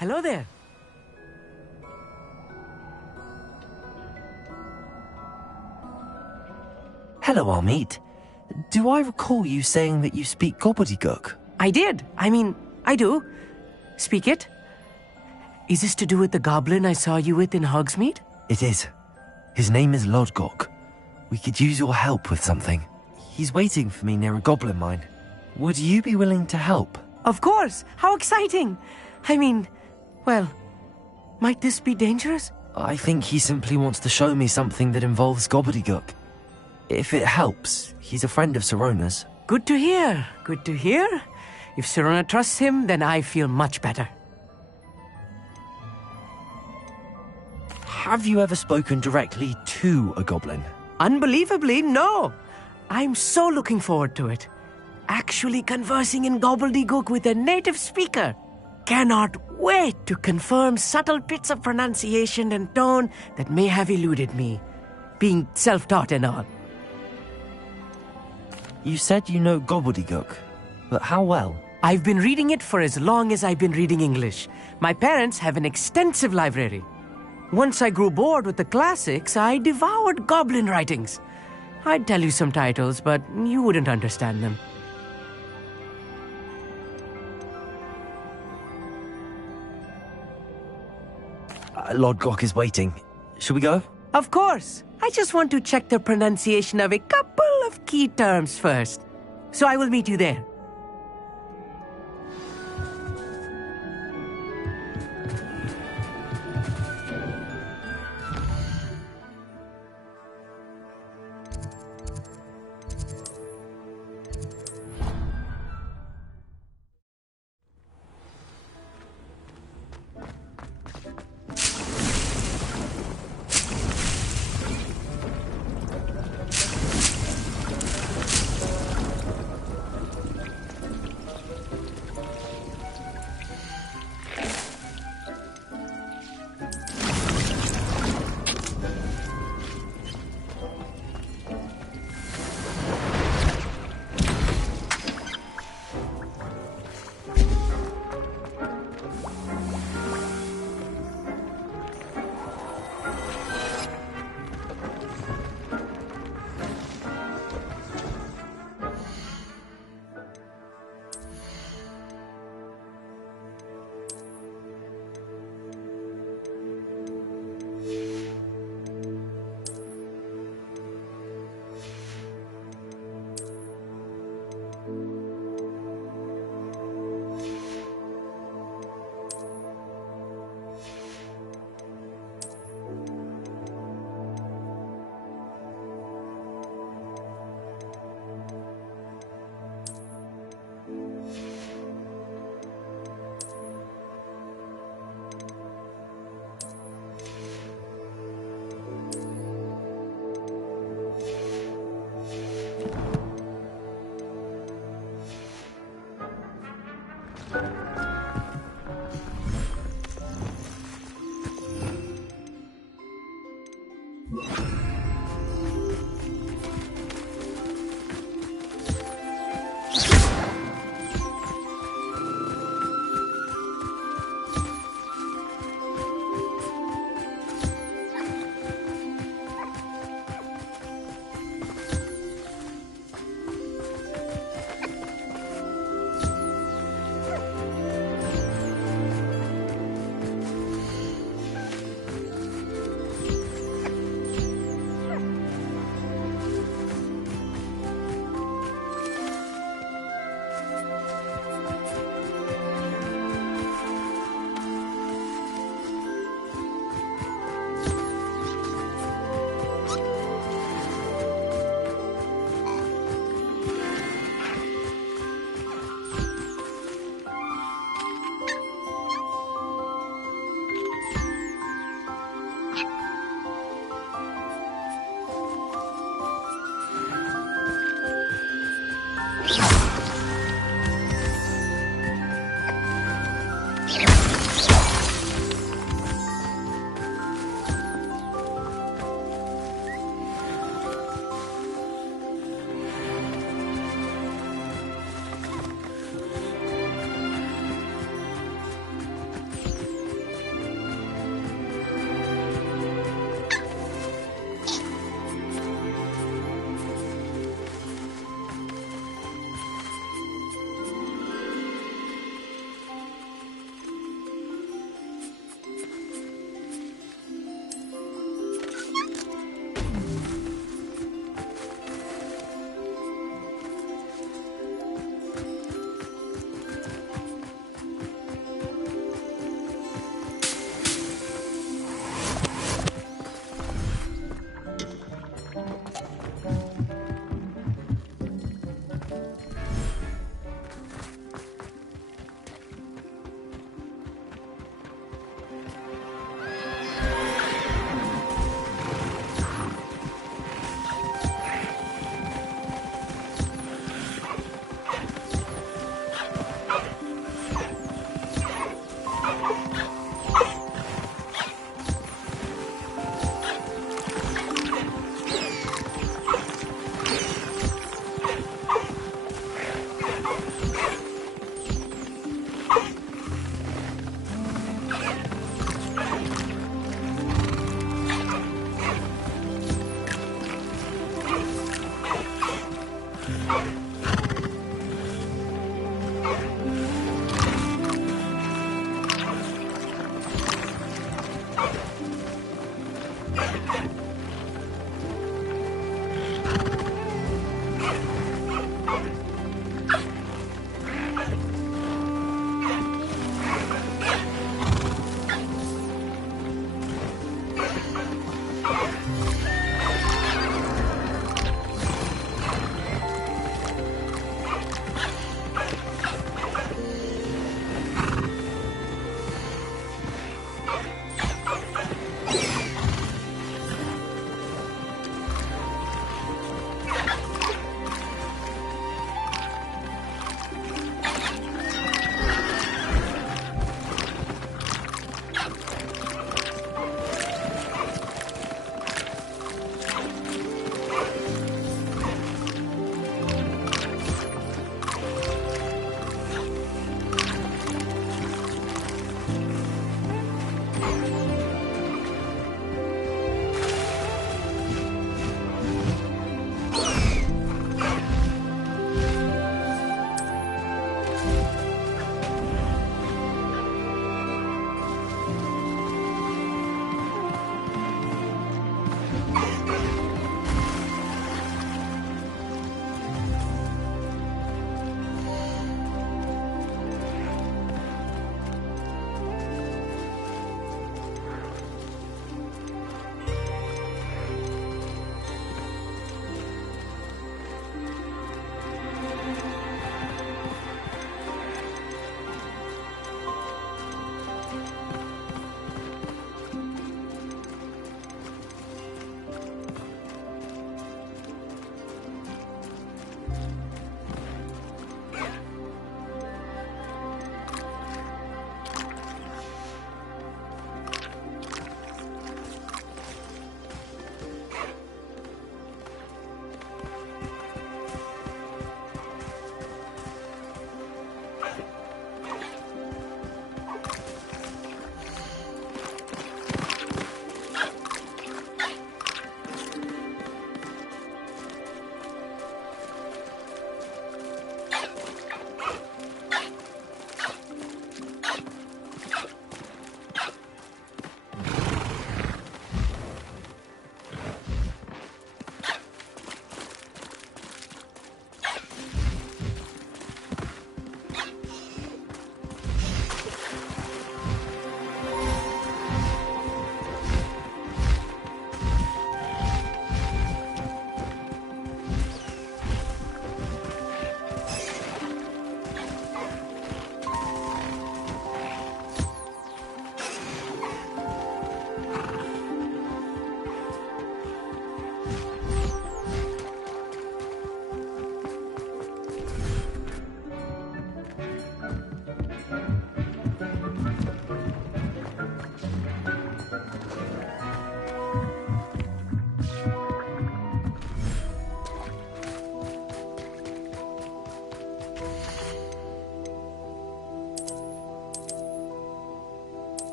Hello there. Hello, Amit. Do I recall you saying that you speak gobbledygook? I did. I do. Speak it. Is this to do with the goblin I saw you with in Hogsmeade? It is. His name is Lodgok. We could use your help with something. He's waiting for me near a goblin mine. Would you be willing to help? Of course. How exciting. Well, might this be dangerous? I think he simply wants to show me something that involves gobbledygook. If it helps, he's a friend of Sirona's. Good to hear. Good to hear. If Sirona trusts him, then I feel much better. Have you ever spoken directly to a goblin? Unbelievably, no. I'm so looking forward to it. Actually conversing in gobbledygook with a native speaker. Cannot wait to confirm subtle bits of pronunciation and tone that may have eluded me, being self-taught and all. You said you know gobbledygook, but how well? I've been reading it for as long as I've been reading English. My parents have an extensive library. Once I grew bored with the classics, I devoured goblin writings. I'd tell you some titles, but you wouldn't understand them. Lodgok is waiting. Shall we go? Of course. I just want to check the pronunciation of a couple of key terms first. So I will meet you there.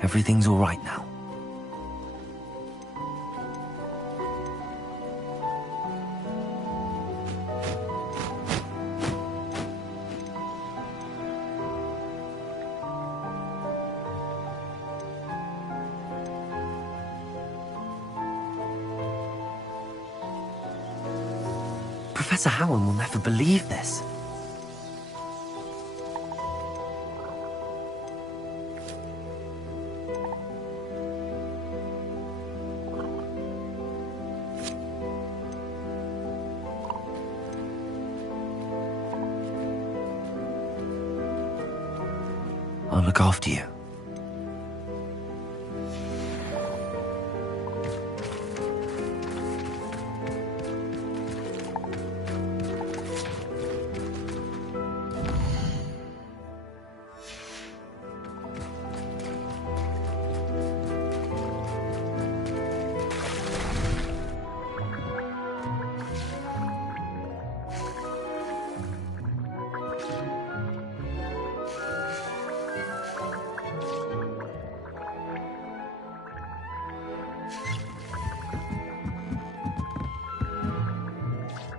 Everything's all right now. Professor Howard will never believe this. I'll look after you.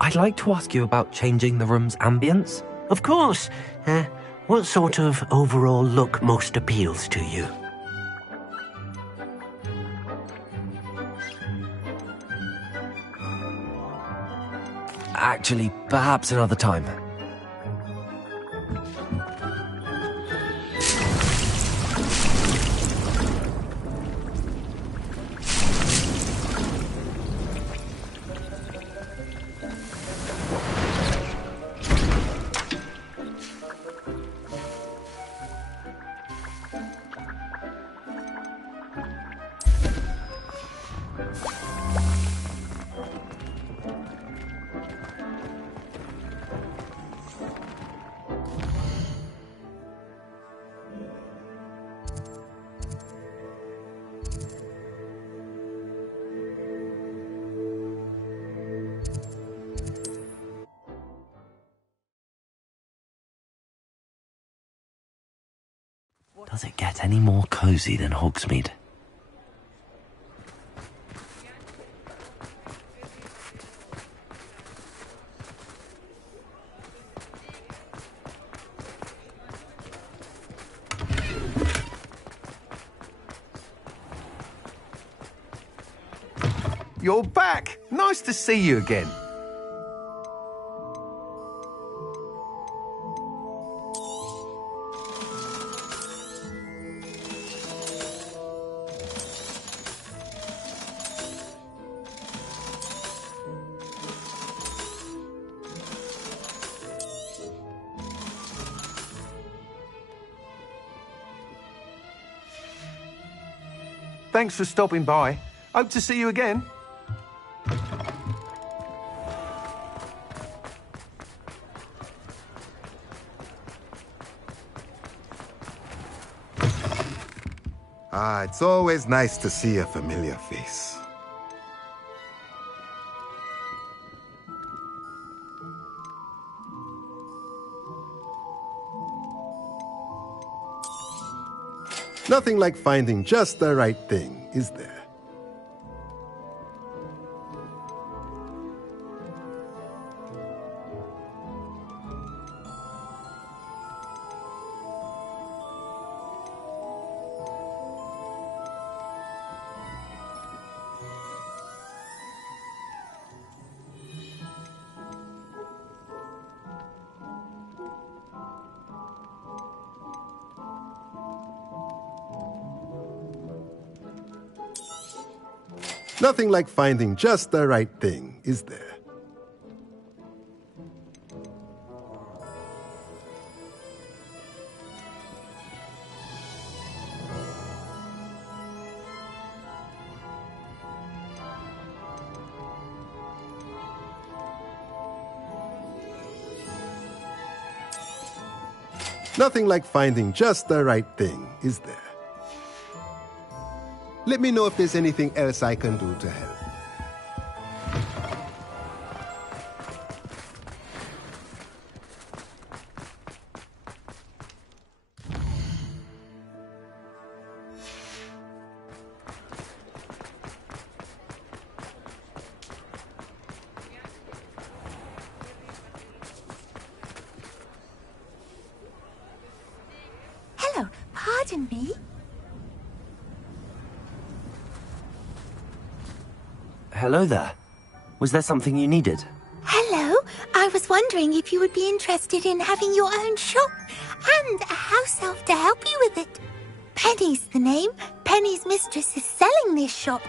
I'd like to ask you about changing the room's ambience. Of course. What sort of overall look most appeals to you? Actually, perhaps another time. Does it get any more cozy than Hogsmeade? You're back! Nice to see you again. Thanks for stopping by. Hope to see you again. It's always nice to see a familiar face. Nothing like finding just the right thing, is there? Nothing like finding just the right thing, is there? Nothing like finding just the right thing, is there? Let me know if there's anything else I can do to help. Hello, pardon me. Hello there. Was there something you needed? Hello, I was wondering if you would be interested in having your own shop and a house elf to help you with it. Penny's the name. Penny's mistress is selling this shop,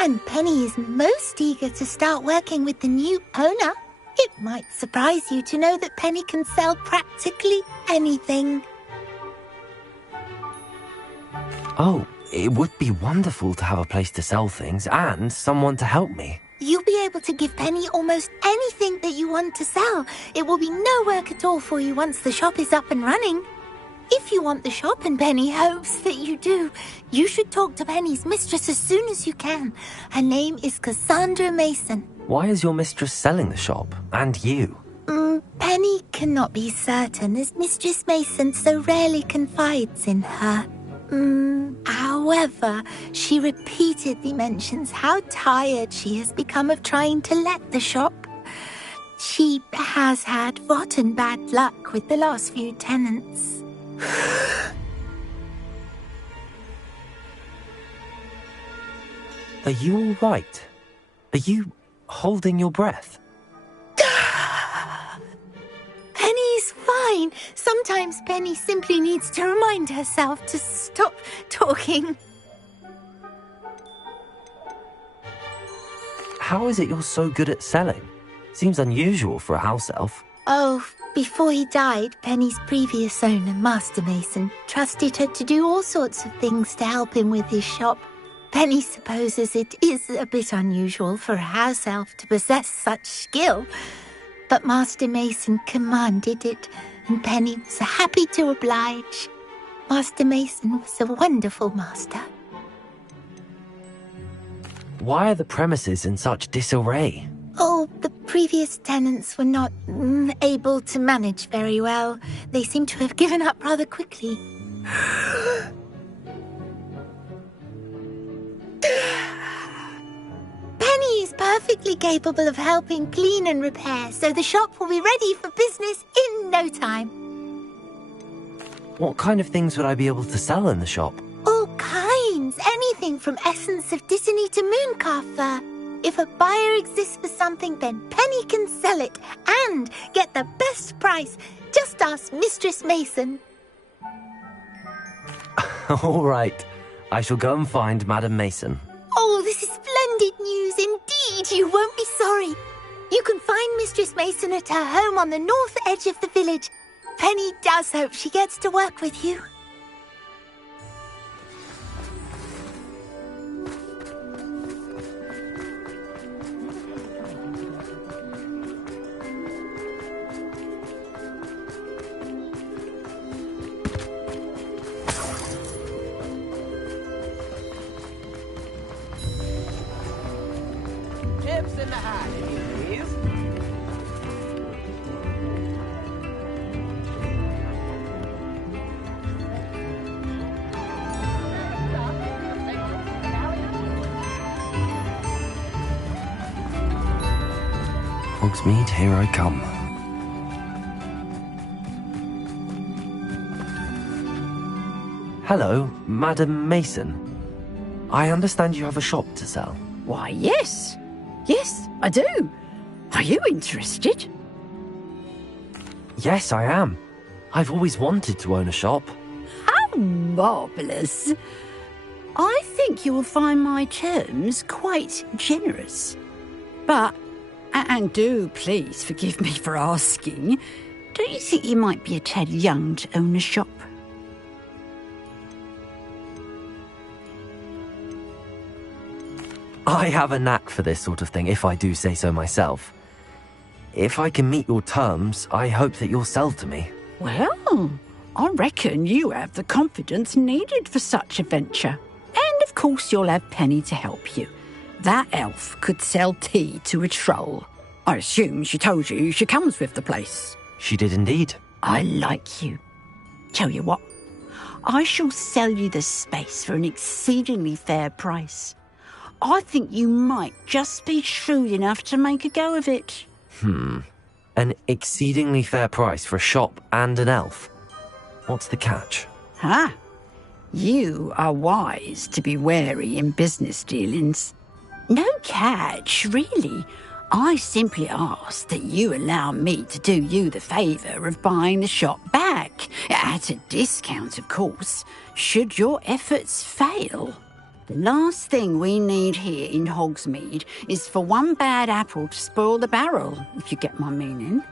and Penny is most eager to start working with the new owner. It might surprise you to know that Penny can sell practically anything. Oh, it would be wonderful to have a place to sell things and someone to help me. You'll be able to give Penny almost anything that you want to sell. It will be no work at all for you once the shop is up and running. If you want the shop, and Penny hopes that you do, you should talk to Penny's mistress as soon as you can. Her name is Cassandra Mason. Why is your mistress selling the shop? And you? Penny cannot be certain, as Mistress Mason so rarely confides in her. However, she repeatedly mentions how tired she has become of trying to let the shop. She has had rotten bad luck with the last few tenants. Are you all right? Are you holding your breath? Penny's fine. Sometimes Penny simply needs to remind herself to stop talking. How is it you're so good at selling? Seems unusual for a house elf. Oh, before he died, Penny's previous owner, Master Mason, trusted her to do all sorts of things to help him with his shop. Penny supposes it is a bit unusual for a house elf to possess such skill, but Master Mason commanded it, and Penny was happy to oblige. Master Mason was a wonderful master. Why are the premises in such disarray? Oh, the previous tenants were not able to manage very well. They seem to have given up rather quickly. Penny is perfectly capable of helping clean and repair, so the shop will be ready for business in no time. What kind of things would I be able to sell in the shop? All kinds. Anything from essence of Disney to mooncalf fur. If a buyer exists for something, then Penny can sell it and get the best price. Just ask Mistress Mason. All right. I shall go and find Madam Mason. Oh, this is splendid news indeed. You won't be sorry. You can find Mistress Mason at her home on the north edge of the village. Penny does hope she gets to work with you. What's in the hat, please? Hogsmeade, here I come. Hello, Madam Mason. I understand you have a shop to sell. Why, yes. Yes, I do. Are you interested? Yes, I am. I've always wanted to own a shop. How marvellous. I think you will find my terms quite generous. But, and do please forgive me for asking, don't you think you might be a tad young to own a shop? I have a knack for this sort of thing, if I do say so myself. If I can meet your terms, I hope that you'll sell to me. Well, I reckon you have the confidence needed for such a venture. And of course you'll have Penny to help you. That elf could sell tea to a troll. I assume she told you she comes with the place. She did indeed. I like you. Tell you what, I shall sell you the space for an exceedingly fair price. I think you might just be shrewd enough to make a go of it. An exceedingly fair price for a shop and an elf. What's the catch? Ah, you are wise to be wary in business dealings. No catch, really. I simply ask that you allow me to do you the favour of buying the shop back, at a discount, of course, should your efforts fail. The last thing we need here in Hogsmeade is for one bad apple to spoil the barrel, if you get my meaning.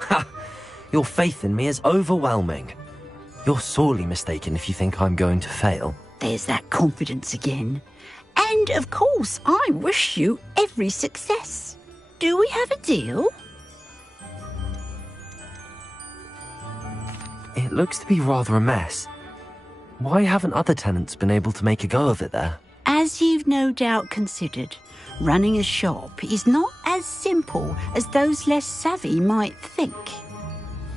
Ha! Your faith in me is overwhelming. You're sorely mistaken if you think I'm going to fail. There's that confidence again. And, of course, I wish you every success. Do we have a deal? It looks to be rather a mess. Why haven't other tenants been able to make a go of it there? As you've no doubt considered, running a shop is not as simple as those less savvy might think.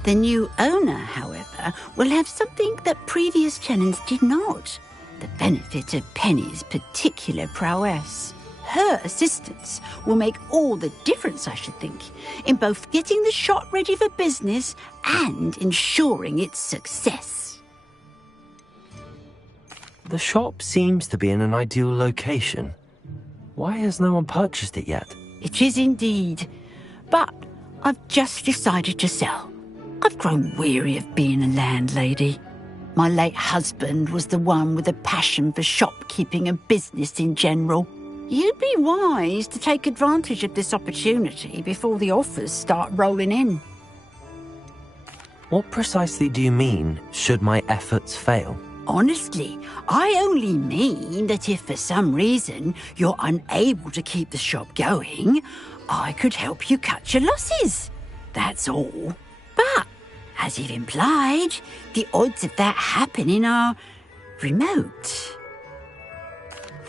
The new owner, however, will have something that previous tenants did not. The benefit of Penny's particular prowess. Her assistance will make all the difference, I should think, in both getting the shop ready for business and ensuring its success. The shop seems to be in an ideal location. Why has no one purchased it yet? It is indeed. But I've just decided to sell. I've grown weary of being a landlady. My late husband was the one with a passion for shopkeeping and business in general. You'd be wise to take advantage of this opportunity before the offers start rolling in. What precisely do you mean, should my efforts fail? Honestly, I only mean that if for some reason you're unable to keep the shop going, I could help you cut your losses. That's all. But, as you've implied, the odds of that happening are remote.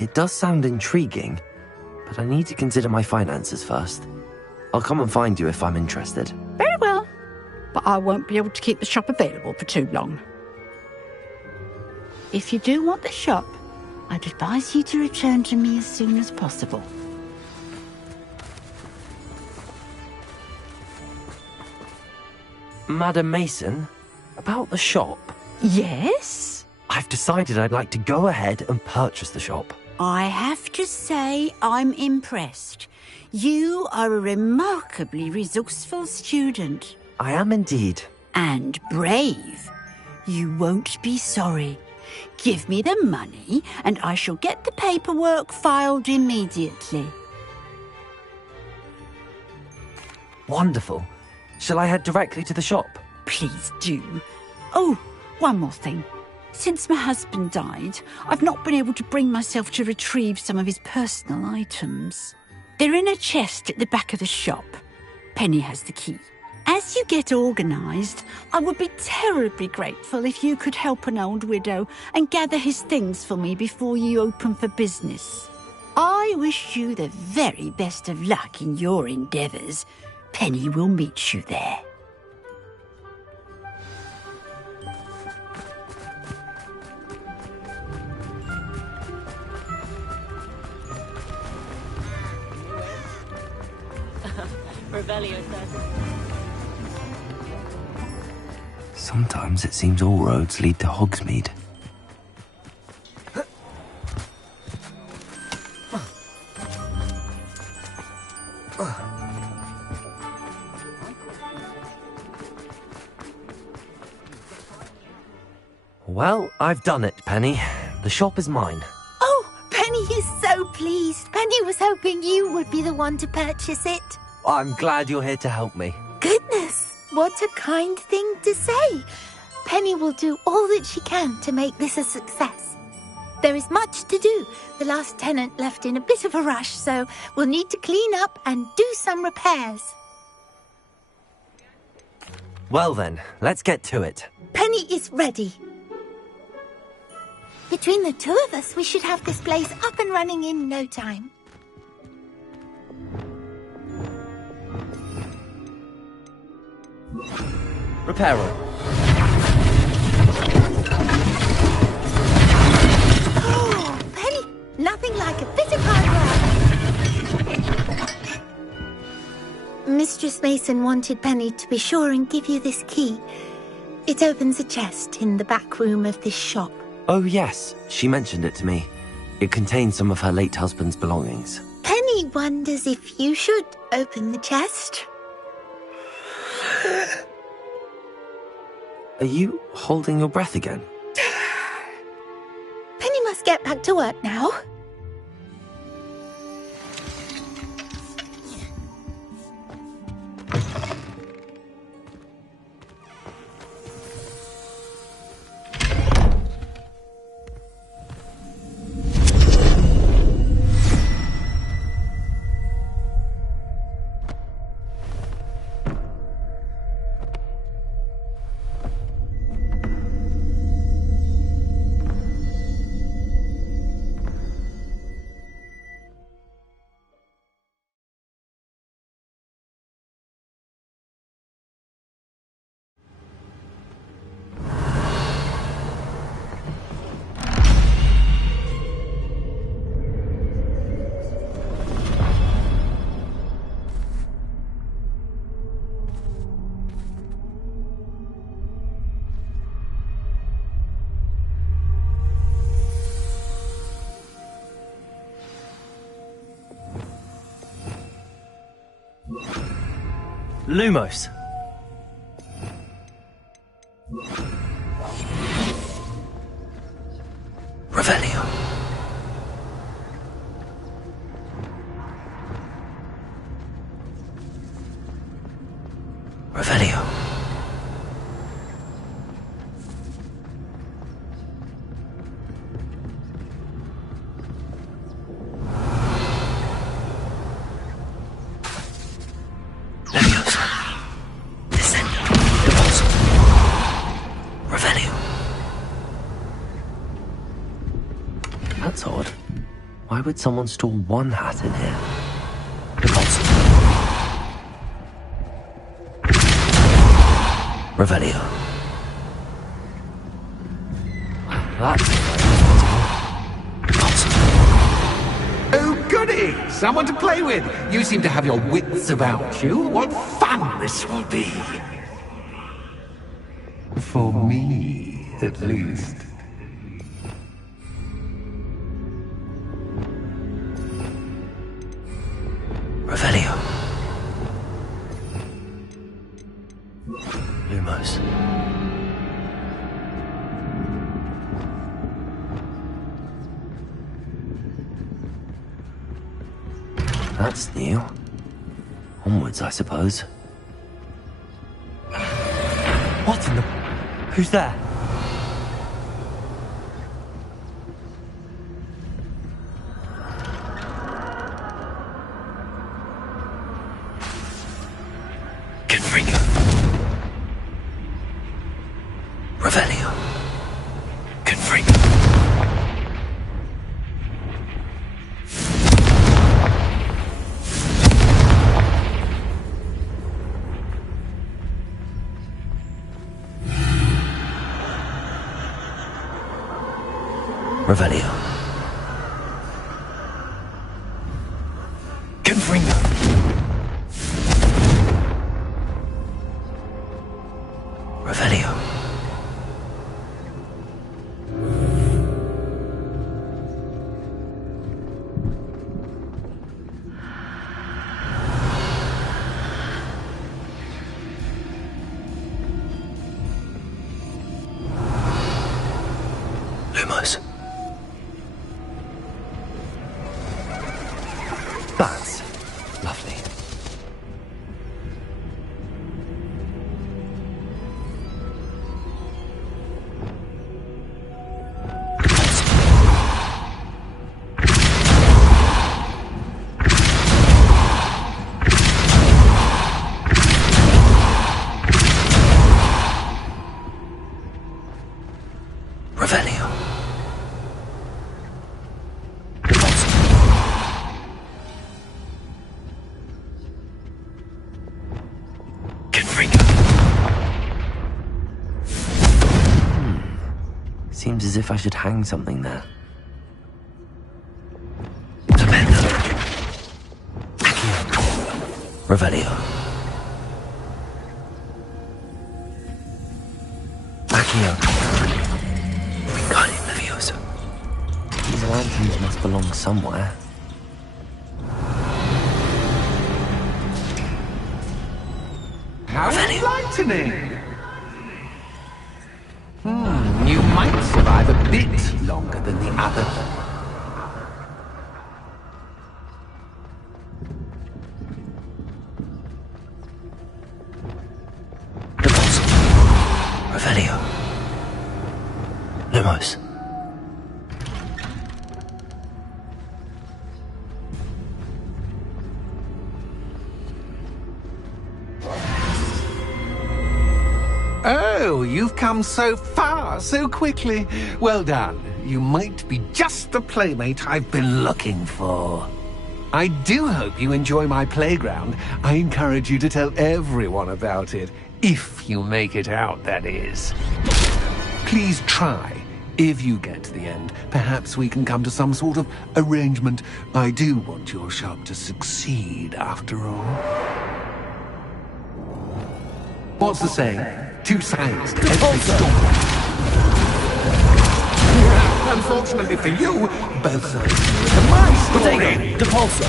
It does sound intriguing, but I need to consider my finances first. I'll come and find you if I'm interested. Very well, but I won't be able to keep the shop available for too long. If you do want the shop, I'd advise you to return to me as soon as possible. Madam Mason, about the shop. Yes? I've decided I'd like to go ahead and purchase the shop. I have to say I'm impressed. You are a remarkably resourceful student. I am indeed. And brave. You won't be sorry. Give me the money and I shall get the paperwork filed immediately. Wonderful. Shall I head directly to the shop? Please do. Oh, one more thing. Since my husband died, I've not been able to bring myself to retrieve some of his personal items. They're in a chest at the back of the shop. Penny has the key. As you get organised, I would be terribly grateful if you could help an old widow and gather his things for me before you open for business. I wish you the very best of luck in your endeavours. Penny will meet you there. Sometimes it seems all roads lead to Hogsmeade. Well, I've done it, Penny. The shop is mine. Oh, Penny is so pleased. Penny was hoping you would be the one to purchase it. I'm glad you're here to help me. Goodness, what a kind thing to say. Penny will do all that she can to make this a success. There is much to do. The last tenant left in a bit of a rush, so we'll need to clean up and do some repairs. Well then, let's get to it. Penny is ready. Between the two of us, we should have this place up and running in no time. Repairer. Oh, Penny, nothing like a bit of hard work. Mistress Mason wanted Penny to be sure and give you this key. It opens a chest in the back room of this shop. Oh yes, she mentioned it to me. It contains some of her late husband's belongings. Penny wonders if you should open the chest. Are you holding your breath again? Penny must get back to work now. Lumos. Revelio. Revelio. That's odd. Why would someone store one hat in here? Revelio. That's Oh, goody! Someone to play with. You seem to have your wits about you. What fun this will be. For me, at least. Revelio. Lumos. That's new. Onwards, I suppose. What in the... Who's there? Confringo. Confringo. Revelio. Confringo. Revelio. Lumos. That's lovely. Revelio. Seems as if I should hang something there. Tremendo. Accio. Revelio. Accio. Wingardium Leviosa. These lanterns must belong somewhere. How enlightening! You might survive a bit longer than the others. Revelio. Lumos. Oh, you've come so far, so quickly. Well done. You might be just the playmate I've been looking for. I do hope you enjoy my playground. I encourage you to tell everyone about it. If you make it out, that is. Please try. If you get to the end, perhaps we can come to some sort of arrangement. I do want your shop to succeed, after all. What's the saying? Two sides to every story. Unfortunately for you, both sides to my story. Depulso.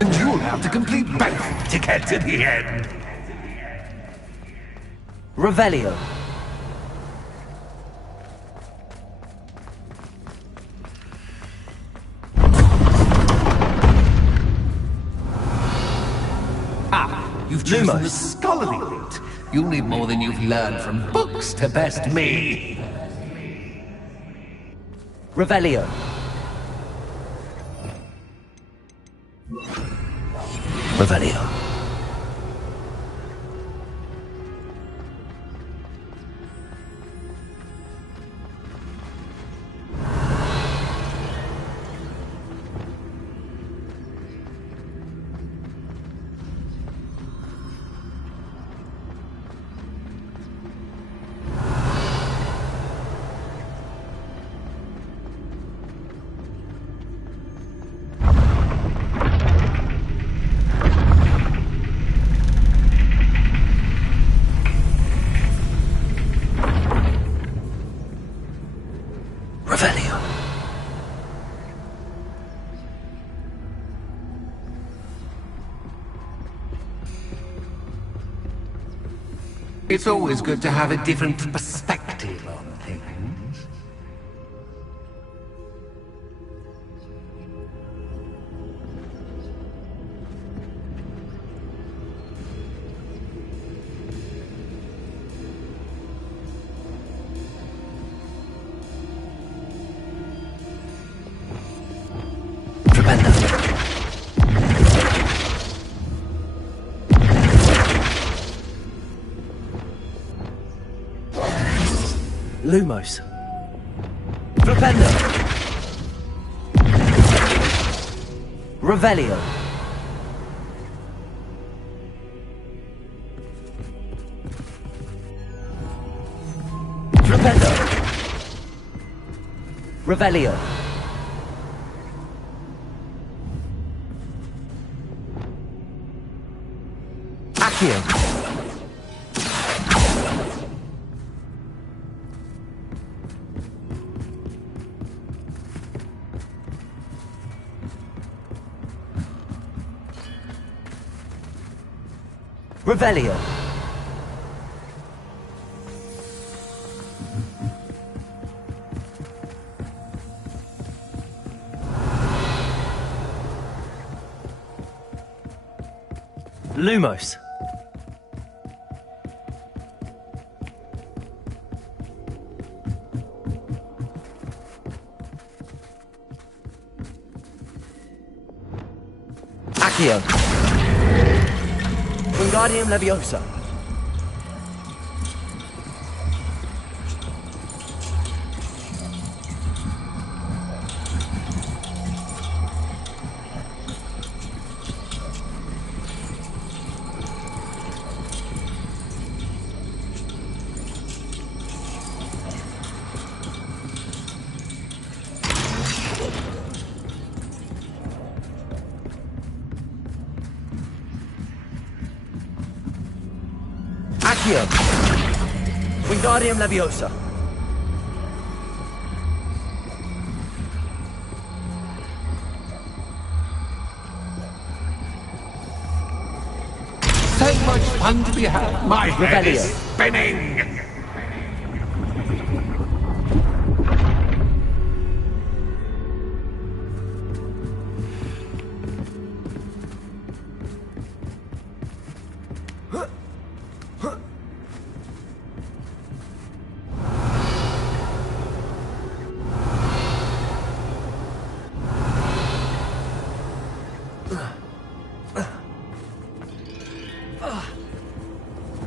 And you'll have to complete both to get to the end. Revelio. You've chosen Lumos. the scholarly route. You'll need more than you've learned from books to best me. Revelio. Revelio. Revelio. It's always good to have a different perspective on things. Tremendo. Lumos. Propendo. Revelio. Propendo. Revelio. Accio. Revelio. Lumos. Accio. Wingardium Leviosa. Accio. Wingardium Leviosa. So much fun to be had. My head Revelio. is spinning.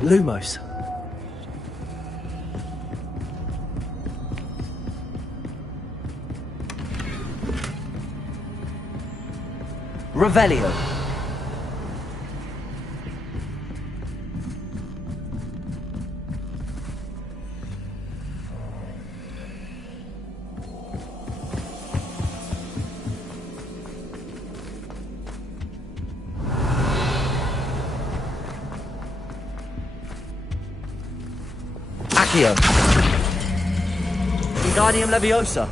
Lumos. Revelio. Accio. Wingardium Leviosa.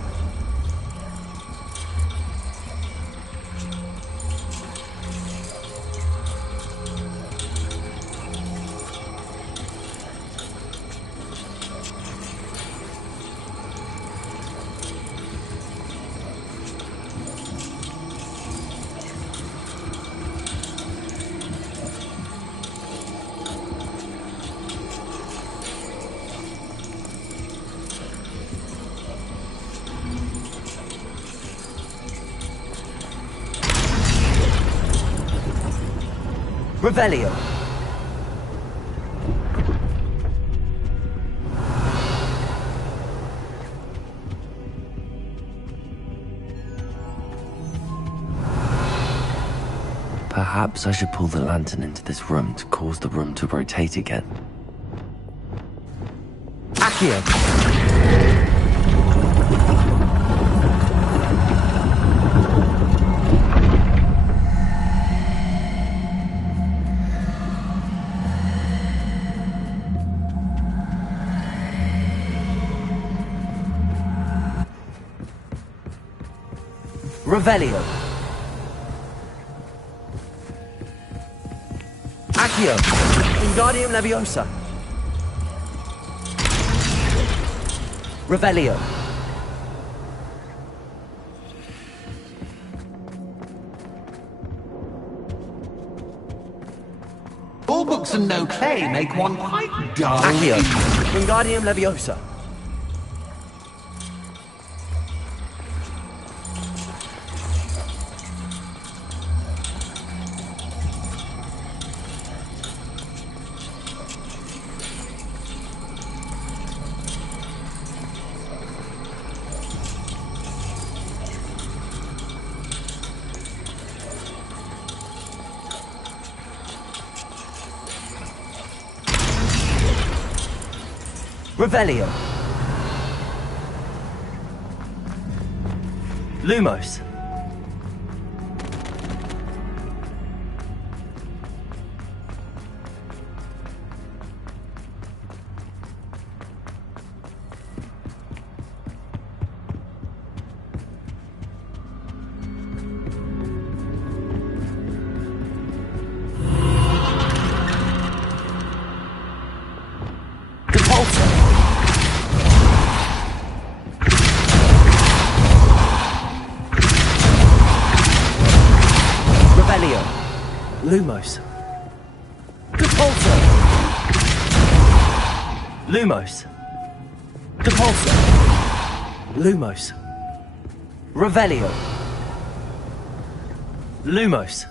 Revelio. Perhaps I should pull the lantern into this room to cause the room to rotate again. Accio. Revelio. Accio. Wingardium Leviosa. Revelio. All books and no play make one quite dull. Accio. Wingardium Leviosa. Revelio. Lumos. Lumos. Depulso. Lumos. Depulso. Lumos. Revelio. Lumos.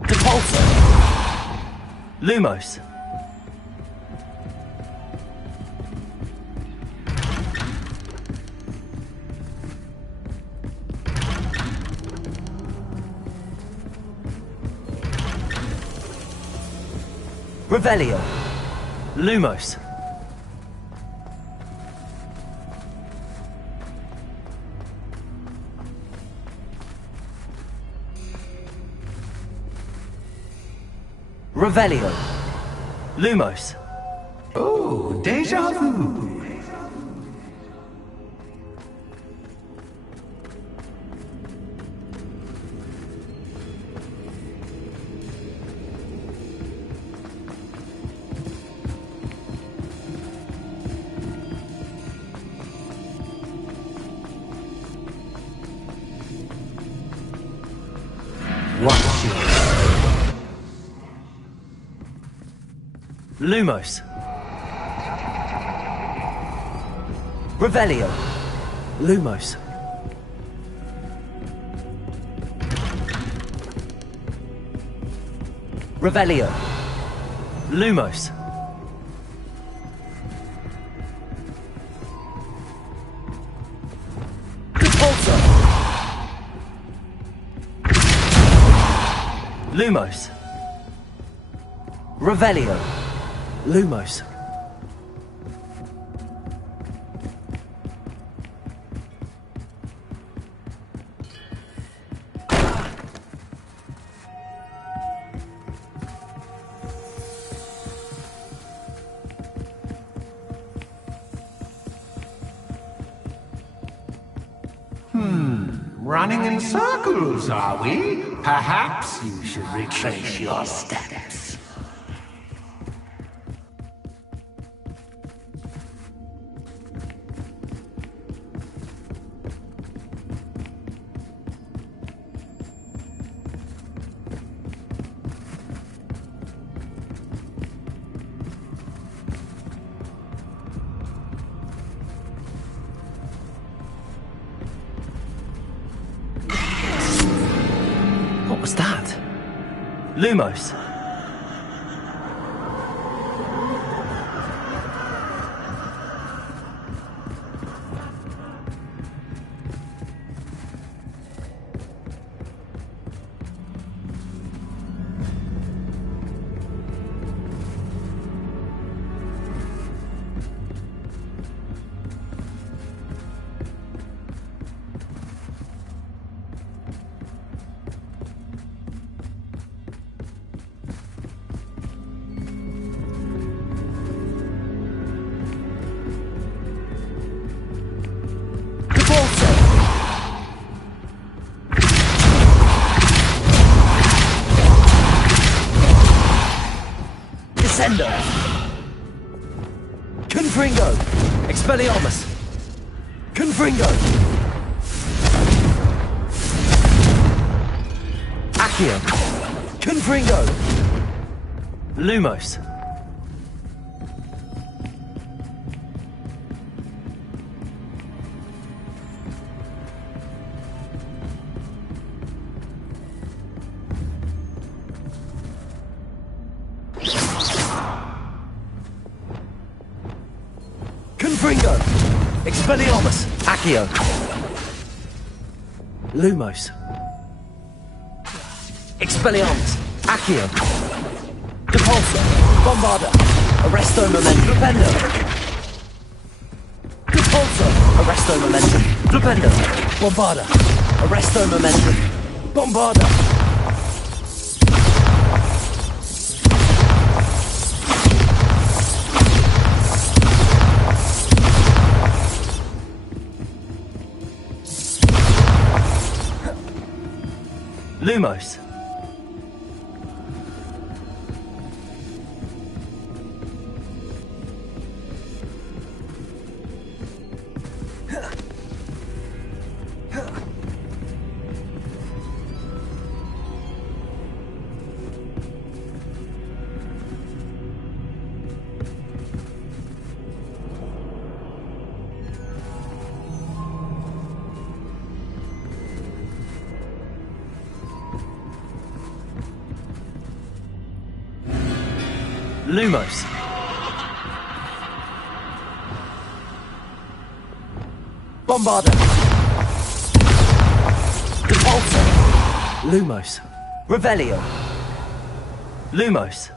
Depulso. Lumos. Revelio. Lumos. Revelio. Lumos. Oh, déjà vu. Lumos. Revelio. Lumos. Revelio. Lumos. Depulso. Lumos. Revelio. Lumos. Running in circles, are we? Perhaps you should retrace your steps. What was that? Lumos. Descendo. Confringo. Expelliarmus. Confringo. Accio. Confringo. Lumos. Confringo. Expelliarmus. Accio. Lumos. Expelliarmus. Accio. Depulso. Bombarda. Arresto Momento. Rependo. Arresto momentum. Flipendo. Bombarda. Arresto momentum. Bombarda. Lumos. Lumos. Bombarda. Repulsor. Lumos. Revelio. Lumos.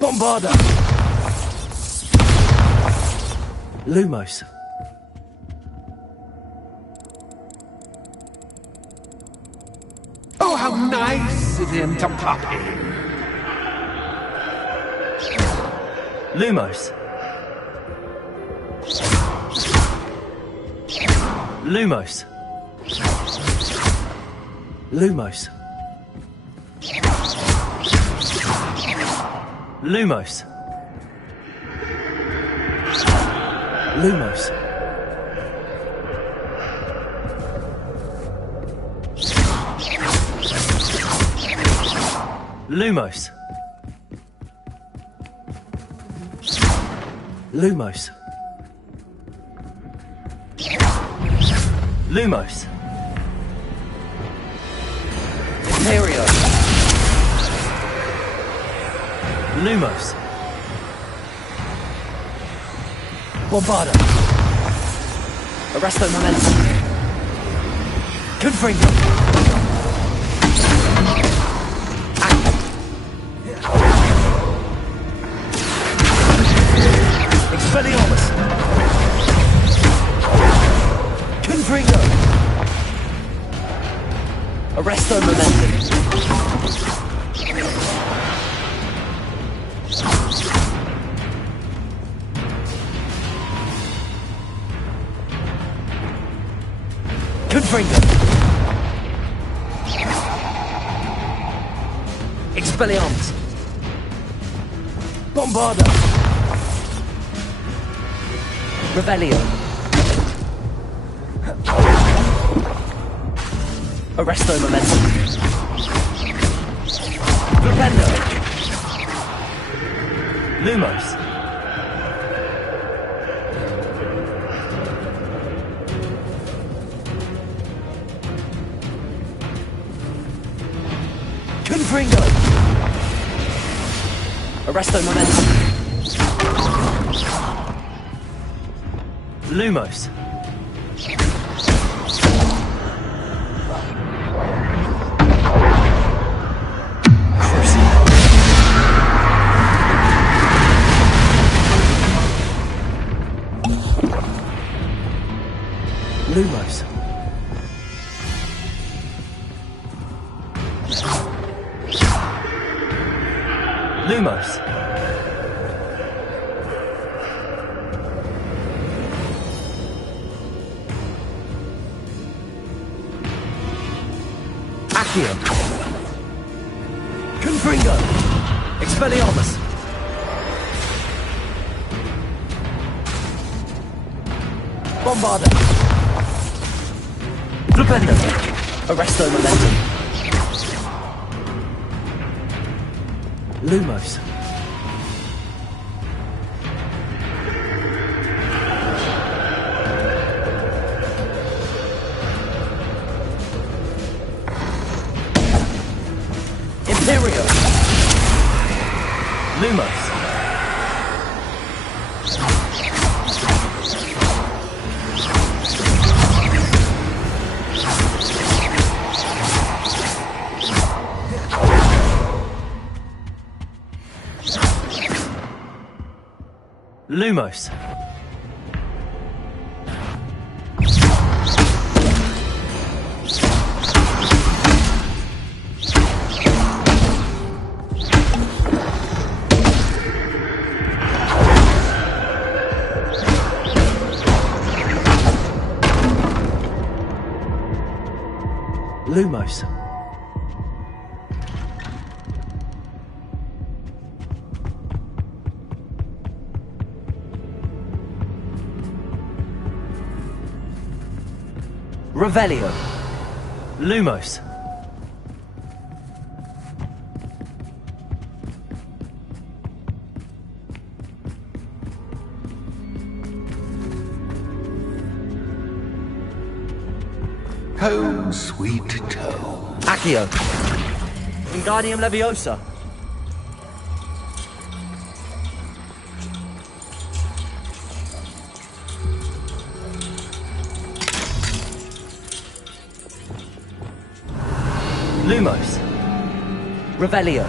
Bombarda. Lumos. Oh, how nice of him to pop in. Lumos. Lumos. Lumos. Lumos. Lumos. Lumos. Lumos. Lumos. Imperio. Lumos. Bombarda. Arresto momentum. Confringo. Expelliarmus. Confringo. Arresto momentum. Confringo. Expelliarmus. Bombarda. Revelio. Arresto momentum. Flipendo. Lumos. Confringo. Arresto momentum. Lumos. Lumos. Lumos. Accio. Confringo. Expelliarmus. Bombarda. Flipendo. Arresto momentum. Lumos. Imperio. Lumos. Lumos. Lumos. Revelio. Lumos. Home, sweet toe. Accio. Wingardium Leviosa. Lumos. Revelio.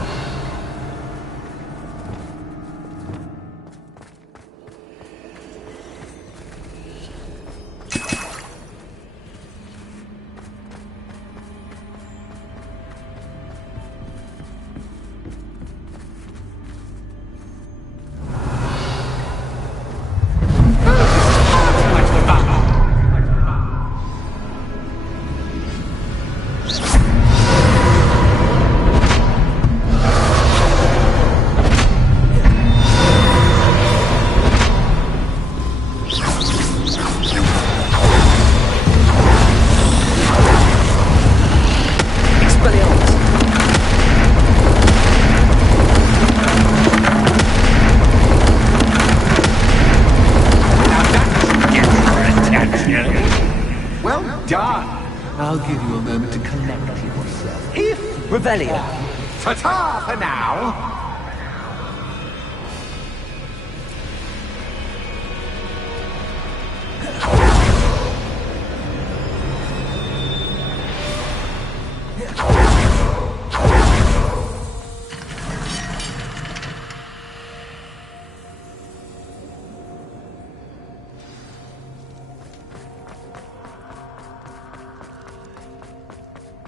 Well done. I'll give you a moment to collect yourself. If Revelio. ta-ta for now.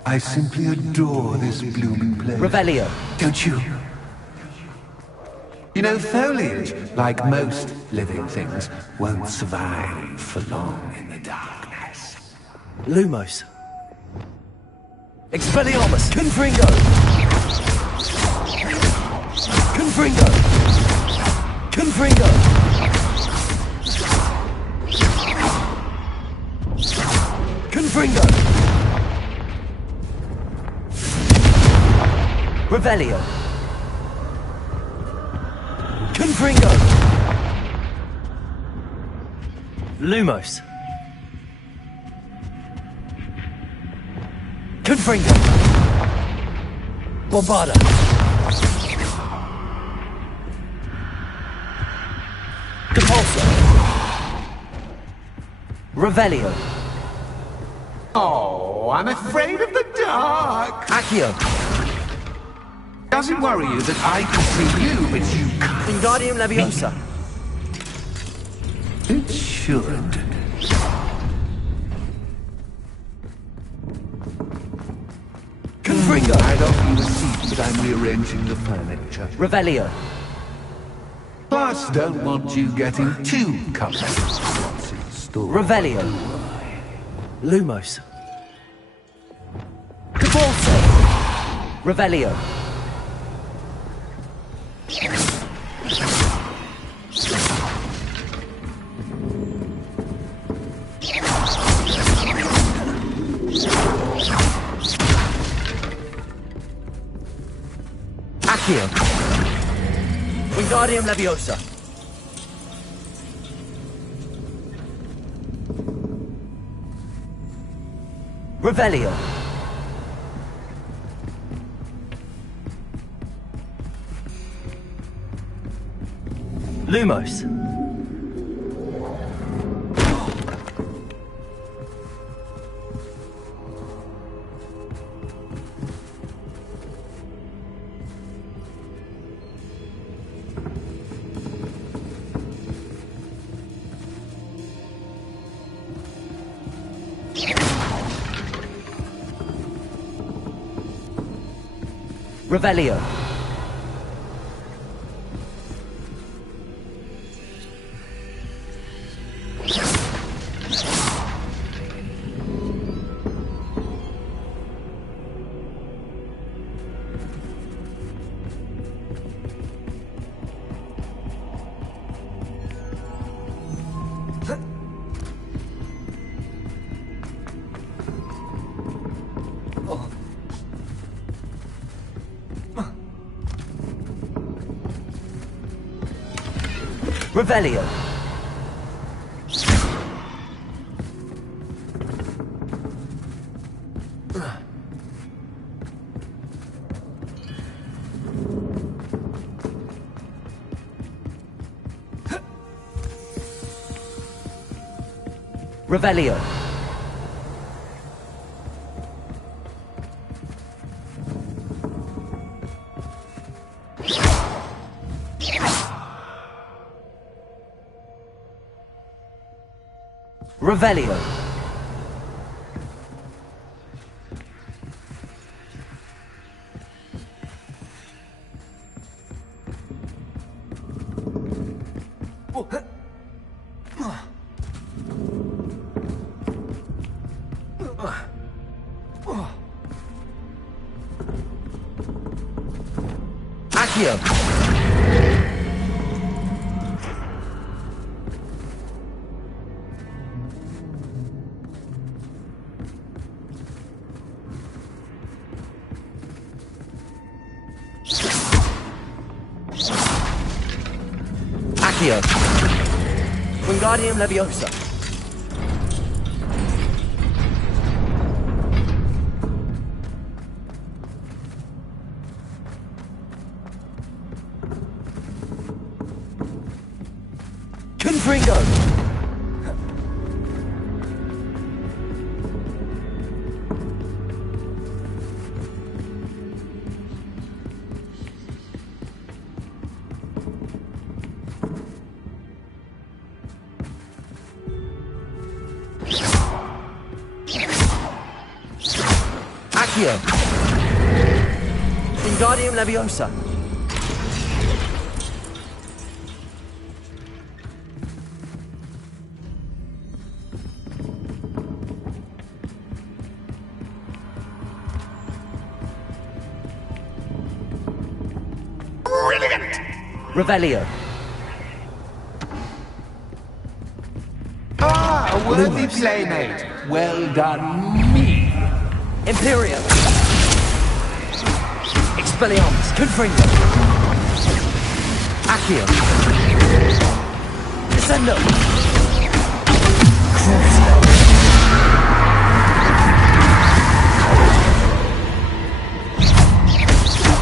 I simply adore this blooming place. Revelio. Don't you? You know, foliage, like most living things, won't survive for long in the darkness. Lumos. Expelliarmus. Confringo. Confringo. Confringo. Confringo. Revelio. Confringo. Lumos. Confringo. Bombarda. Depulso. Revelio. Oh, I'm afraid of the dark. Accio. Does it worry you that I can see you, but you can't? Wingardium Leviosa. It should. Confringo. I'd offer you a seat, but I'm rearranging the furniture. Revelio. Plus, don't want you getting too comfortable. What's in store? Revelio. Lumos. Depulso. Revelio. Accio. Wingardium Leviosa. Revelio. Lumos. Revelio. Revelio. Revelio. Revelio. Accio. Accio. Wingardium Leviosa. Confringo. Accio. Wingardium Leviosa. Revelio. Ah, a worthy playmate. Well done, me. Imperium. Expelliarmus. Confringo. Accio. Descendo.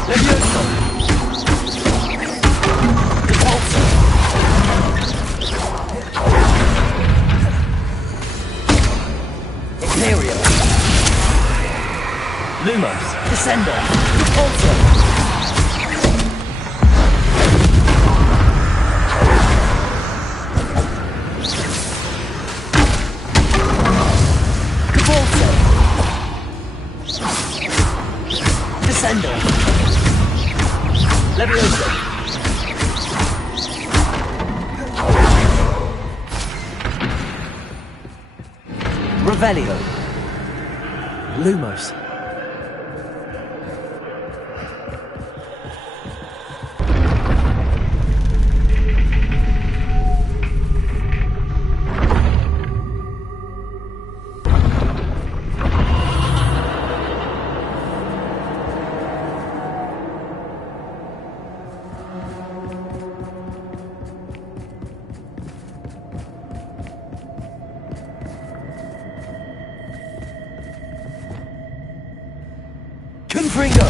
Leviosa. Imperium. Lumos. Descender. Repulsor. Cavalso. Descender. Leviosa. Revelio. Lumos. Confringo.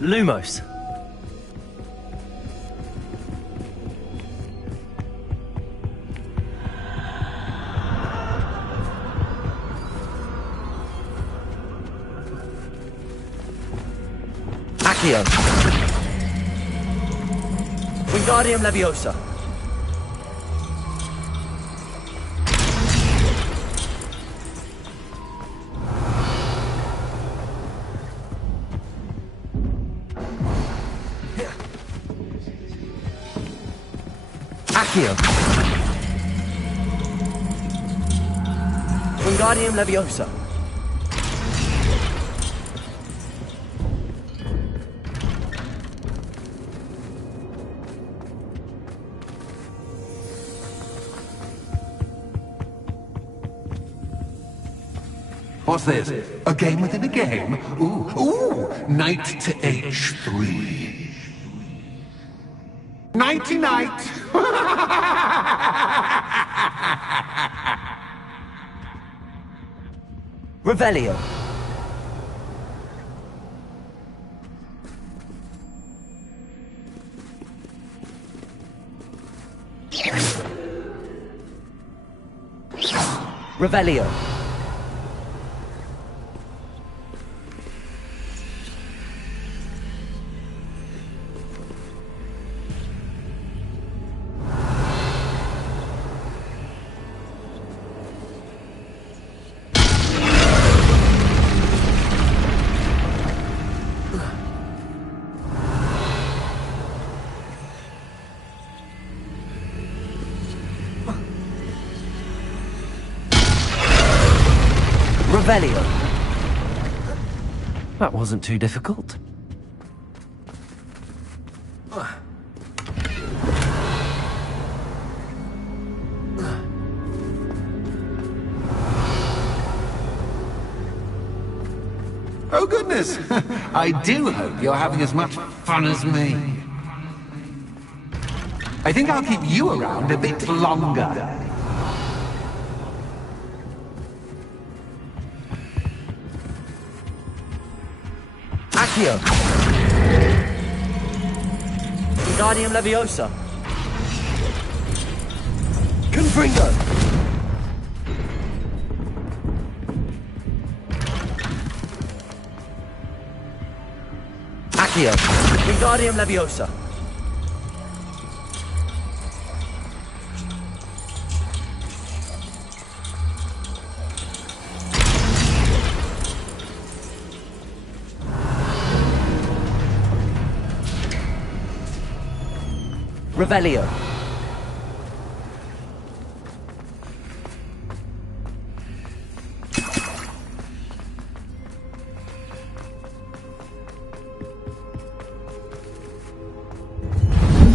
Lumos. Accio. Wingardium Leviosa. Accio. Wingardium Leviosa. What's this? A game within a game? Ooh, knight to h3. Nighty-night! Revelio. Revelio. Revelio. That wasn't too difficult. Oh goodness! I do hope you're having as much fun as me. I think I'll keep you around a bit longer. Accio. Wingardium Leviosa. Confringo. Accio. Wingardium Leviosa. Revelio.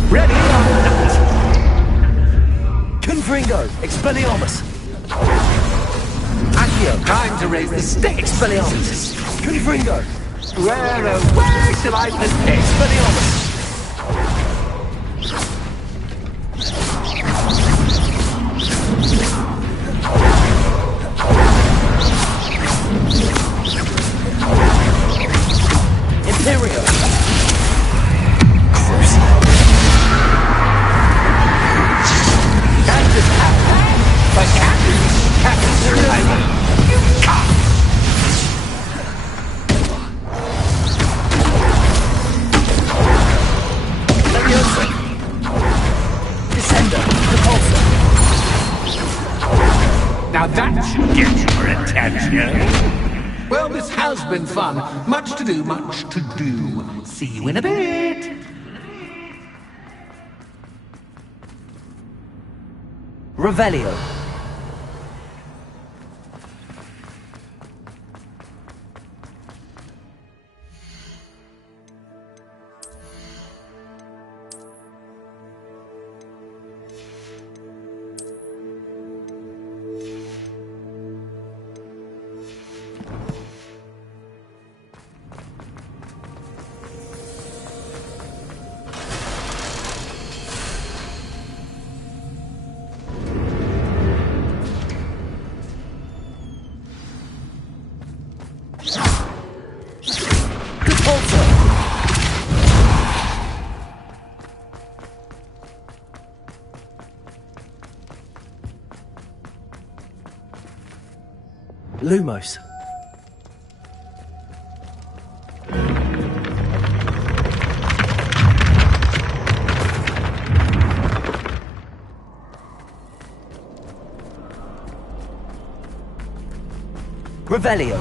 Ready or not? Confringo. Expelliarmus. Accio. Time to raise the stakes. Expelliarmus. Confringo. Where shall I put this? Expelliarmus. Imperio. Can't just have that. But Captain, you can't. Leviosa. Descender. Repulsor. Now that should get your attention. Well, this has been fun. Much to do, much to do. See you in a bit. Revelio. Lumos. Revelio.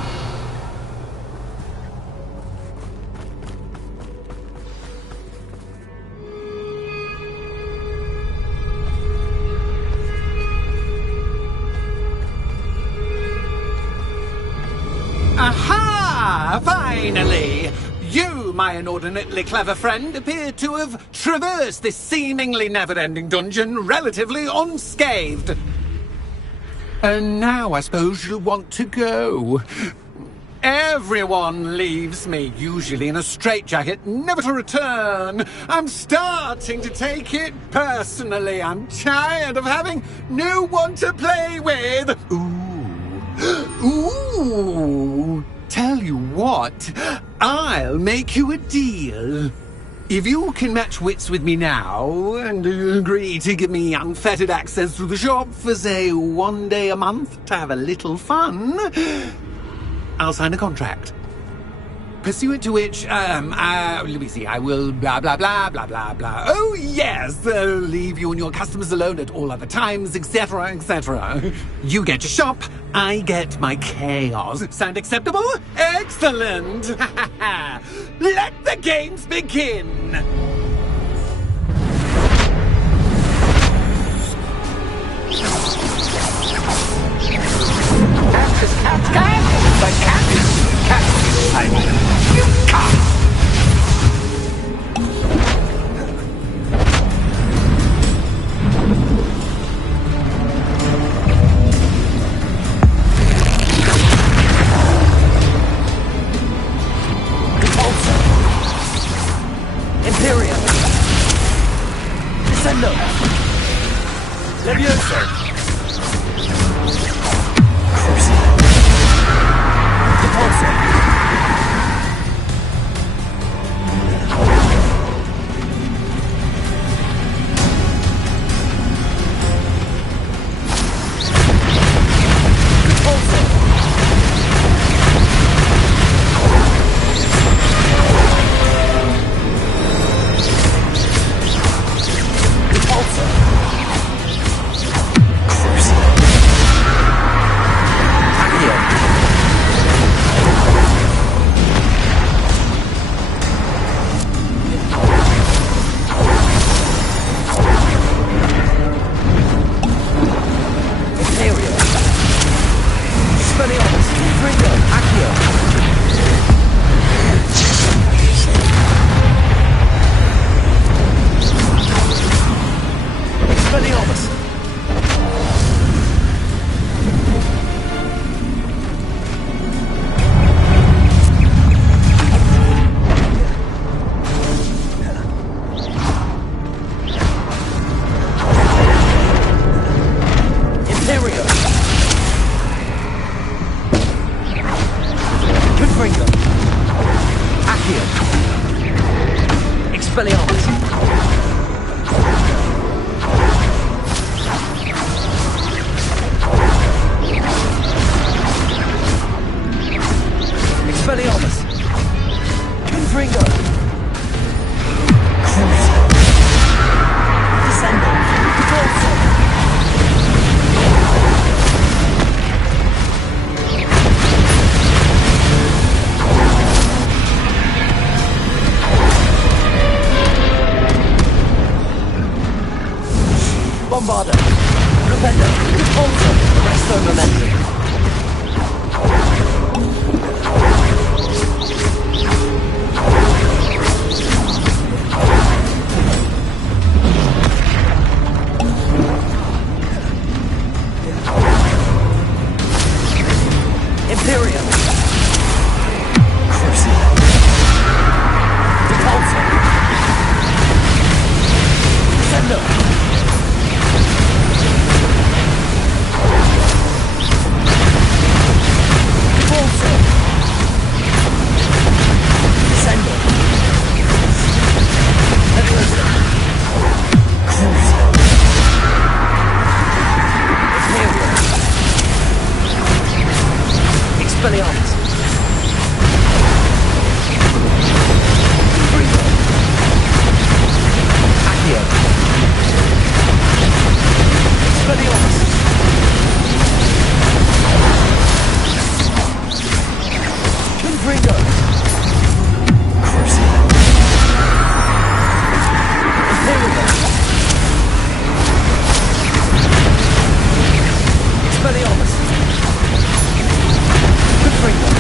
Finally! You, my inordinately clever friend, appear to have traversed this seemingly never-ending dungeon relatively unscathed. And now I suppose you'll want to go. Everyone leaves me, usually in a straitjacket, never to return. I'm starting to take it personally. I'm tired of having no one to play with. Ooh. Tell you what, I'll make you a deal. If you can match wits with me now and agree to give me unfettered access to the shop for, say, 1 day a month to have a little fun, I'll sign a contract. Pursuant to which, let me see, I will blah, blah, blah, blah, blah, blah. Oh, yes, leave you and your customers alone at all other times, etc., etc. You get your shop, I get my chaos. Sound acceptable? Excellent! Let the games begin! The cat is cat. You come! Imperium! Descendo! Levioso! Bombarder, Propender, Repulsor, Resto Momentum. Imperium. Crucible. Repulsor. Descendo. Expelliarmus. Accio. Expelliarmus. Confringo. Crucible. Imperium. Expelliarmus. Confringo.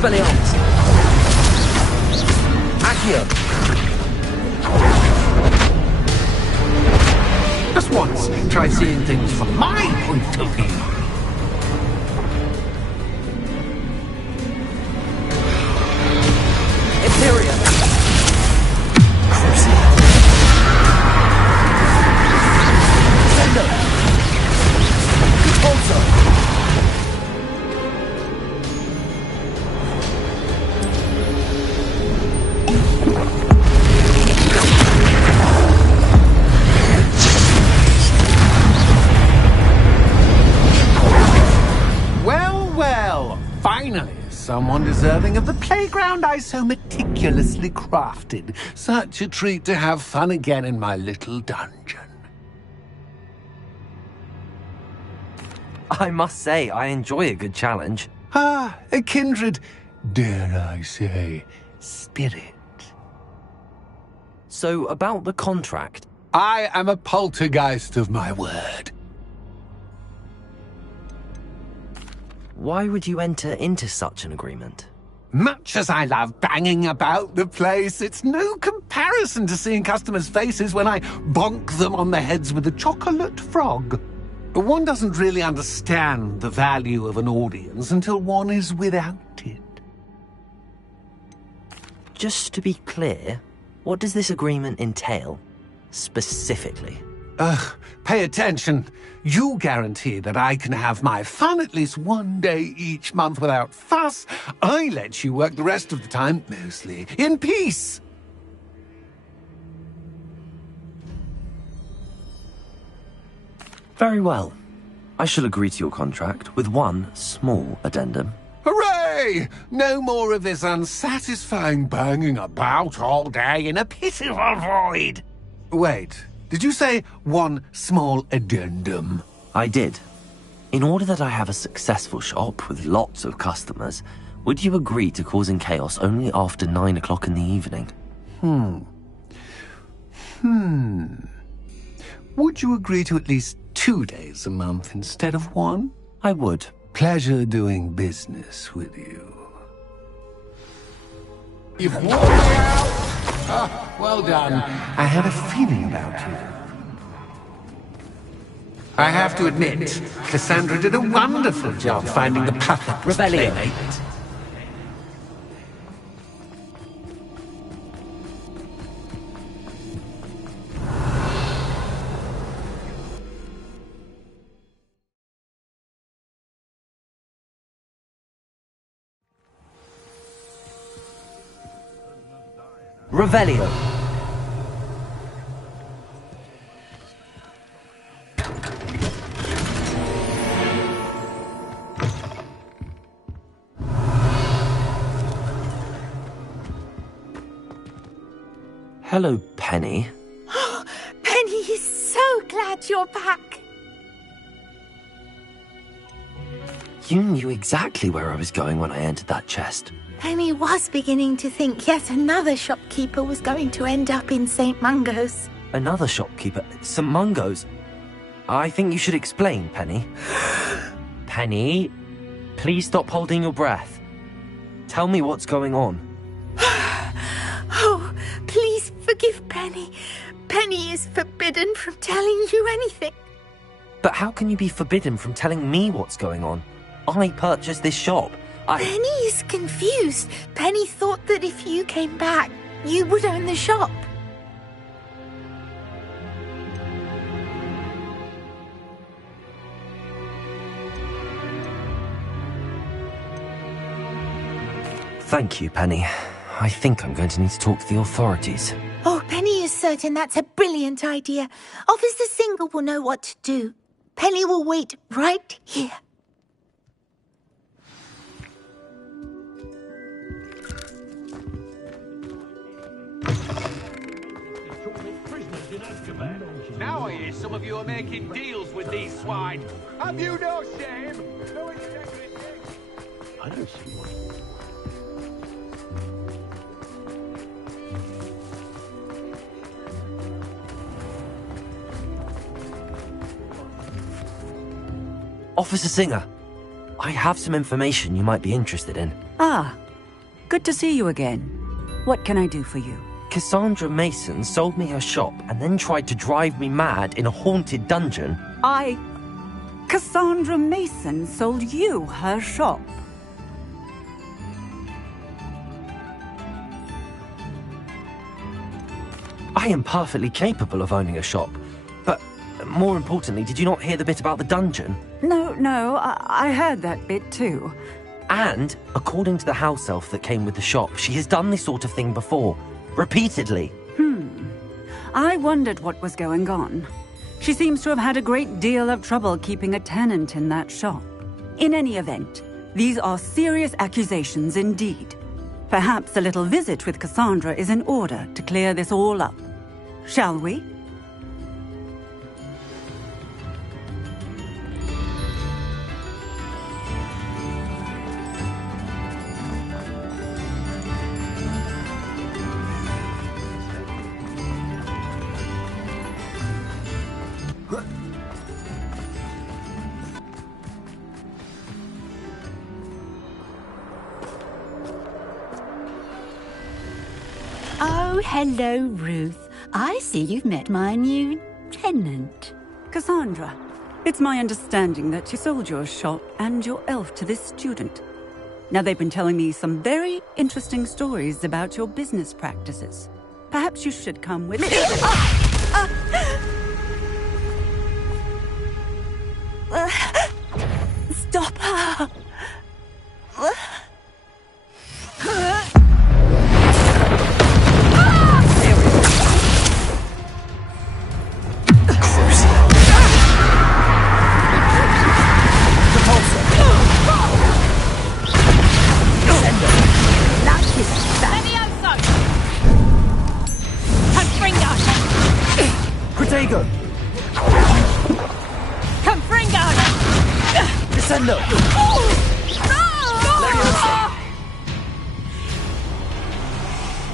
Expelliarmus! Accio! Just once, try seeing things from my point of view. Imperia! Sendo! Conso! Finally, someone deserving of the playground I so meticulously crafted. Such a treat to have fun again in my little dungeon. I must say, I enjoy a good challenge. Ah, a kindred, dare I say, spirit. So, about the contract. I am a poltergeist of my word. Why would you enter into such an agreement? Much as I love banging about the place, it's no comparison to seeing customers' faces when I bonk them on the heads with a chocolate frog. One doesn't really understand the value of an audience until one is without it. Just to be clear, what does this agreement entail, specifically? Pay attention. You guarantee that I can have my fun at least one day each month without fuss. I let you work the rest of the time, mostly in peace. Very well. I shall agree to your contract with one small addendum. Hooray! No more of this unsatisfying banging about all day in a pitiful void. Wait. Did you say one small addendum? I did. In order that I have a successful shop with lots of customers, would you agree to causing chaos only after 9 o'clock in the evening? Would you agree to at least 2 days a month instead of one? I would. Pleasure doing business with you. You've worn me out! Ah, well done. I had a feeling about you. I have to admit, Cassandra did a wonderful job finding the perfect Rebellion. playmate. Revelio. Hello, Penny. Penny is so glad you're back. You knew exactly where I was going when I entered that chest. Penny was beginning to think yet another shopkeeper was going to end up in St. Mungo's. Another shopkeeper? St. Mungo's? I think you should explain, Penny. Penny, please stop holding your breath. Tell me what's going on. Oh, please forgive Penny. Penny is forbidden from telling you anything. But how can you be forbidden from telling me what's going on? I purchased this shop. Penny is confused. Penny thought that if you came back, you would own the shop. Thank you, Penny. I think I'm going to need to talk to the authorities. Oh, Penny is certain that's a brilliant idea. Officer Single will know what to do. Penny will wait right here. Now I hear some of you are making deals with these swine. Have you no shame? No integrity? I don't see one. Officer Singer, I have some information you might be interested in. Ah, Good to see you again. What can I do for you? Cassandra Mason sold me her shop and then tried to drive me mad in a haunted dungeon. Cassandra Mason sold you her shop. I am perfectly capable of owning a shop. But more importantly, did you not hear the bit about the dungeon? No, I heard that bit too. And, according to the house elf that came with the shop, she has done this sort of thing before. Repeatedly. I wondered what was going on. She seems to have had a great deal of trouble keeping a tenant in that shop. In any event, these are serious accusations indeed. Perhaps a little visit with Cassandra is in order to clear this all up. Shall we? Oh, hello, Ruth. I see you've met my new tenant. Cassandra, it's my understanding that you sold your shop and your elf to this student. Now, they've been telling me some very interesting stories about your business practices. Perhaps you should come with me. Stop her!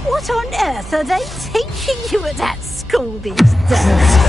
What on earth are they teaching you at that school these days?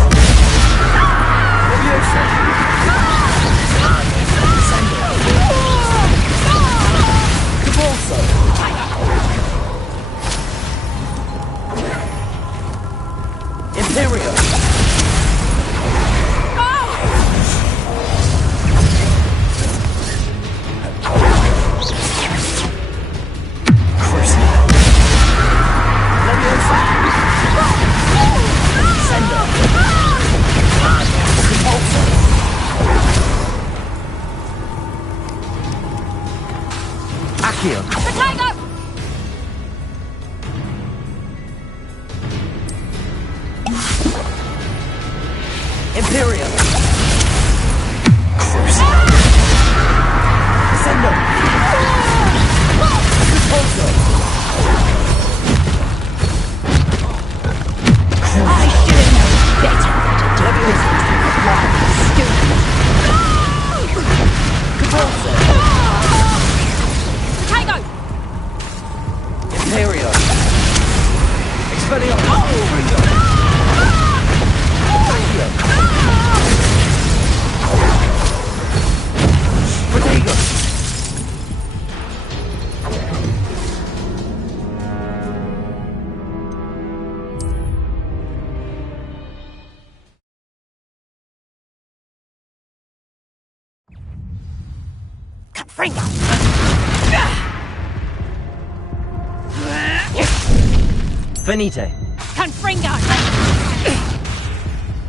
Venite. Confringo!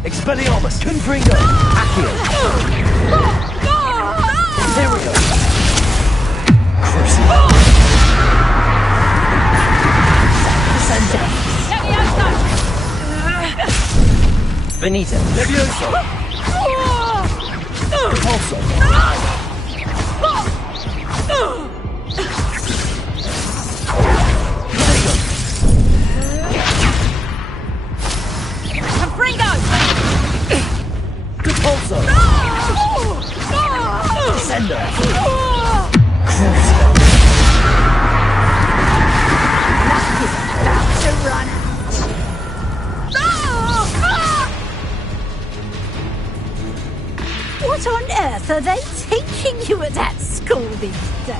Expelliarmus. Confringo. Accio. Imperio. Crucio. Descende. Venite. Levioso. Repulso. Confringo! Repulso. Descendo. To run out. What on earth are they teaching you at that school these days?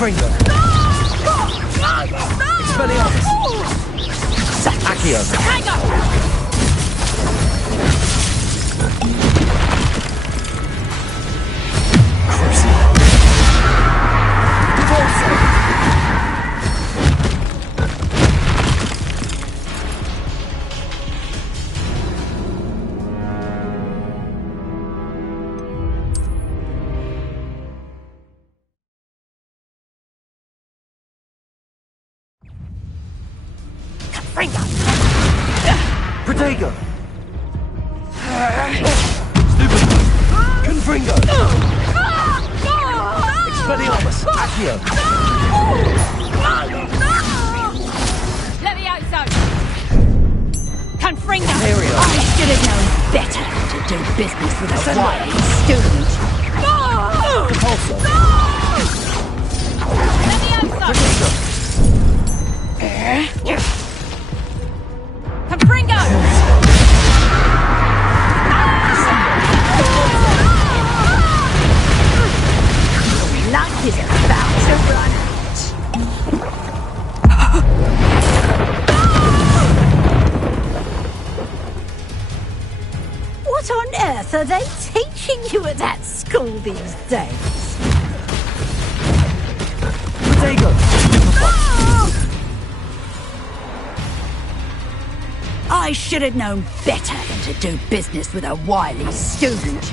Confringo. Expelliarmus. Accio. Protego! Stupid! Confringo! Expelliarmus! Accio! Levioso! Confringo! Aerial! I should have known better to do business with a wily student. Repulsor! Levioso! Confringo! Luck is about to run out. What on earth are they teaching you at that school these days? Protego! I should have known better than to do business with a wily student.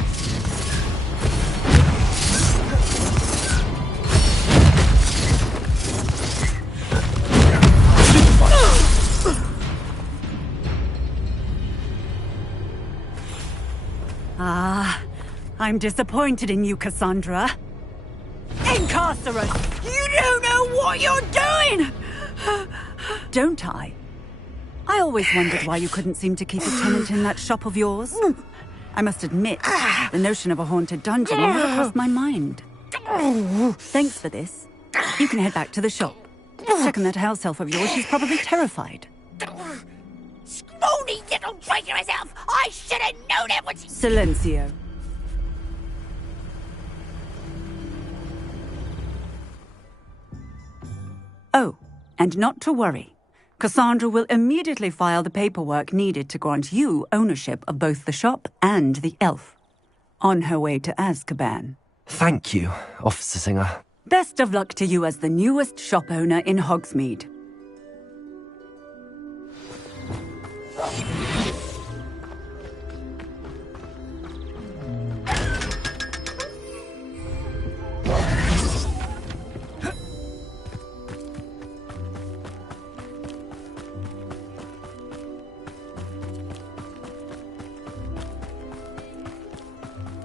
I'm disappointed in you, Cassandra. Incarcerate! You don't know what you're doing! Don't I? I always wondered why you couldn't seem to keep a tenant in that shop of yours. I must admit, the notion of a haunted dungeon never crossed my mind. Thanks for this. You can head back to the shop. Check on that house elf of yours, she's probably terrified. Scrawny little traitorous elf! I should have known it was... Silencio. Oh, and not to worry. Cassandra will immediately file the paperwork needed to grant you ownership of both the shop and the elf. On her way to Azkaban. Thank you, Officer Singer. Best of luck to you as the newest shop owner in Hogsmeade.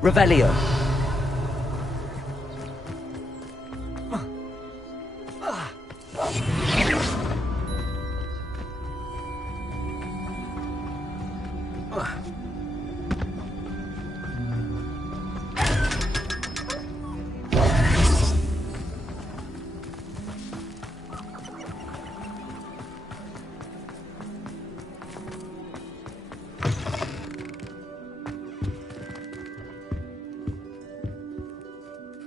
Revelio.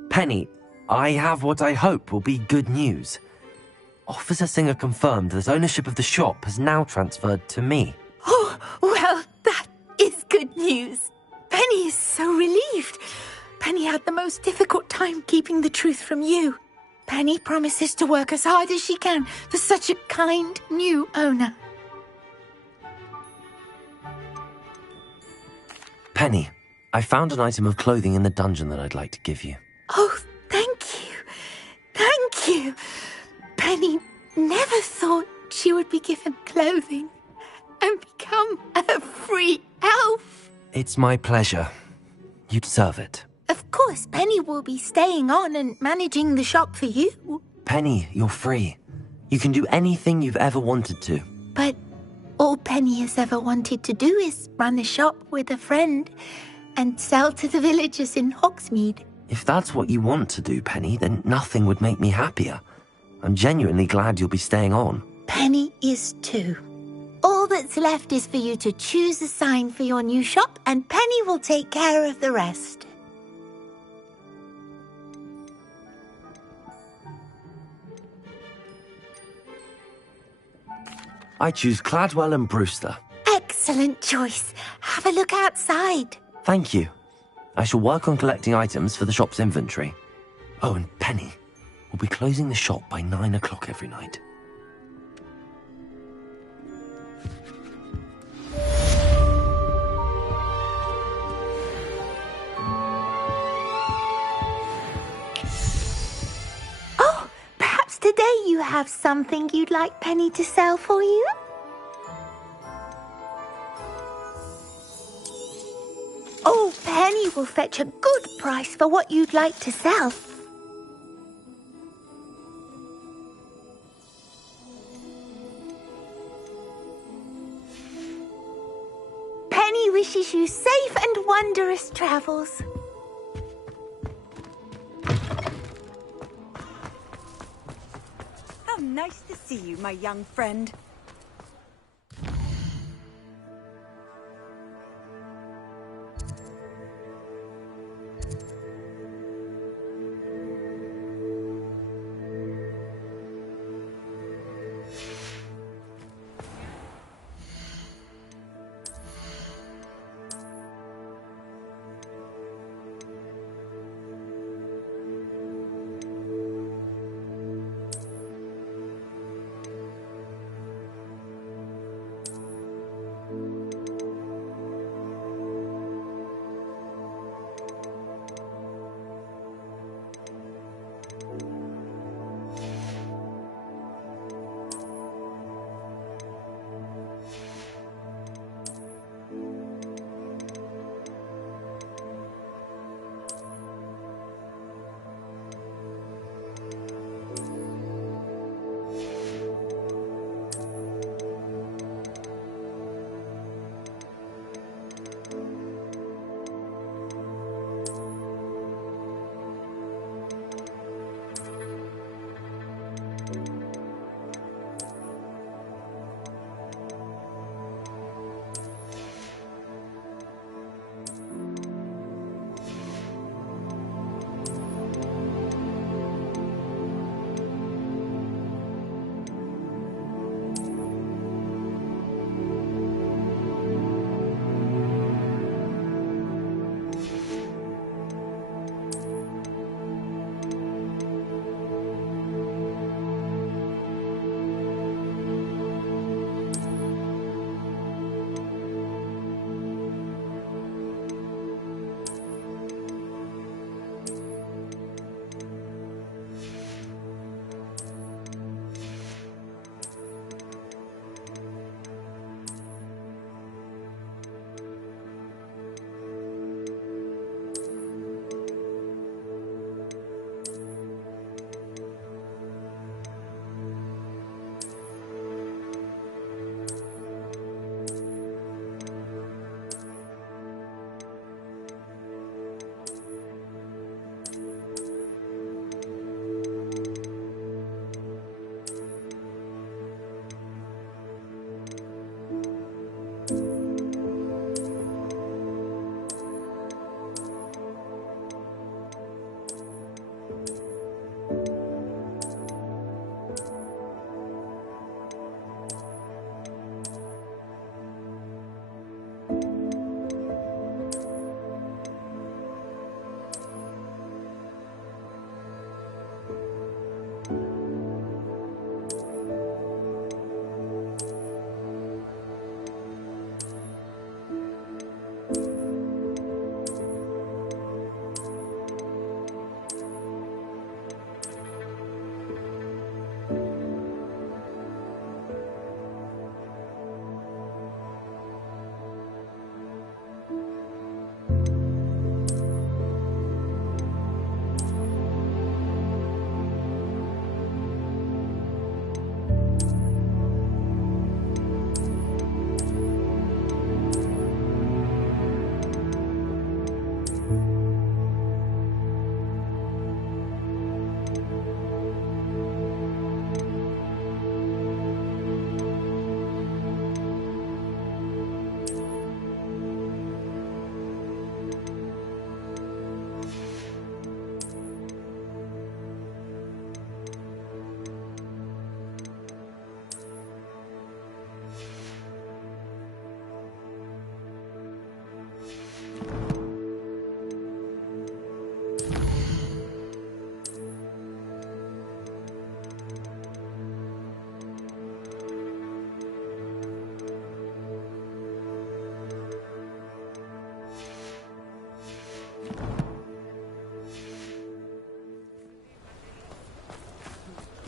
Penny, I have what I hope will be good news. Officer Singer confirmed that ownership of the shop has now transferred to me. Oh, well, that is good news. Penny is so relieved. Penny had the most difficult time keeping the truth from you. Penny promises to work as hard as she can for such a kind new owner. Penny, I found an item of clothing in the dungeon that I'd like to give you. Oh, thank you. Thank you. Penny never thought she would be given clothing and become a free elf. It's my pleasure. You deserve it. Of course, Penny will be staying on and managing the shop for you. Penny, you're free. You can do anything you've ever wanted to. But all Penny has ever wanted to do is run a shop with a friend and sell to the villagers in Hogsmeade. If that's what you want to do, Penny, then nothing would make me happier. I'm genuinely glad you'll be staying on. Penny is too. All that's left is for you to choose a sign for your new shop, and Penny will take care of the rest. I choose Cladwell and Brewster. Excellent choice. Have a look outside. Thank you. I shall work on collecting items for the shop's inventory. Oh, and Penny, we'll be closing the shop by 9 o'clock every night. Oh, perhaps today you have something you'd like Penny to sell for you? Oh, Penny will fetch a good price for what you'd like to sell. Penny wishes you safe and wondrous travels. How nice to see you, my young friend.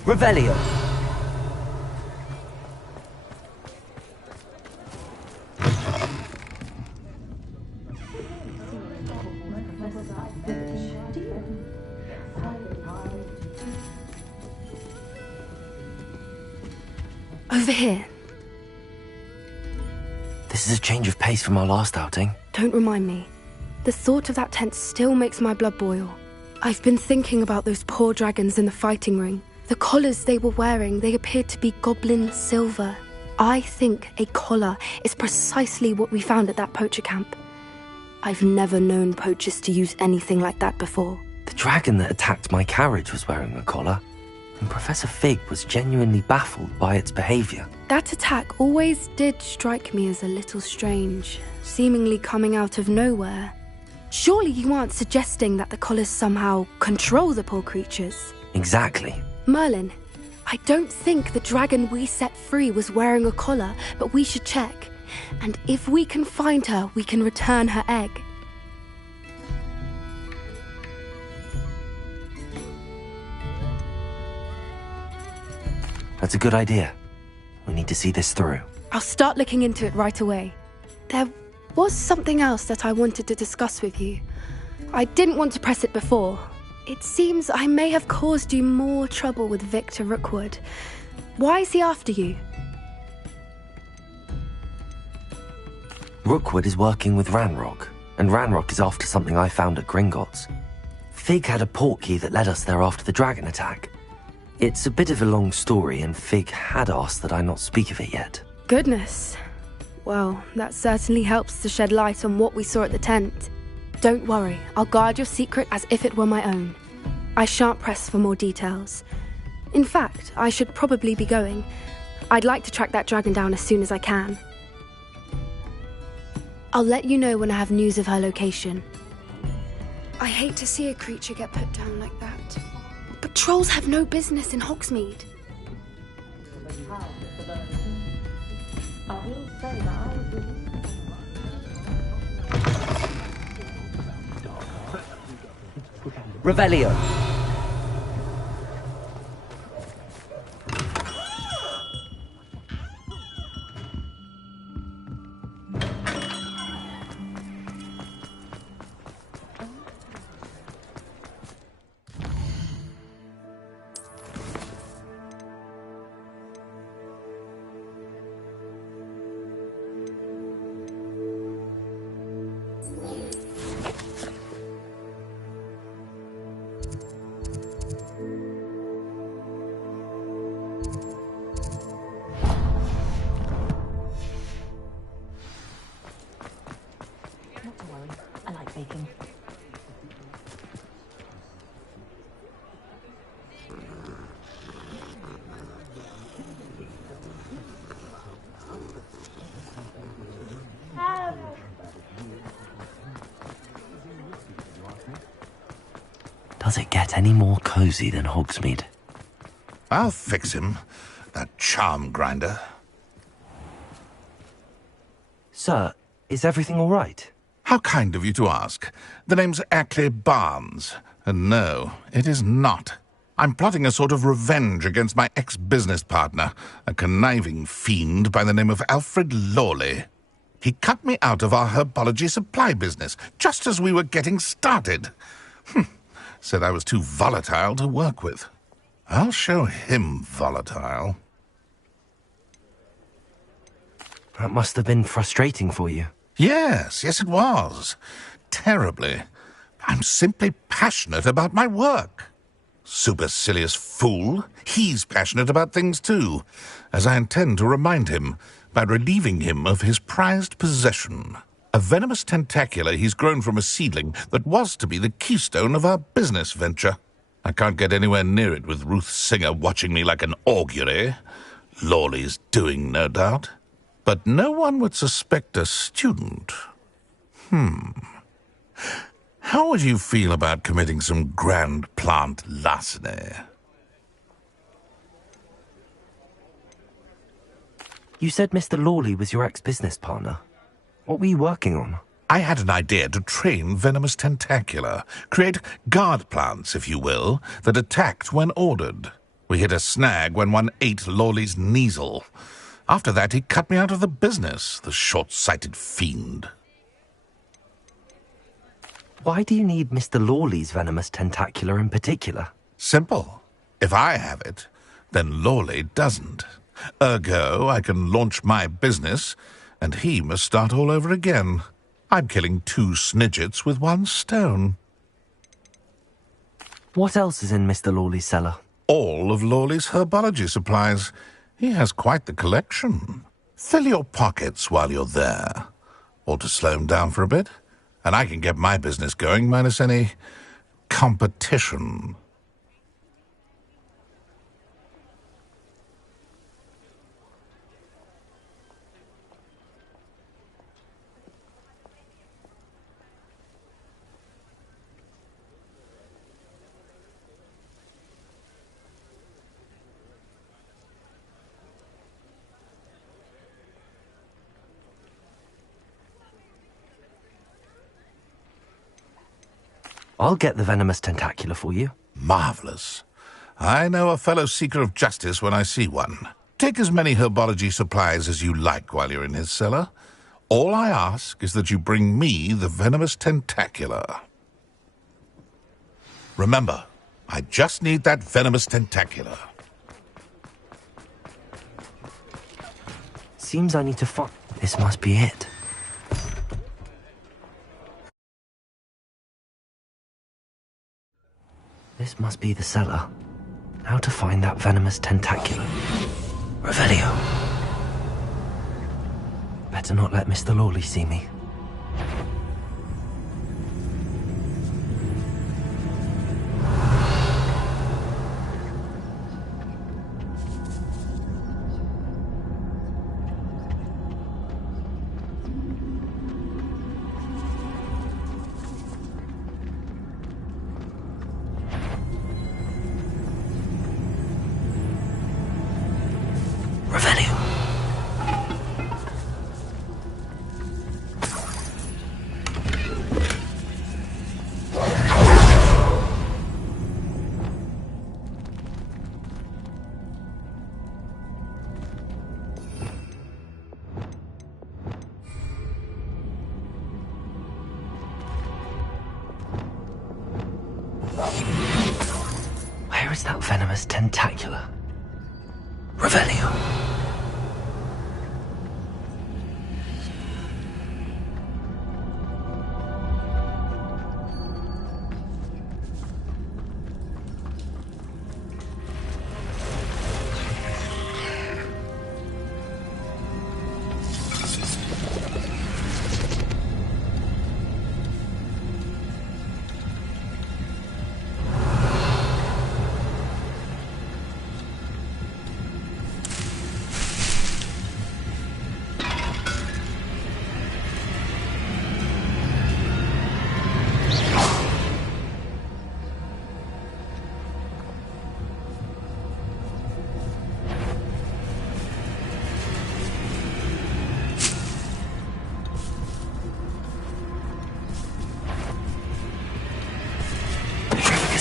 Revelio! Over here. This is a change of pace from our last outing. Don't remind me. The thought of that tent still makes my blood boil. I've been thinking about those poor dragons in the fighting ring. The collars they were wearing, they appeared to be goblin silver. I think a collar is precisely what we found at that poacher camp. I've never known poachers to use anything like that before. The dragon that attacked my carriage was wearing a collar, and Professor Fig was genuinely baffled by its behavior. That attack always did strike me as a little strange, seemingly coming out of nowhere. Surely you aren't suggesting that the collars somehow control the poor creatures? Exactly. Merlin, I don't think the dragon we set free was wearing a collar, but we should check. And if we can find her, we can return her egg. That's a good idea. We need to see this through. I'll start looking into it right away. There was something else that I wanted to discuss with you. I didn't want to press it before. It seems I may have caused you more trouble with Victor Rookwood. Why is he after you? Rookwood is working with Ranrock, and Ranrock is after something I found at Gringotts. Fig had a portkey that led us there after the dragon attack. It's a bit of a long story, and Fig had asked that I not speak of it yet. Goodness. Well, that certainly helps to shed light on what we saw at the tent. Don't worry, I'll guard your secret as if it were my own. I shan't press for more details. In fact, I should probably be going. I'd like to track that dragon down as soon as I can. I'll let you know when I have news of her location. I hate to see a creature get put down like that. But trolls have no business in Hogsmeade. Revelio! Does it get any more cozy than Hogsmeade? I'll fix him, that charm grinder. Sir, is everything all right? How kind of you to ask. The name's Ackley Barnes, and no, it is not. I'm plotting a sort of revenge against my ex-business partner, a conniving fiend by the name of Alfred Lawley. He cut me out of our herbology supply business, just as we were getting started. Said I was too volatile to work with. I'll show him volatile. That must have been frustrating for you. Yes, it was. Terribly. I'm simply passionate about my work. Supercilious fool. He's passionate about things too, as I intend to remind him by relieving him of his prized possession. A venomous tentacula he's grown from a seedling that was to be the keystone of our business venture. I can't get anywhere near it with Ruth Singer watching me like an augury. Lawley's doing, no doubt. But no one would suspect a student. How would you feel about committing some grand plant larceny? You said Mr. Lawley was your ex-business partner. What were you working on? I had an idea to train venomous tentacula, create guard plants, if you will, that attacked when ordered. We hit a snag when one ate Lawley's Kneasel. After that, he cut me out of the business, the short-sighted fiend. Why do you need Mr. Lawley's venomous tentacular in particular? Simple. If I have it, then Lawley doesn't. Ergo, I can launch my business, and he must start all over again. I'm killing 2 snidgets with 1 stone. What else is in Mr. Lawley's cellar? All of Lawley's herbology supplies. He has quite the collection. Fill your pockets while you're there. Or to slow him down for a bit, and I can get my business going minus any competition. I'll get the venomous tentacular for you. Marvelous. I know a fellow seeker of justice when I see one. Take as many herbology supplies as you like while you're in his cellar. All I ask is that you bring me the venomous tentacular. Remember, I just need that venomous tentacular. Seems I need to find... This must be it. This must be the cellar. How to find that venomous tentacular? Revelio. Better not let Mr. Lawley see me. Where is that venomous tentacular? Revelio.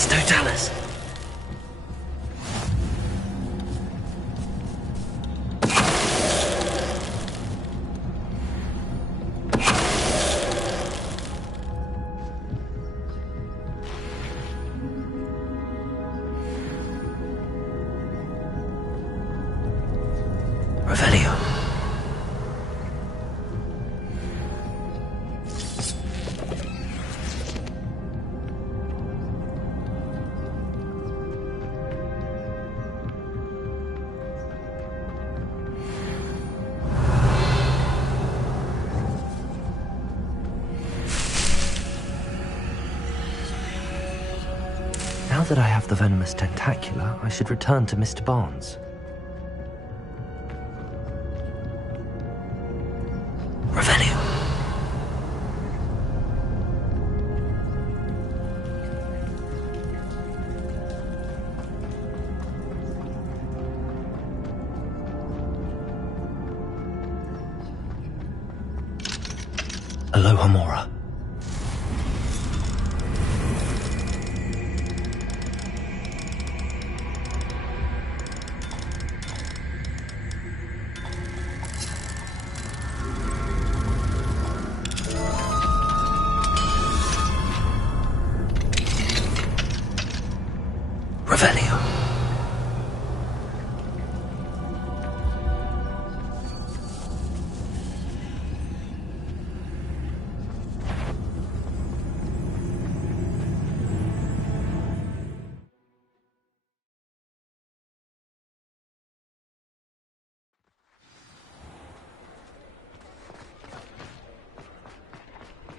Totalis. Revelio. Now that I have the venomous tentacular, I should return to Mr. Barnes. Revelio. Aloha Mora. Revelio.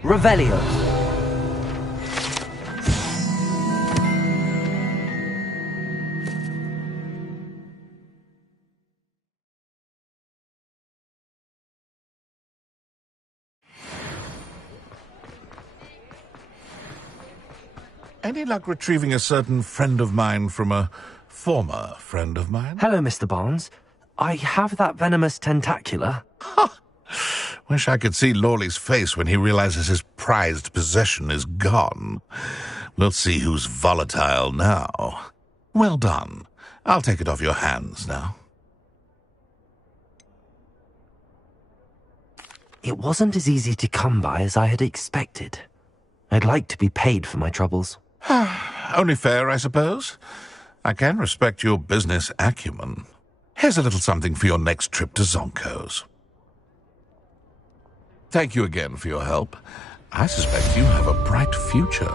Revelio. Any luck retrieving a certain friend of mine from a former friend of mine? Hello, Mr. Barnes. I have that venomous tentacula. Wish I could see Lawley's face when he realizes his prized possession is gone. We'll see who's volatile now. Well done. I'll take it off your hands now. It wasn't as easy to come by as I had expected. I'd like to be paid for my troubles. Only fair, I suppose. I can respect your business acumen. Here's a little something for your next trip to Zonko's. Thank you again for your help. I suspect you have a bright future.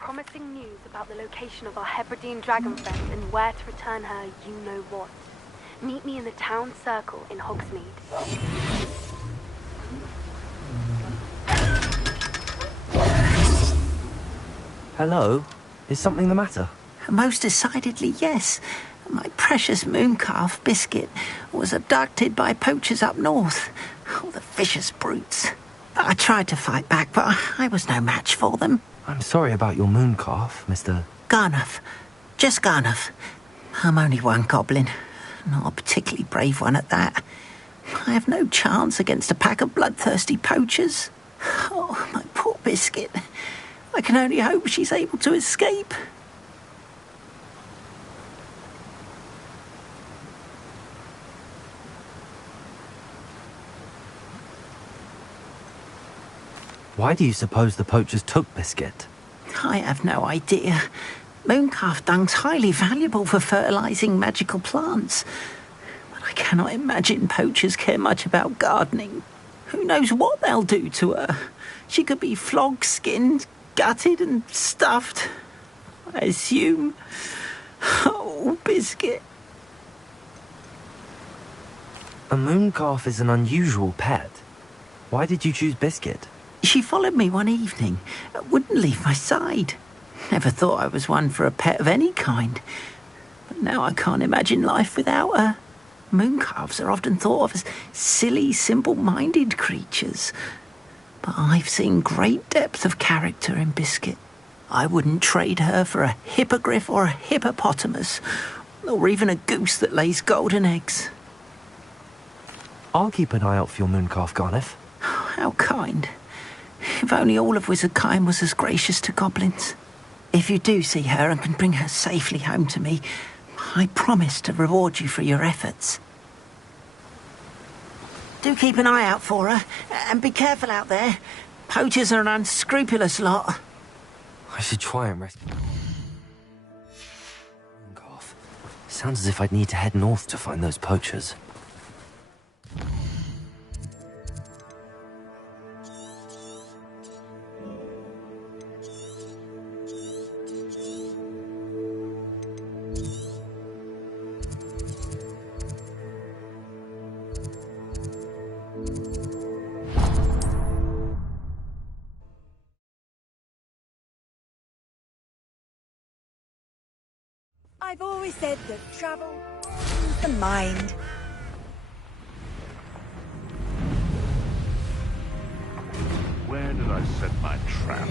Promising news about the location of our Hebridean dragon friend and where to return her you-know-what. Meet me in the town circle in Hogsmeade. Hello? Is something the matter? Most decidedly, yes. My precious mooncalf, Biscuit, was abducted by poachers up north. Oh, the vicious brutes. I tried to fight back, but I was no match for them. I'm sorry about your mooncalf, Mr. Garnuff. Just Garnuff. I'm only one goblin. Not a particularly brave one at that. I have no chance against a pack of bloodthirsty poachers. Oh, my poor Biscuit. I can only hope she's able to escape. Why do you suppose the poachers took Biscuit? I have no idea. Mooncalf dung's highly valuable for fertilising magical plants. But I cannot imagine poachers care much about gardening. Who knows what they'll do to her? She could be flogged, skinned, gutted and stuffed. I assume. Oh, Biscuit. A mooncalf is an unusual pet. Why did you choose Biscuit? She followed me one evening, wouldn't leave my side. Never thought I was one for a pet of any kind. But now I can't imagine life without her. Mooncalves are often thought of as silly, simple-minded creatures. But I've seen great depth of character in Biscuit. I wouldn't trade her for a hippogriff or a hippopotamus, or even a goose that lays golden eggs. I'll keep an eye out for your mooncalf, Garniff. How kind. If only all of Wizardkind was as gracious to goblins. If you do see her and can bring her safely home to me, I promise to reward you for your efforts. Do keep an eye out for her, and be careful out there. Poachers are an unscrupulous lot. I should try and rescue... Mooncalf. Sounds as if I'd need to head north to find those poachers. I've always said that travel is the mind. Where did I set my traps?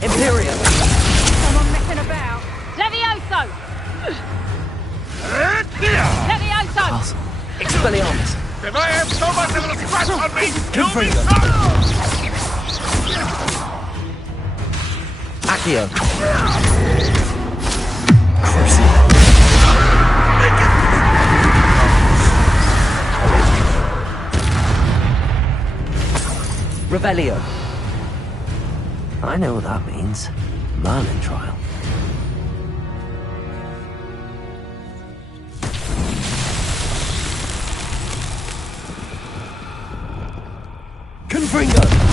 Imperium! Someone messing about. Levioso! Levioso! Castle. Expelliarmus! If I have so much of a scratch on me, you'll be Confringo! Accio! Crucio! Revelio! I know what that means. Merlin trial. Confringo!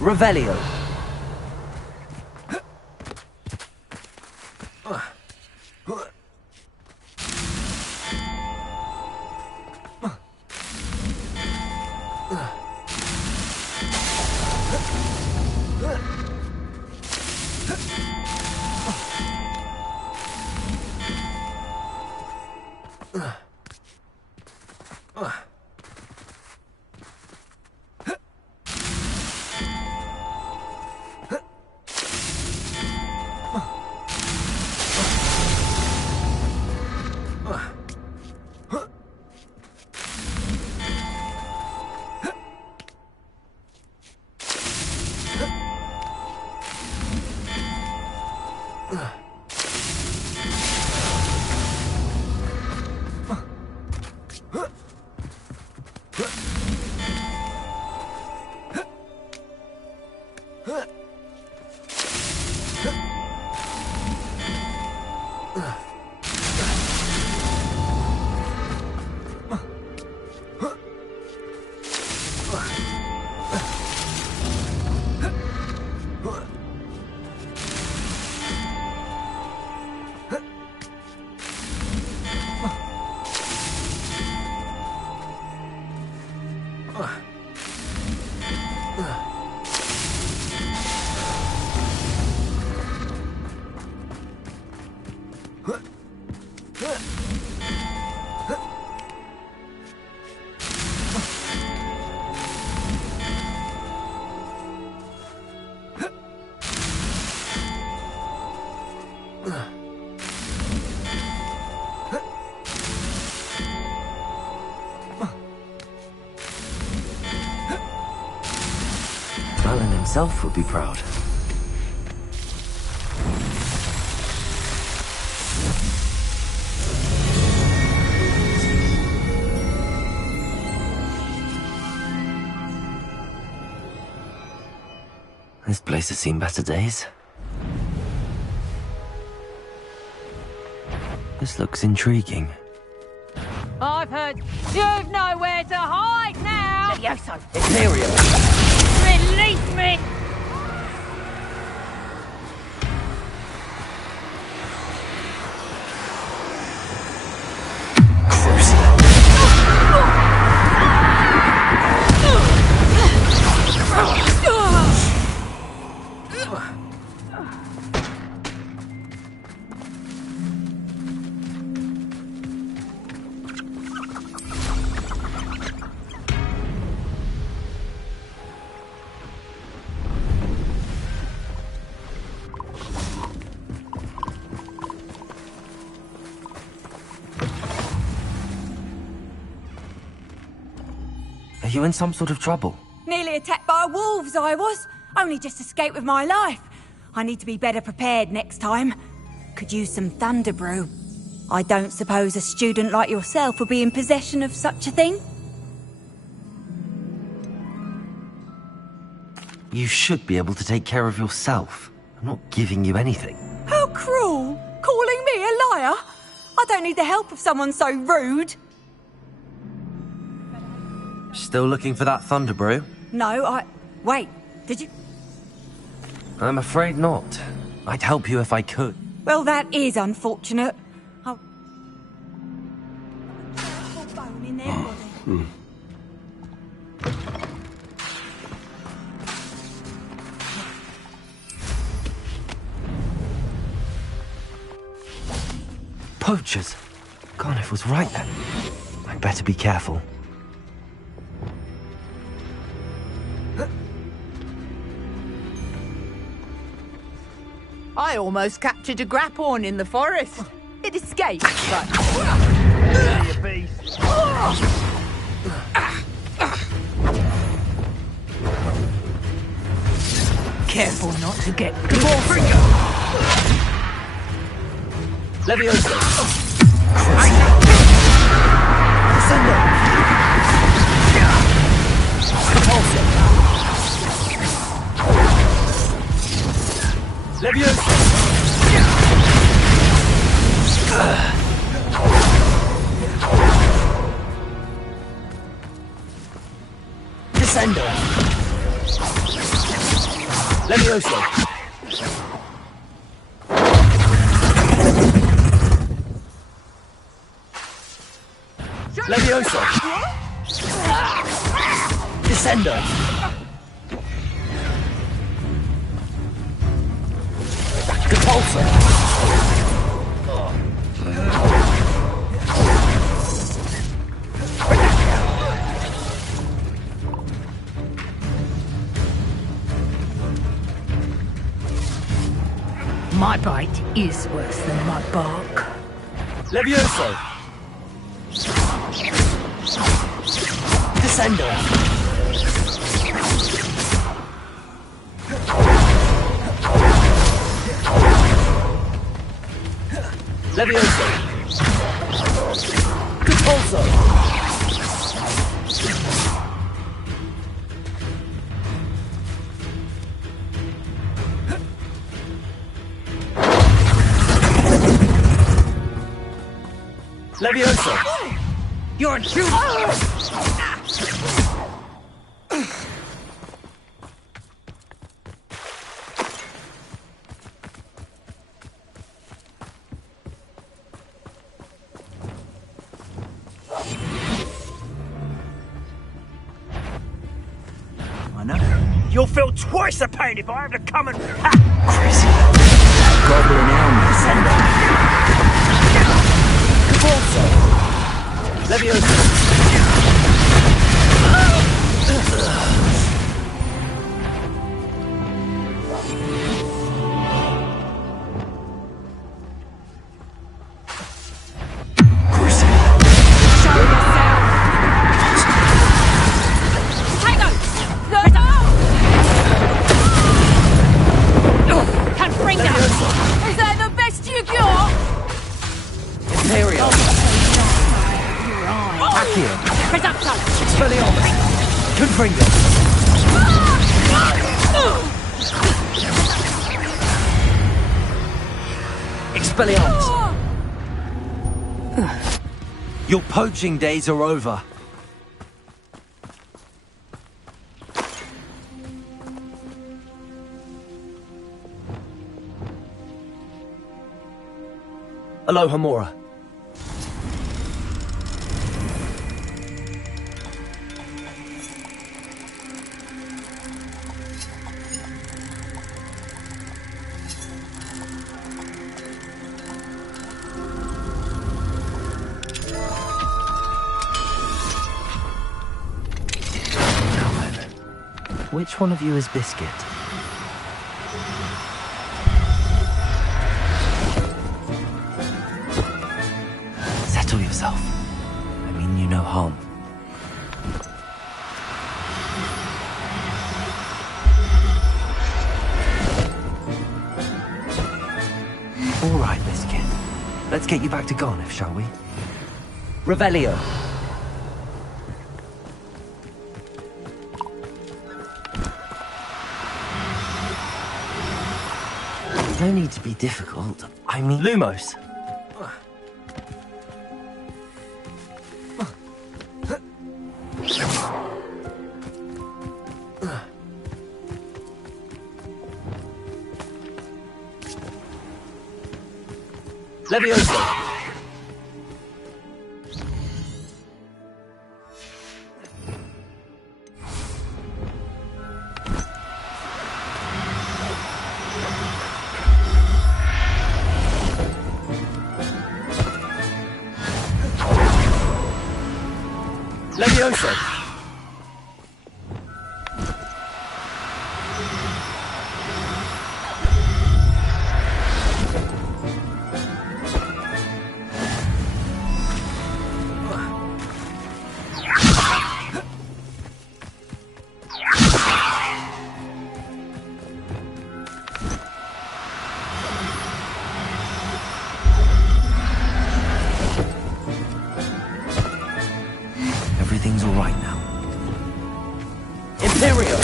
Revelio! Merlin himself would be proud. This place has seen better days. This looks intriguing. I've heard you've nowhere to hide now! Levioso! Imperium! Release me! Are you in some sort of trouble? Nearly attacked by wolves, I was. Only just escaped with my life. I need to be better prepared next time. Could use some thunder brew. I don't suppose a student like yourself would be in possession of such a thing? You should be able to take care of yourself. I'm not giving you anything. How cruel! Calling me a liar? I don't need the help of someone so rude. Still looking for that thunder brew? No, Wait, did you... I'm afraid not. I'd help you if I could. Well, that is unfortunate. Oh. Bone in their body. Poachers! Garniff was right then. I'd better be careful. I almost captured a grapphorn in the forest. It escaped, but... You beast. Careful not to get... Levioso! Levioso! Descendo! Levioso! Levioso! Descendo! Repulsor! My bite is worse than my bark. Levioso! Descendo! Levioso! Repulsor! Levioso! You're a Jew! I know. You'll feel twice the pain if I have to come and... Crazy. Goblin elm descender. Repulsor! Levioso! Is that the best you got? Imperial! Accio! Presapta! Expelliarmus! Confringo! Expelliarmus! Your poaching days are over. Aloha Mora. Which one of you is Biscuit? Settle yourself. I mean you no harm. All right, Biscuit. Let's get you back to Garniff, shall we? Revelio. No need to be difficult. I mean, Lumos. Levioso! Levioso! Everything's all right now. Imperial!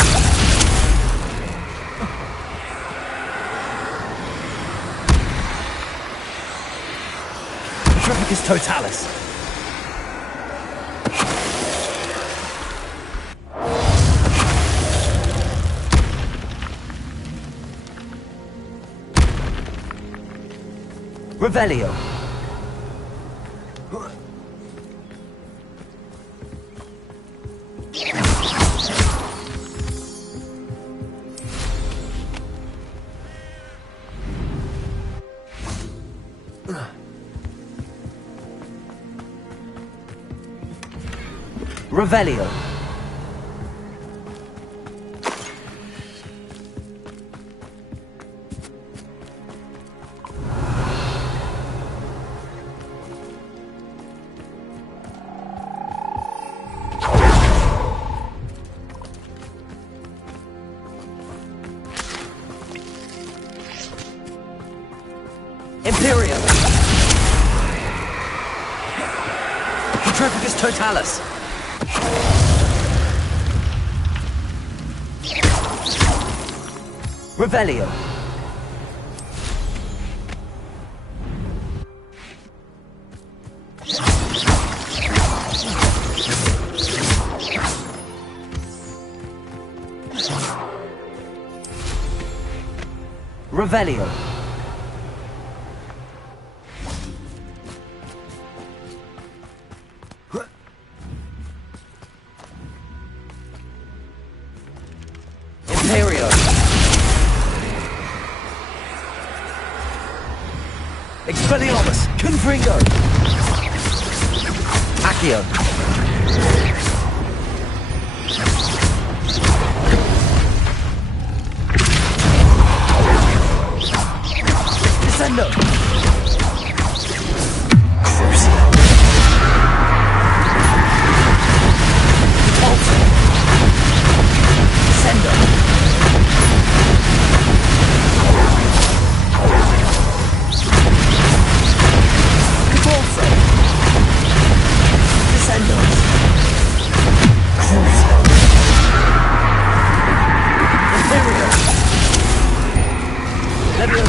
Triplicus Totalis! Revelio! Revelio. Imperium. Triplicus Totalis. Revelio. Revelio. Imperio. Expelliarmus. Confringo. Accio. Descendo. Crucio. Alto. Descendo. Capolso. Descendo. Crucio. Imperio. Levio.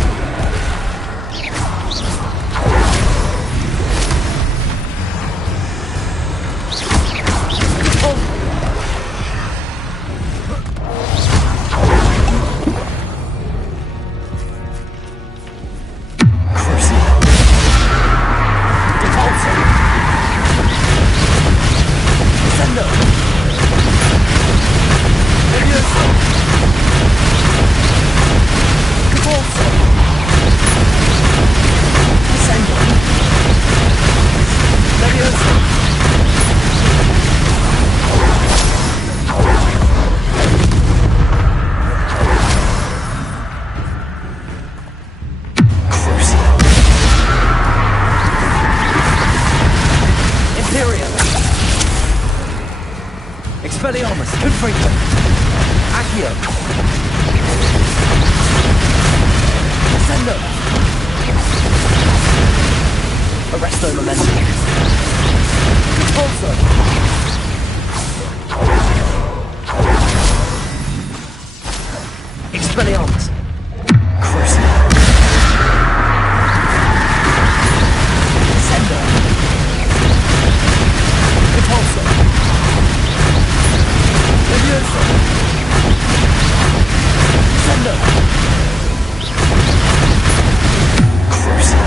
Expelliarmus, Confringo, Accio, Descendo, Arresto Momentum, Capolso, Expelliarmus, Crucio, Descendo, Capolso, Levioso, Descendo, Crucio.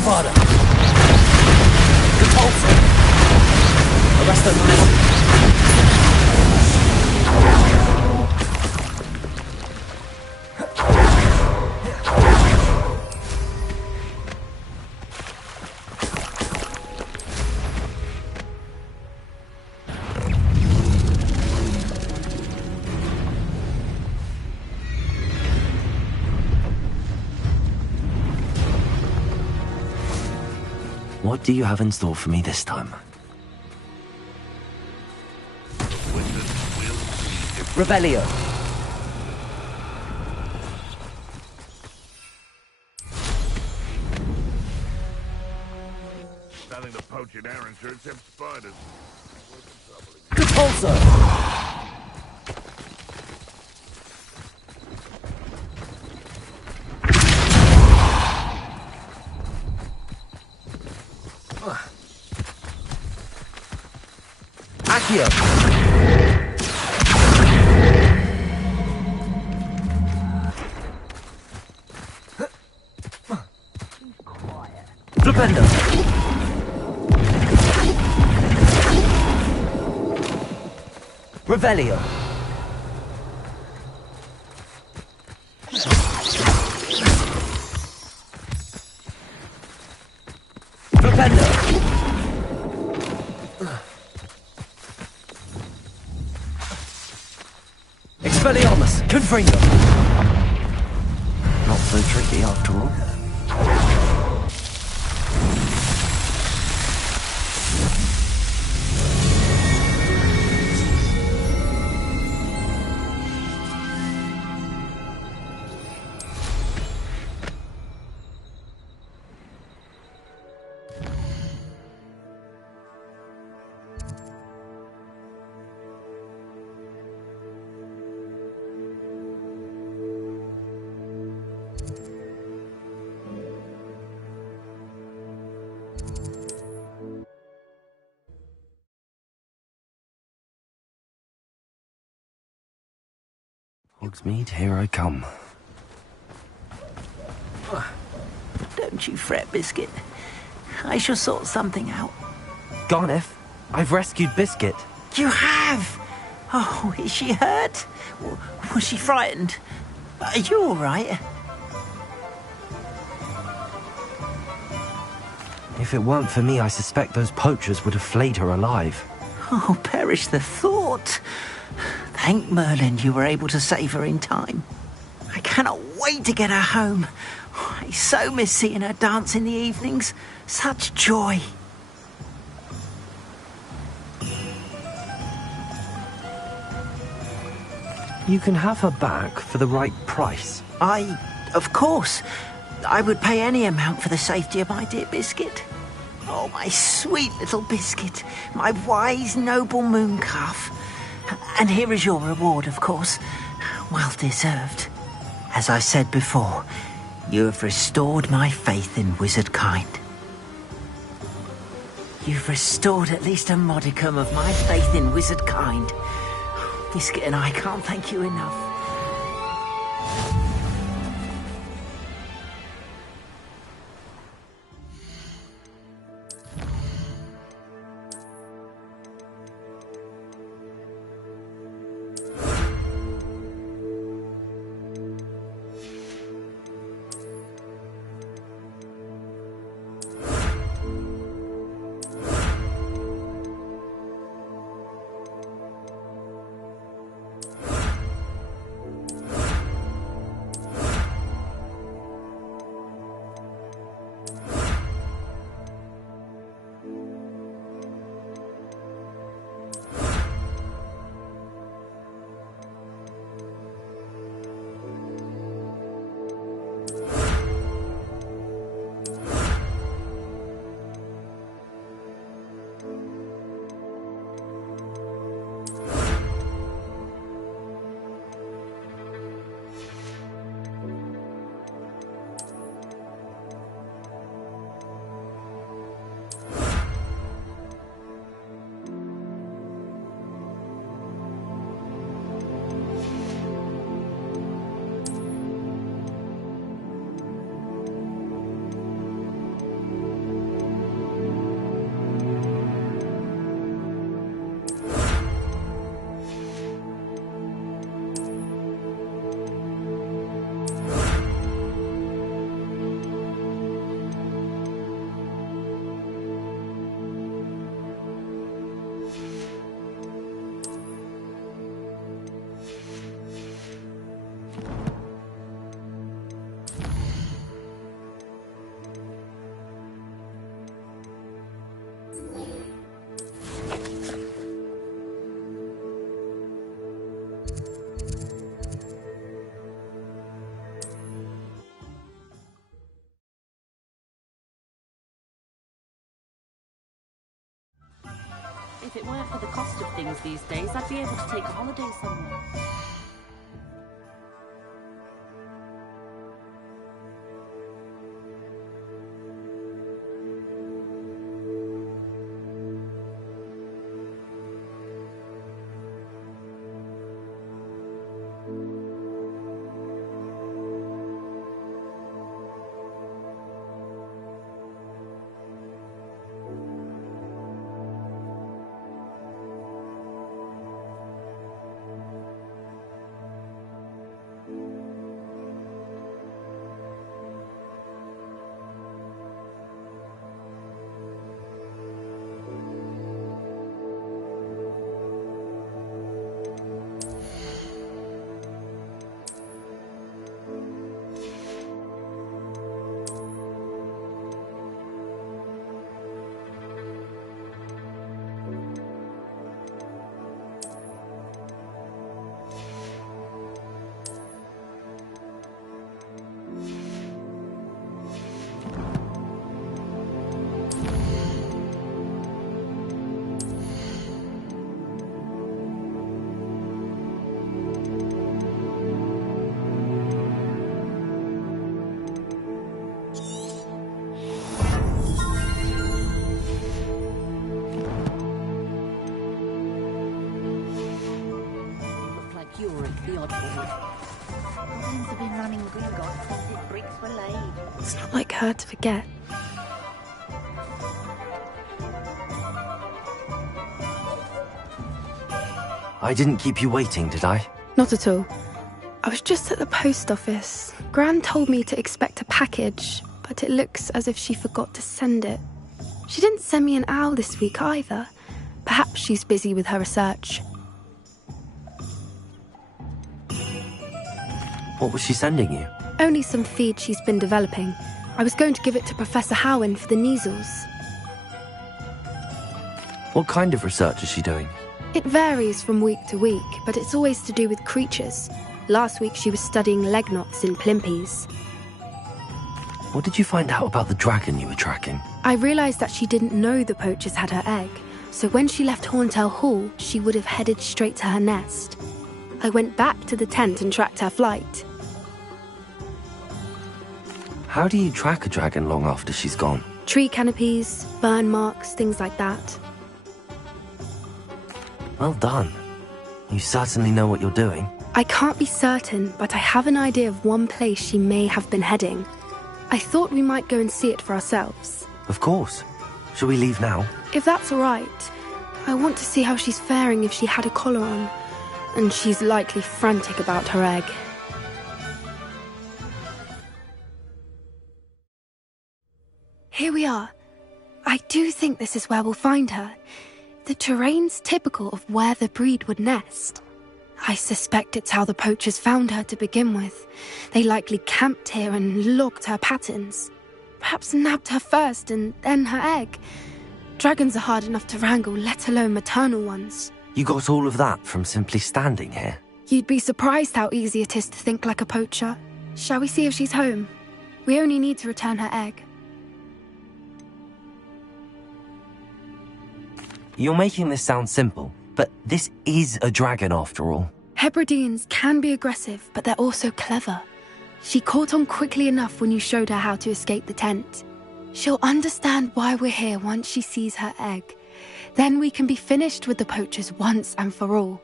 Bombarda. Repulsor. Arresto Mile. What do you have in store for me this time? Rebellio. Starting to poach in errands sure except spiders. Repulsor. Accio. Flipendo. Revelio. Flipendo. Expelliarmus. Confringo. Not so tricky after all. Hogsmeade, here I come. Don't you fret, Biscuit. I shall sort something out. Garneth, I've rescued Biscuit. You have? Oh, is she hurt? Was she frightened? Are you all right? If it weren't for me, I suspect those poachers would have flayed her alive. Oh, perish the thought. Thank Merlin you were able to save her in time. I cannot wait to get her home. I so miss seeing her dance in the evenings. Such joy. You can have her back for the right price. Of course, I would pay any amount for the safety of my dear Biscuit. Oh, my sweet little Biscuit, my wise, noble mooncalf. And here is your reward, of course. Well deserved. As I said before, you have restored my faith in wizard kind. You've restored at least a modicum of my faith in wizard kind. Biscuit and I can't thank you enough. for the cost of things these days, I'd be able to take a holiday somewhere. You're at the oddball. Goblins have been running Gringotts since its bricks were laid. It's not like her to forget. I didn't keep you waiting, did I? Not at all. I was just at the post office. Gran told me to expect a package, but it looks as if she forgot to send it. She didn't send me an owl this week either. Perhaps she's busy with her research. What was she sending you? Only some feed she's been developing. I was going to give it to Professor Howin for the measles. What kind of research is she doing? It varies from week to week, but it's always to do with creatures. Last week she was studying leg knots in plimpies. What did you find out about the dragon you were tracking? I realised that she didn't know the poachers had her egg, so when she left Horntail Hall, she would have headed straight to her nest. I went back to the tent and tracked her flight. How do you track a dragon long after she's gone? Tree canopies, burn marks, things like that. Well done. You certainly know what you're doing. I can't be certain, but I have an idea of one place she may have been heading. I thought we might go and see it for ourselves. Of course. Shall we leave now? If that's all right. I want to see how she's faring if she had a collar on. And she's likely frantic about her egg. Here we are. I do think this is where we'll find her. The terrain's typical of where the breed would nest. I suspect it's how the poachers found her to begin with. They likely camped here and logged her patterns. Perhaps nabbed her first and then her egg. Dragons are hard enough to wrangle, let alone maternal ones. You got all of that from simply standing here? You'd be surprised how easy it is to think like a poacher. Shall we see if she's home? We only need to return her egg. You're making this sound simple, but this is a dragon after all. Hebrideans can be aggressive, but they're also clever. She caught on quickly enough when you showed her how to escape the tent. She'll understand why we're here once she sees her egg. Then we can be finished with the poachers once and for all.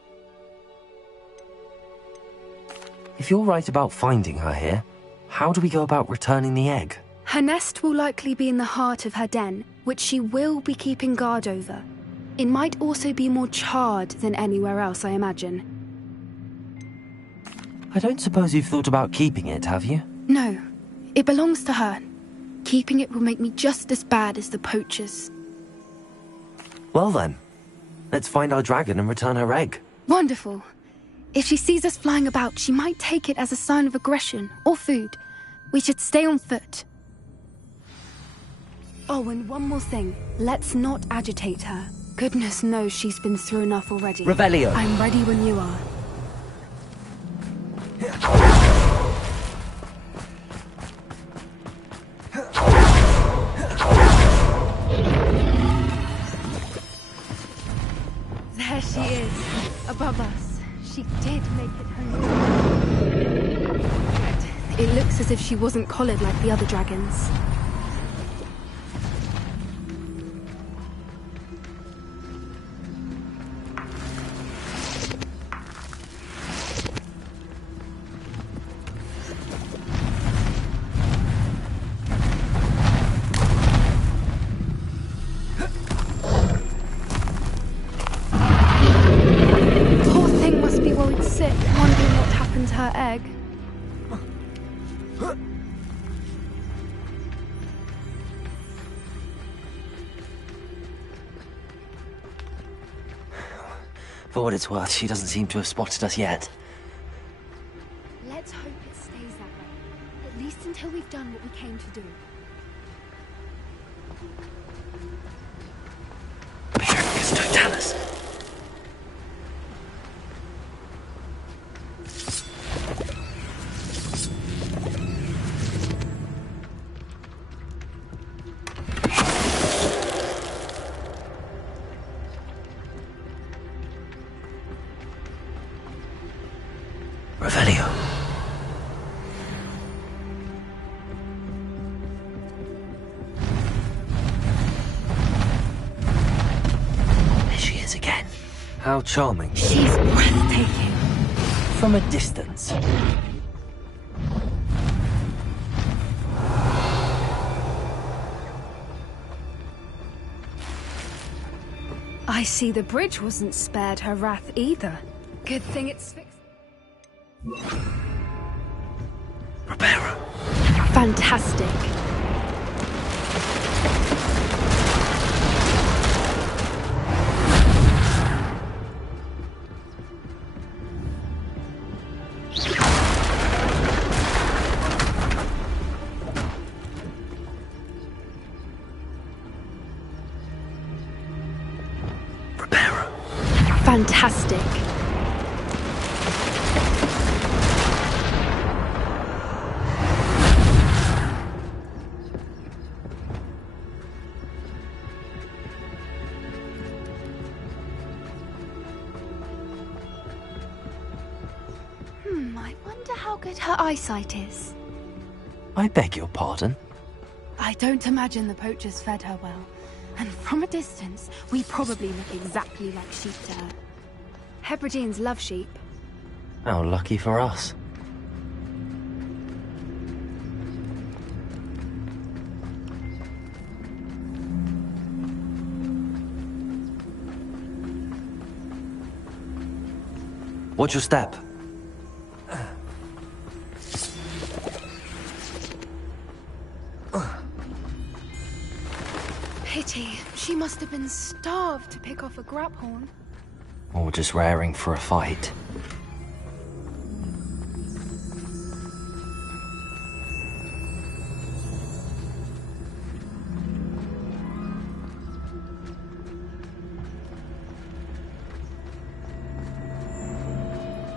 If you're right about finding her here, how do we go about returning the egg? Her nest will likely be in the heart of her den, which she will be keeping guard over. It might also be more charred than anywhere else, I imagine. I don't suppose you've thought about keeping it, have you? No, it belongs to her. Keeping it will make me just as bad as the poachers. Well then, let's find our dragon and return her egg. Wonderful. If she sees us flying about, she might take it as a sign of aggression or food. We should stay on foot. Oh, and one more thing. Let's not agitate her. Goodness knows she's been through enough already. Revelio. I'm ready when you are. above us. She did make it home. It looks as if she wasn't collared like the other dragons. Her egg. For what it's worth, she doesn't seem to have spotted us yet. Let's hope it stays that way. At least until we've done what we came to do. Don't tell us. Revelio. There she is again. How charming. She's breathtaking. From a distance. I see the bridge wasn't spared her wrath either. Good thing it's fixed. Reparo. Fantastic. Reparo. Fantastic. I wonder how good her eyesight is. I beg your pardon? I don't imagine the poachers fed her well. And from a distance, we probably look exactly like sheep to her. Hebrideans love sheep. How lucky for us. Watch your step. Pity. She must have been starved to pick off a graphorn. Or just raring for a fight.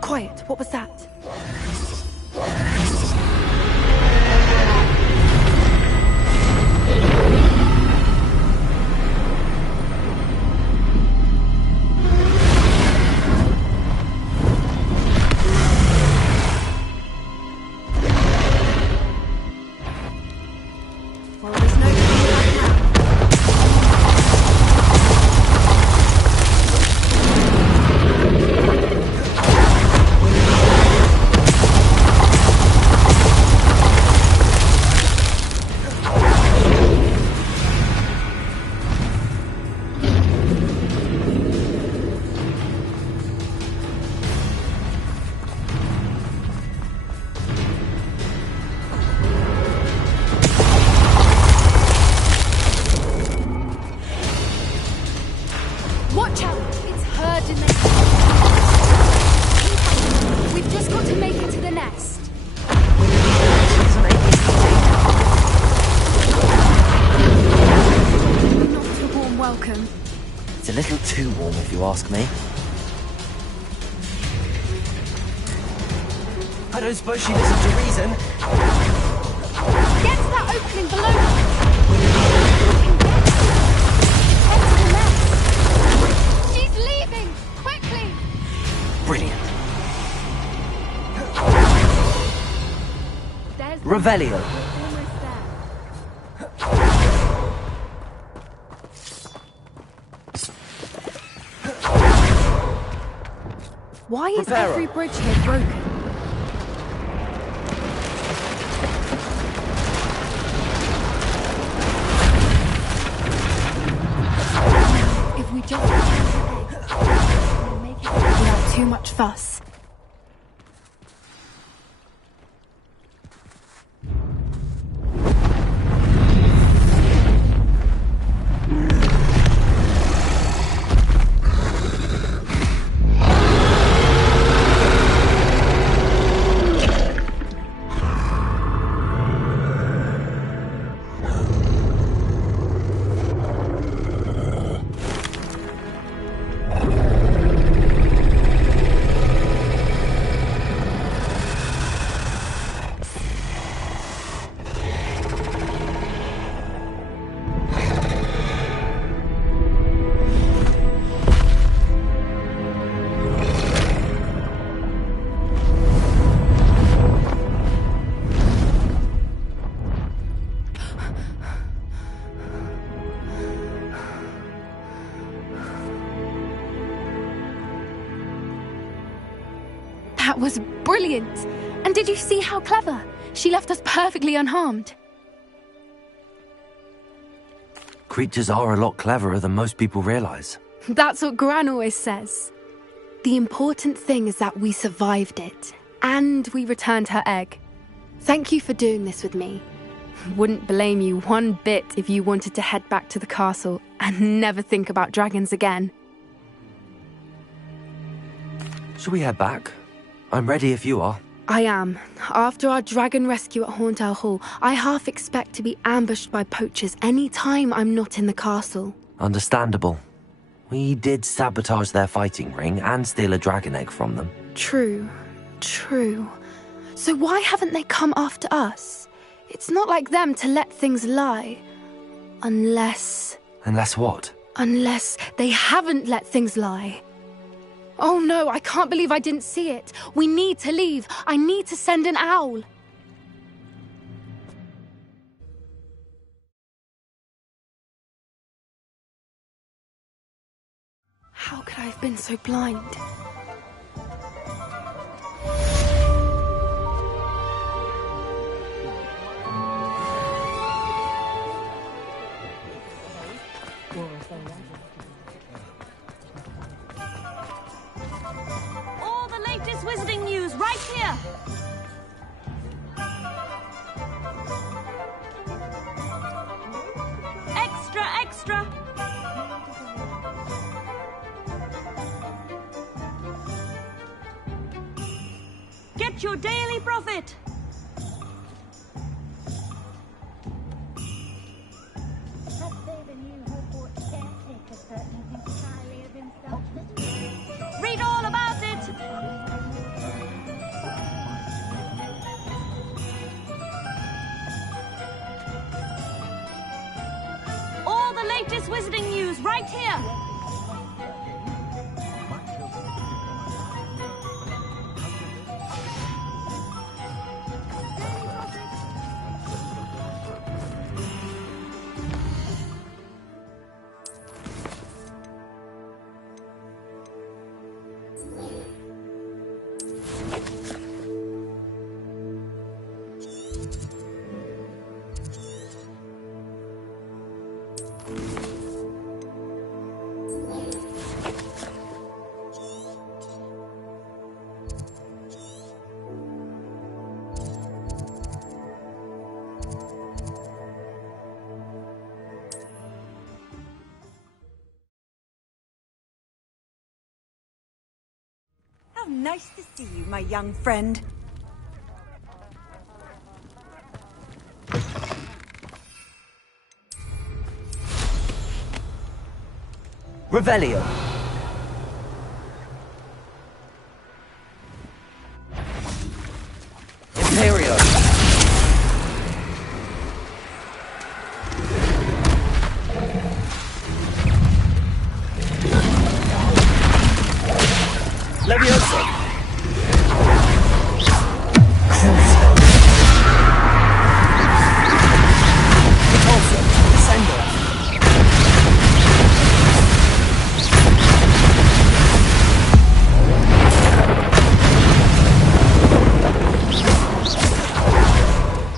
Quiet. What was that? Well, there's no coming back now. Watch out! It's herd in the... We've just got to make it to the nest. Not a warm welcome. It's a little too warm if you ask me. I don't suppose she listens to reason. Get to that opening below us. Head to the nest. She's leaving! Quickly! Brilliant. There's Revelio. We're almost there. Why is Reparo. every bridge here broken? If we just we'll make it without too much fuss. That was brilliant! And did you see how clever? She left us perfectly unharmed. Creatures are a lot cleverer than most people realize. That's what Gran always says. The important thing is that we survived it, and we returned her egg. Thank you for doing this with me. Wouldn't blame you one bit if you wanted to head back to the castle and never think about dragons again. Shall we head back? I'm ready if you are. I am. After our dragon rescue at Horndale Hall, I half expect to be ambushed by poachers any time I'm not in the castle. Understandable. We did sabotage their fighting ring and steal a dragon egg from them. True. So why haven't they come after us? It's not like them to let things lie. Unless what? Unless they haven't let things lie. Oh no, I can't believe I didn't see it. We need to leave. I need to send an owl. How could I have been so blind? All the latest wizarding news right here. Extra, extra. Get your daily profit. Read all about it. All the latest wizarding news right here. How nice to see you, my young friend. Revelio. Imperio. Levioso! Repulsor! Descender!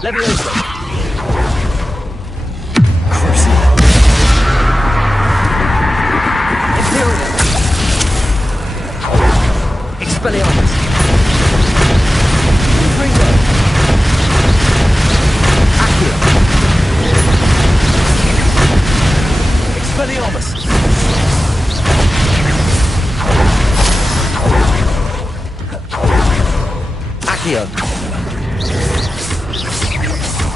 Levioso! Imperium! Expelliarmus! Ringo! Accio! Expelliarmus! Accio!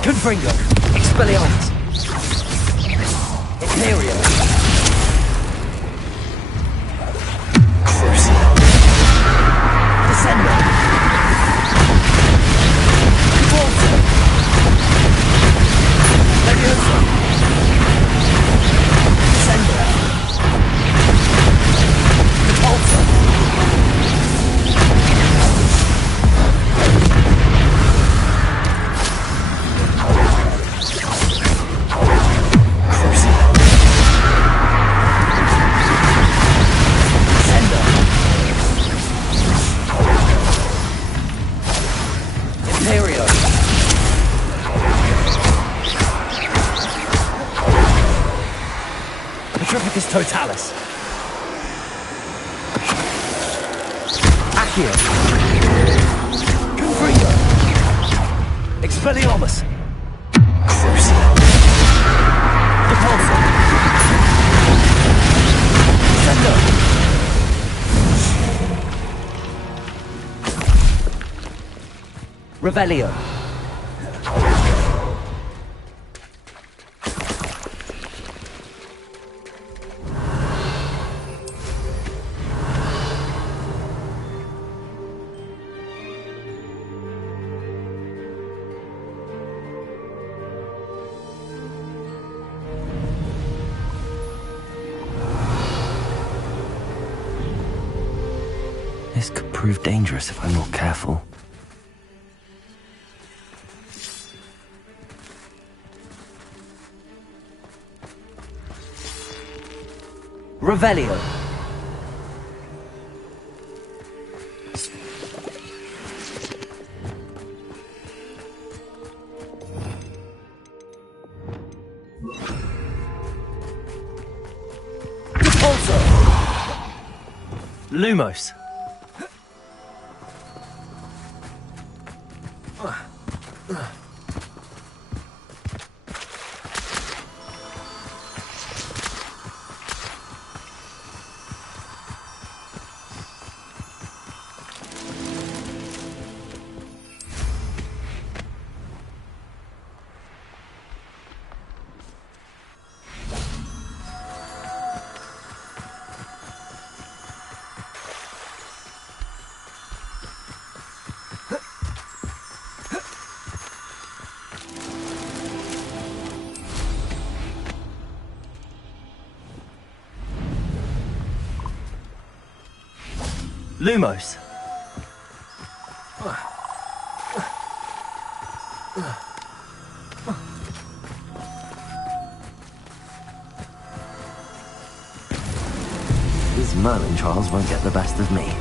Confringo! Expelliarmus! Imperium! Descender! Repulsor! Levioso! Descender! Repulsor! Imperio! Petrificus Totalis! Accio! Confringo! Expelliarmus! Repulsor! Descender! Revelio! This could prove dangerous if I'm not careful. Revelio. Repulsor. Lumos. Lumos. These Merlin trials won't get the best of me.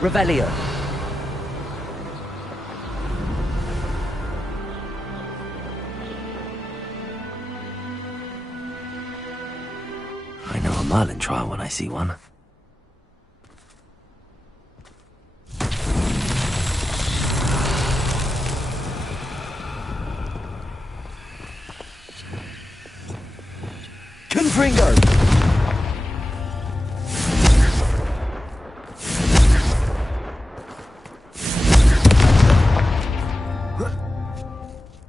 Revelio. I know a Merlin trial when I see one. Confringo!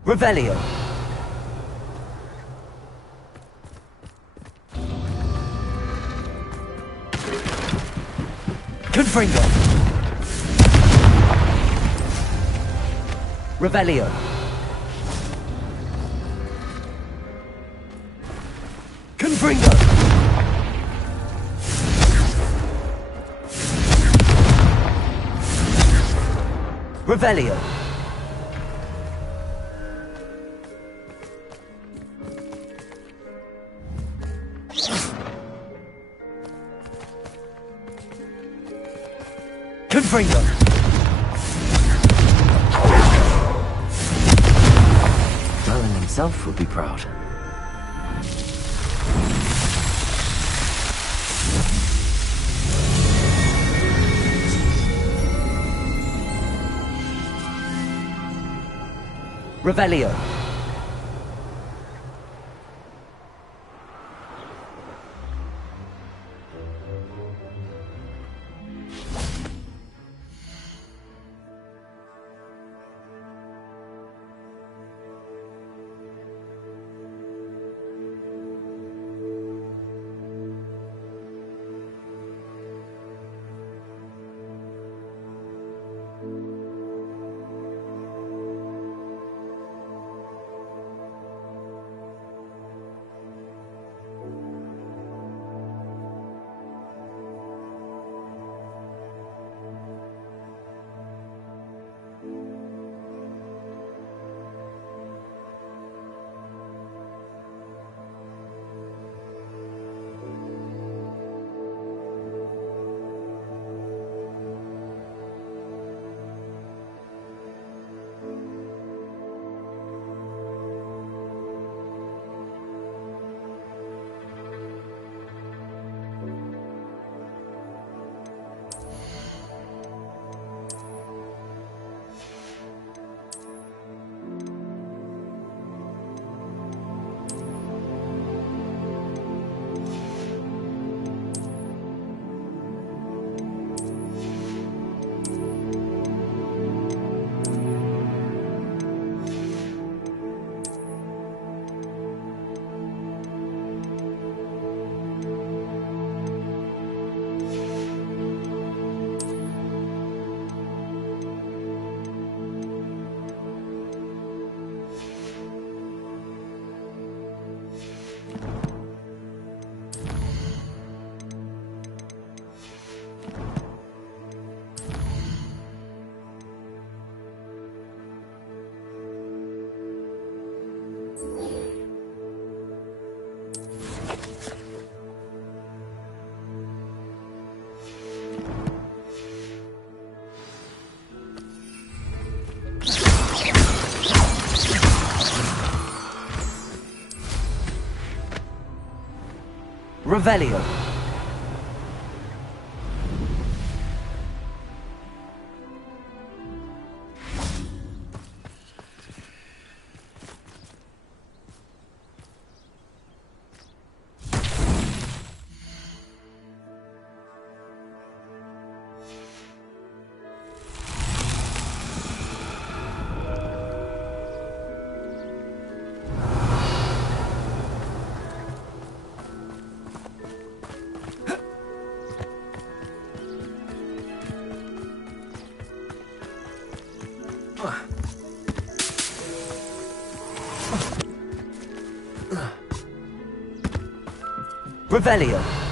Revelio! Confringo! Revelio! Confringo! Revelio! Confringo! Merlin himself would be proud. Revelio. Revelio. Revelio.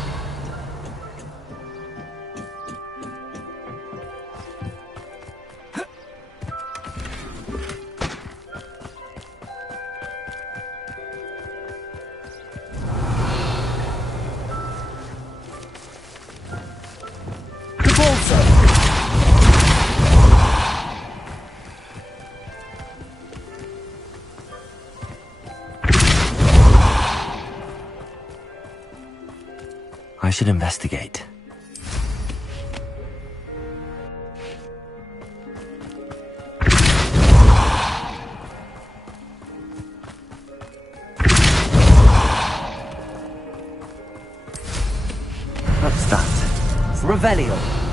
I should investigate. What's that? Revelio.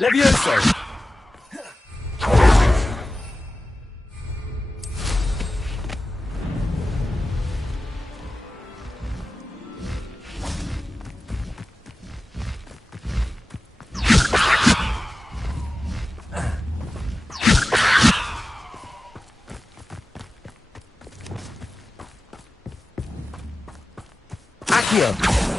Levioso! Accio!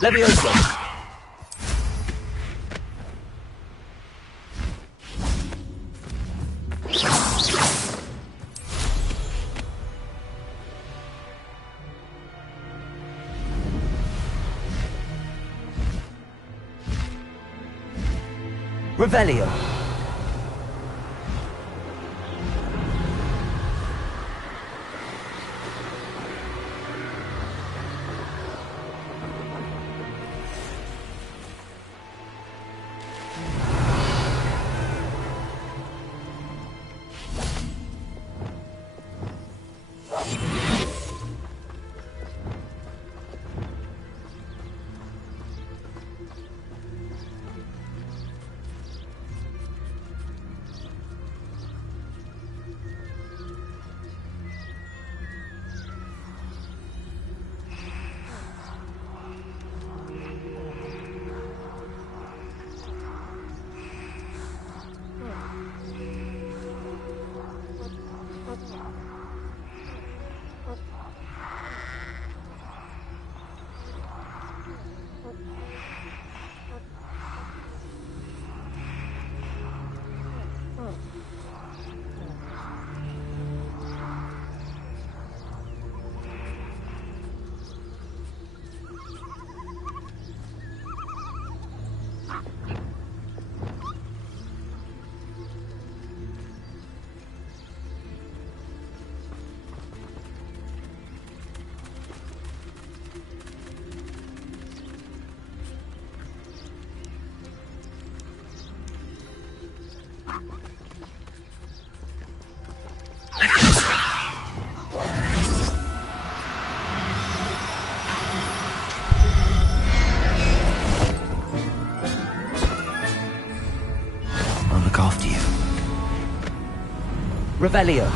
Levioso! Revelio. I'll look after you. Revelio.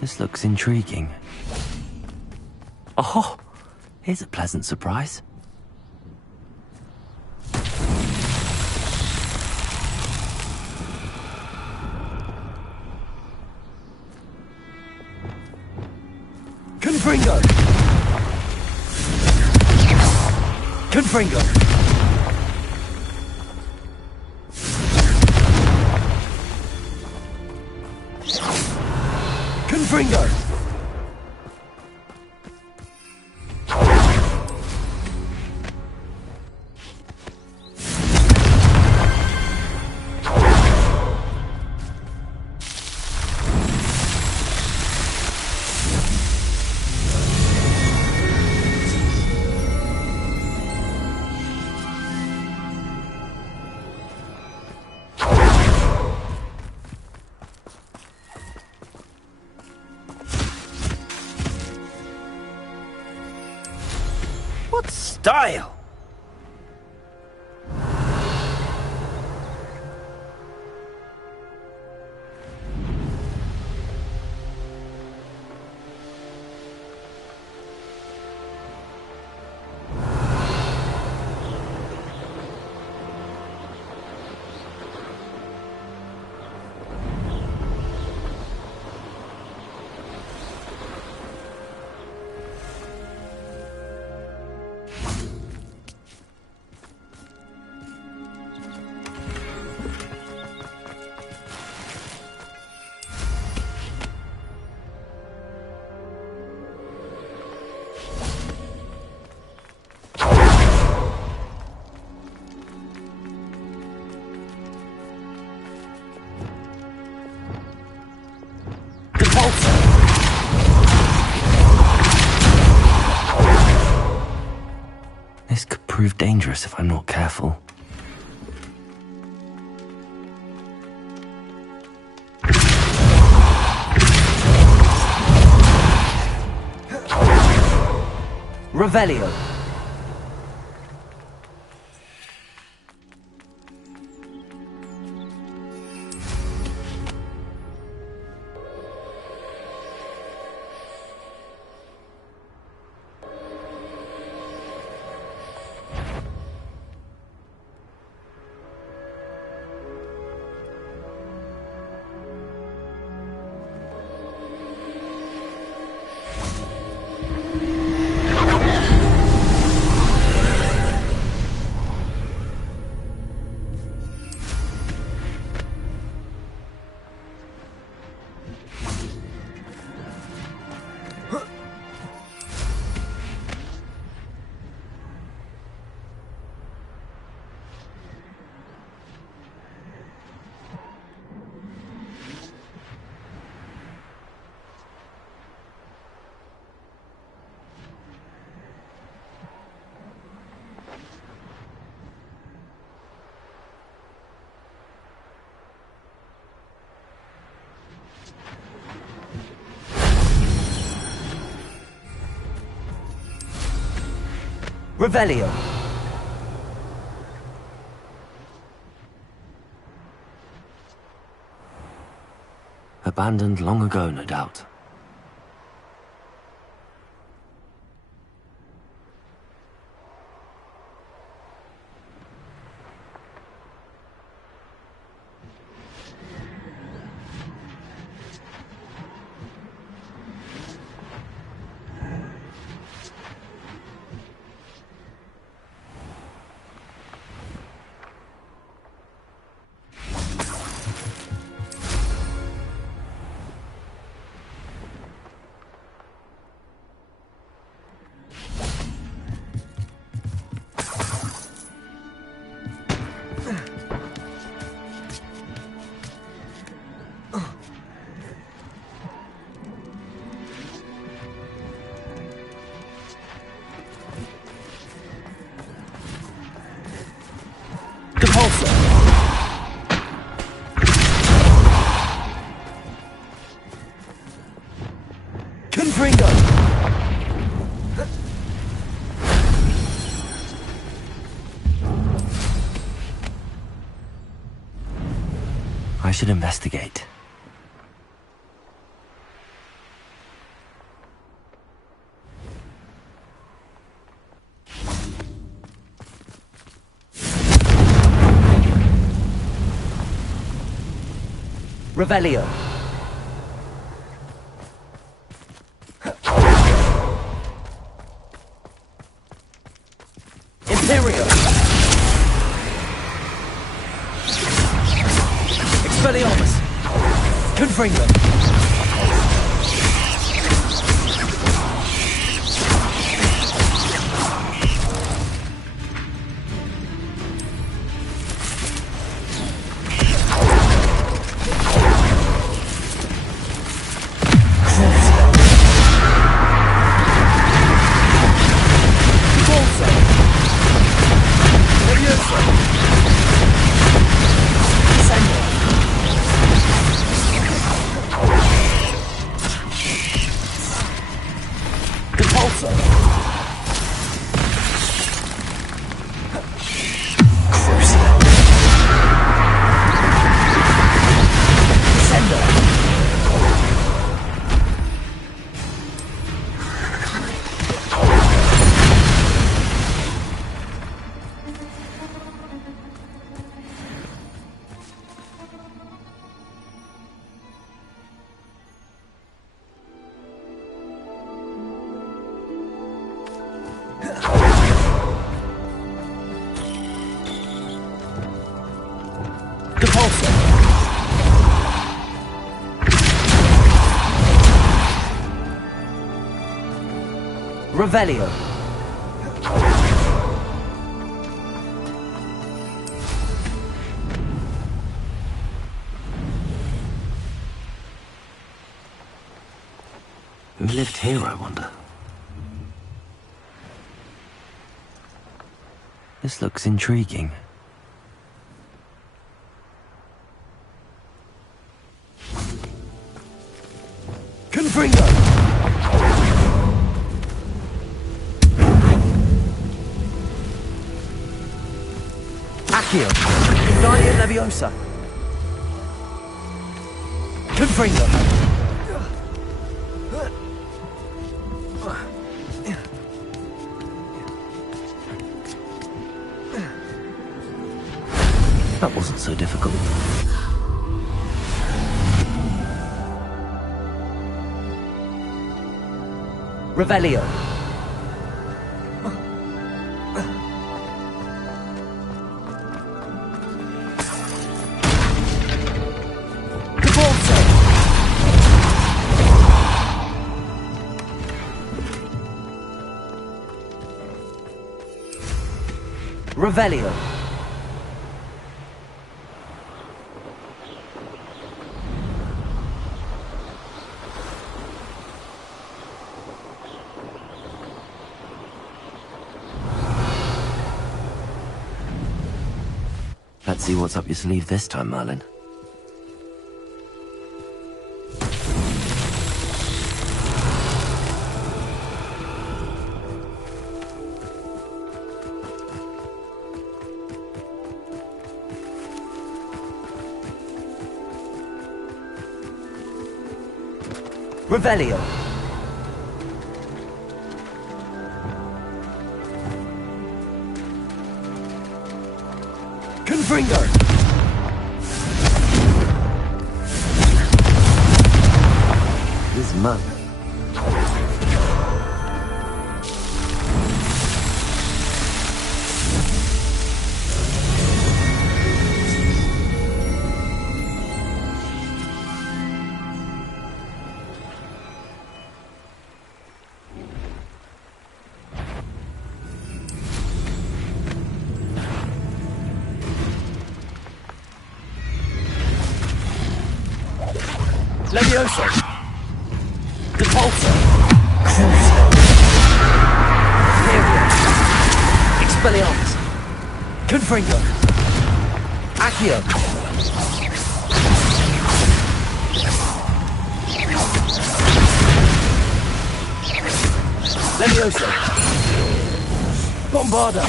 This looks intriguing. Oh, here's a pleasant surprise. Confringo! Confringo! Confringo! What style! This could prove dangerous if I'm not careful. Revelio. Revelio. Abandoned long ago, no doubt. I should investigate. Revelio. Imperio. Expelliarmus. Confringo. Repulsor. Revelio. Who lived here, I wonder? This looks intriguing. Confringo! Accio! Guardian Leviosa! Confringo! That wasn't so difficult. Revelio. Repulsor. Revelio. Let's see what's up your sleeve this time, Merlin. Revelio. Confringo. This mug. Levioso. Repulsor. Expelliarmus. Confringo. Accio. Levioso. Bombarda.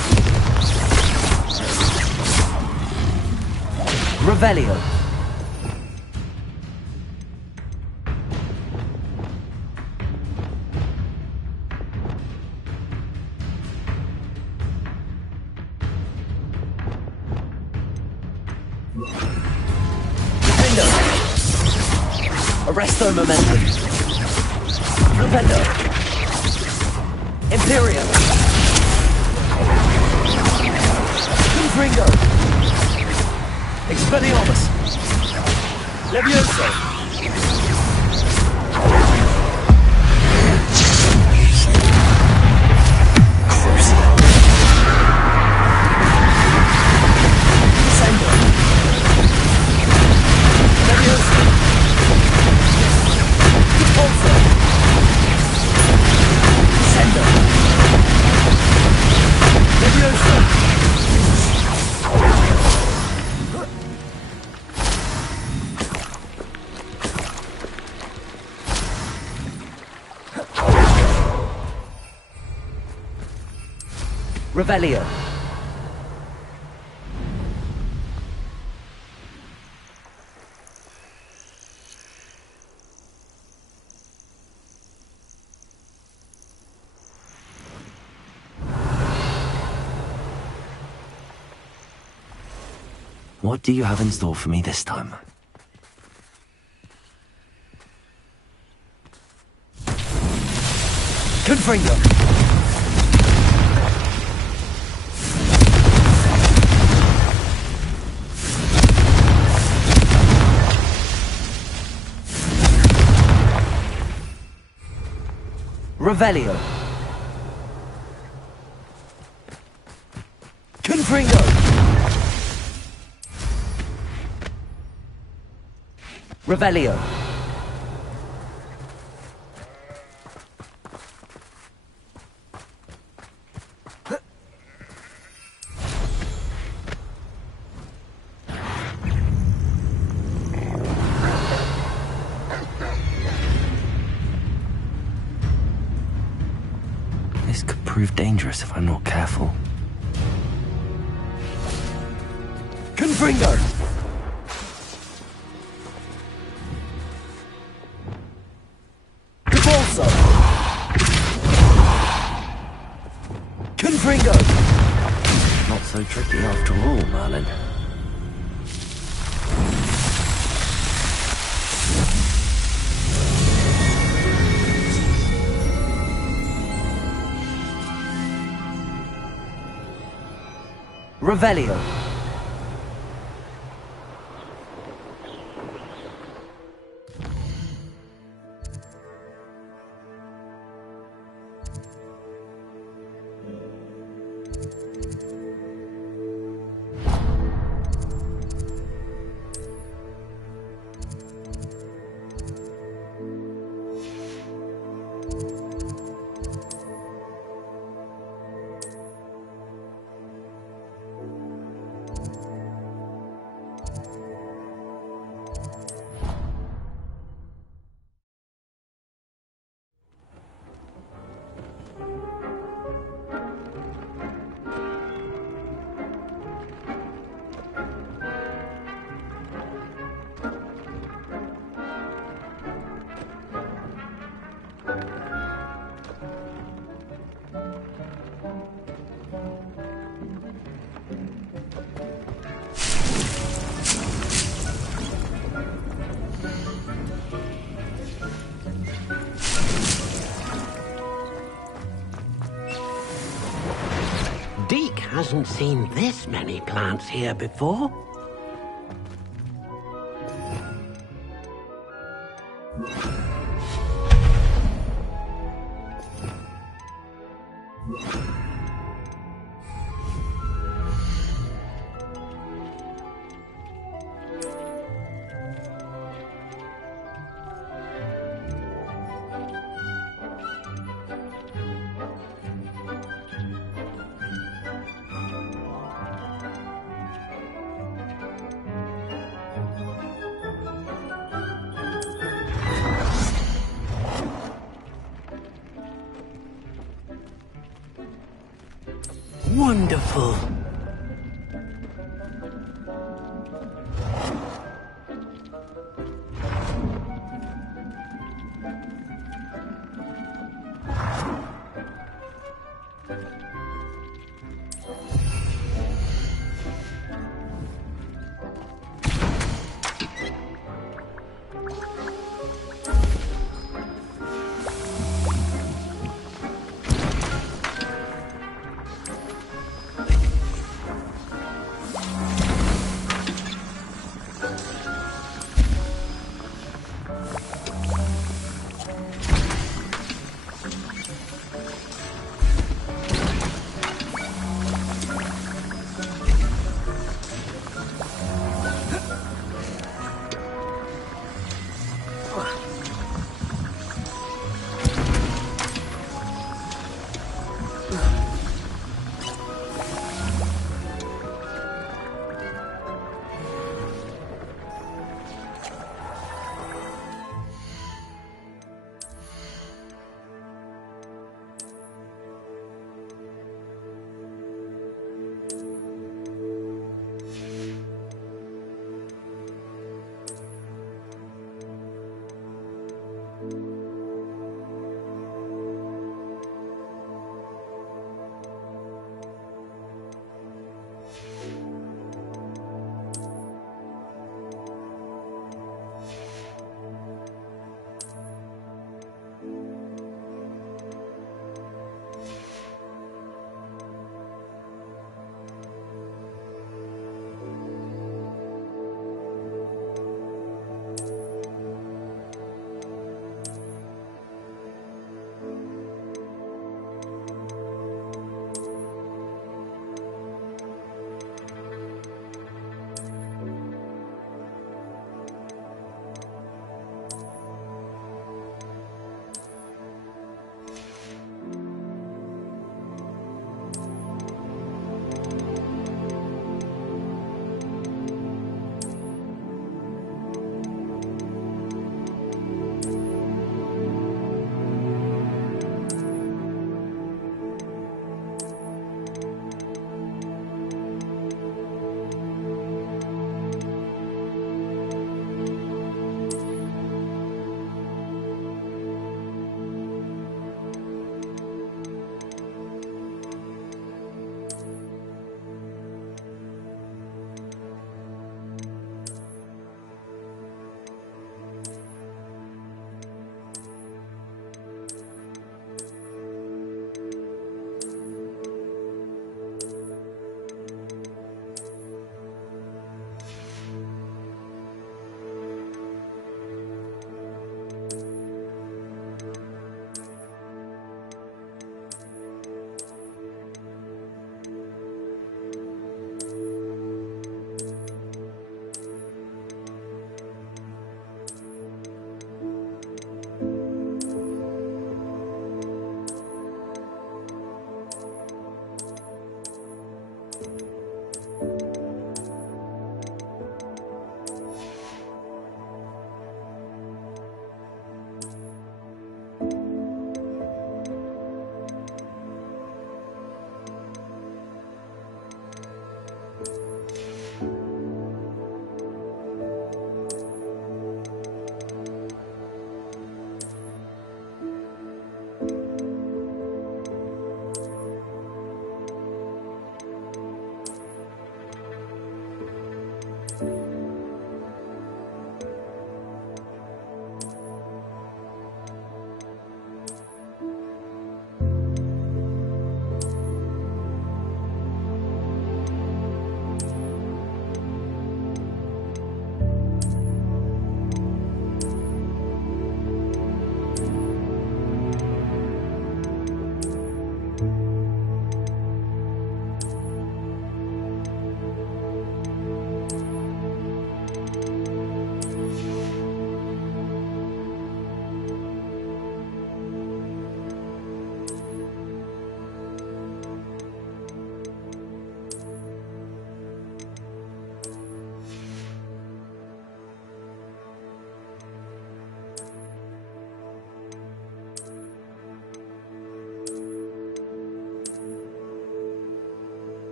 Revelio. Arresto Momentum. Flipendo. Imperium. Confringo. Expelliarmus. Levioso. Revelio. What do you have in store for me this time? Confringo. Revelio. Confringo. Revelio. This could prove dangerous if I'm not careful. Confringo! Convulso! Confringo! Not so tricky after all, Merlin. Revelio. Deke hasn't seen this many plants here before. Wonderful.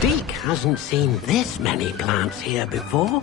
Deke hasn't seen this many plants here before.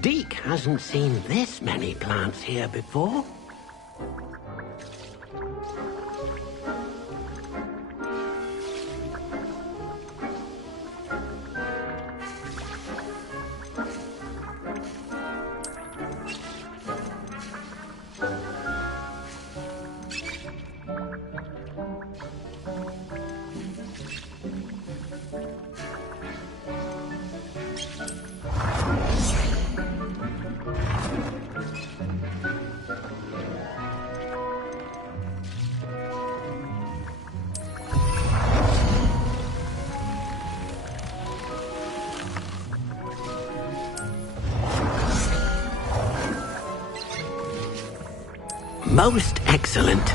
Deke hasn't seen this many plants here before. Most excellent.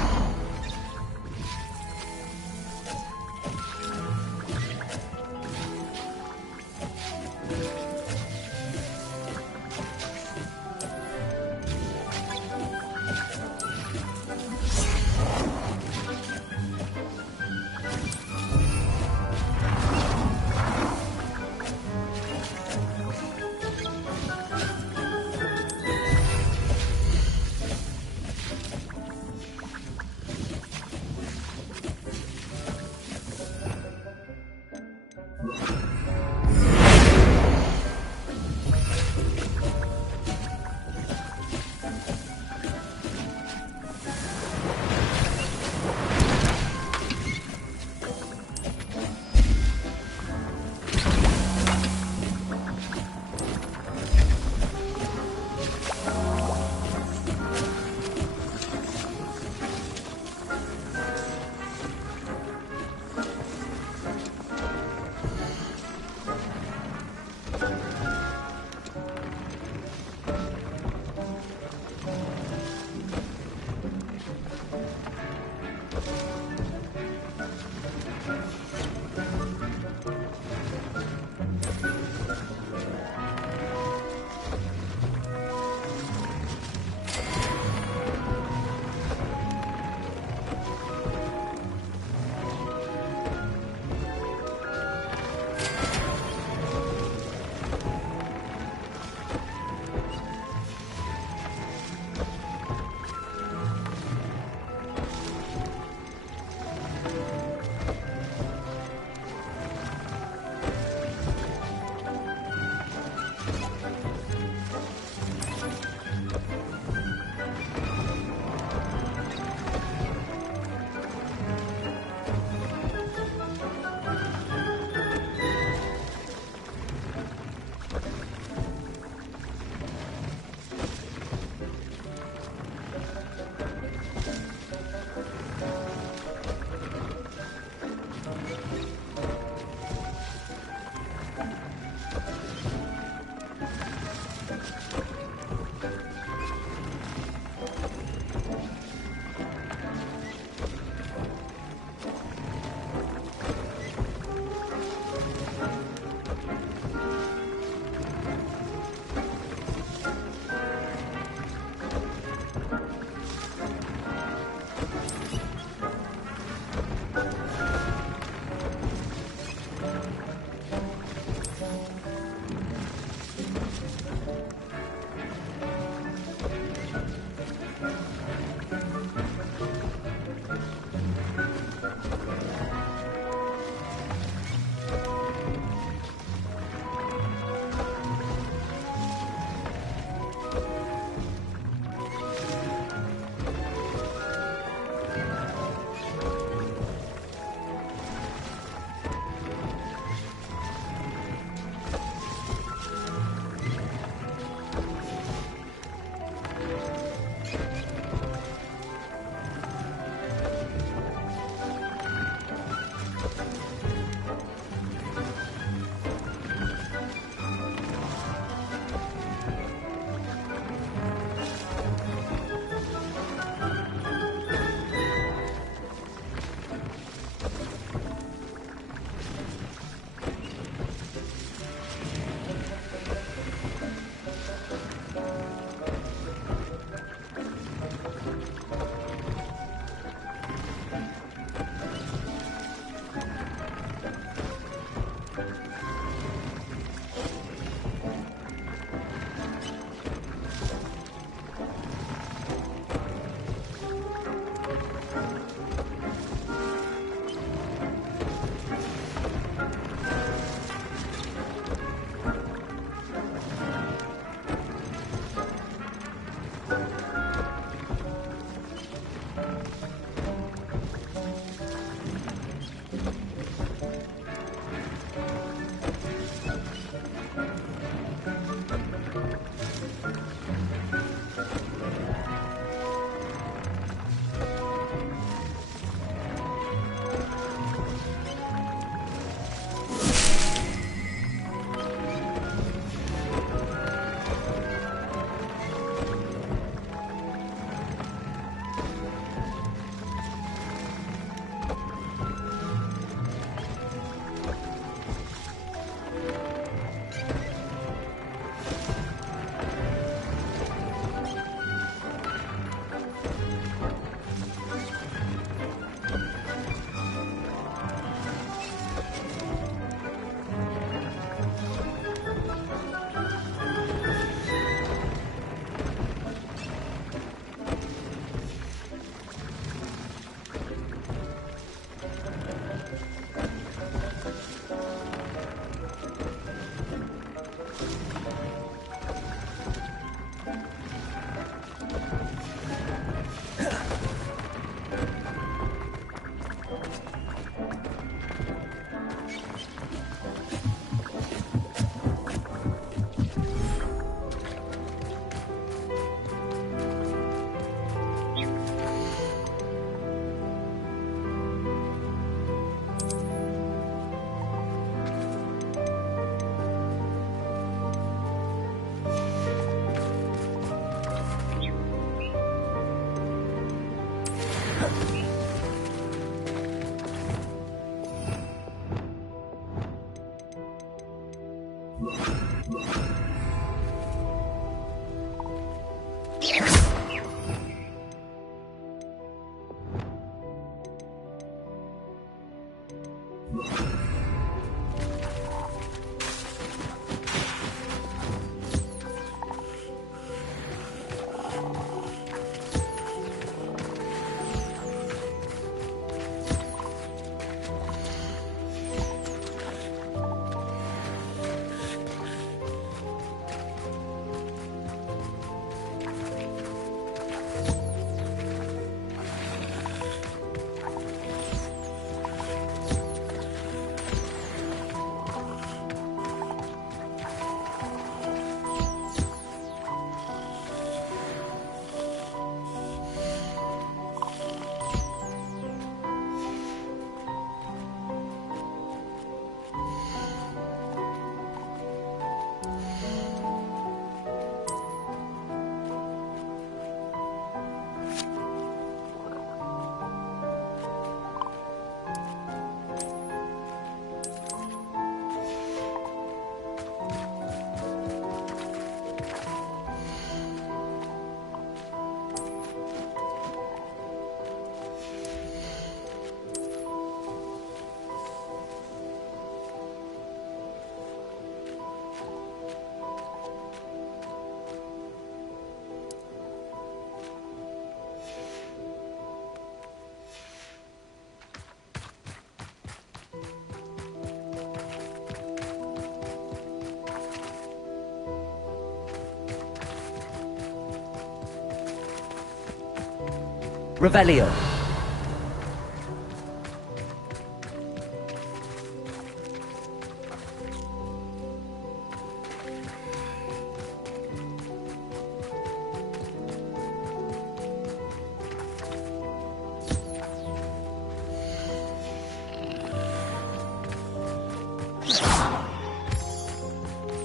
Revelio.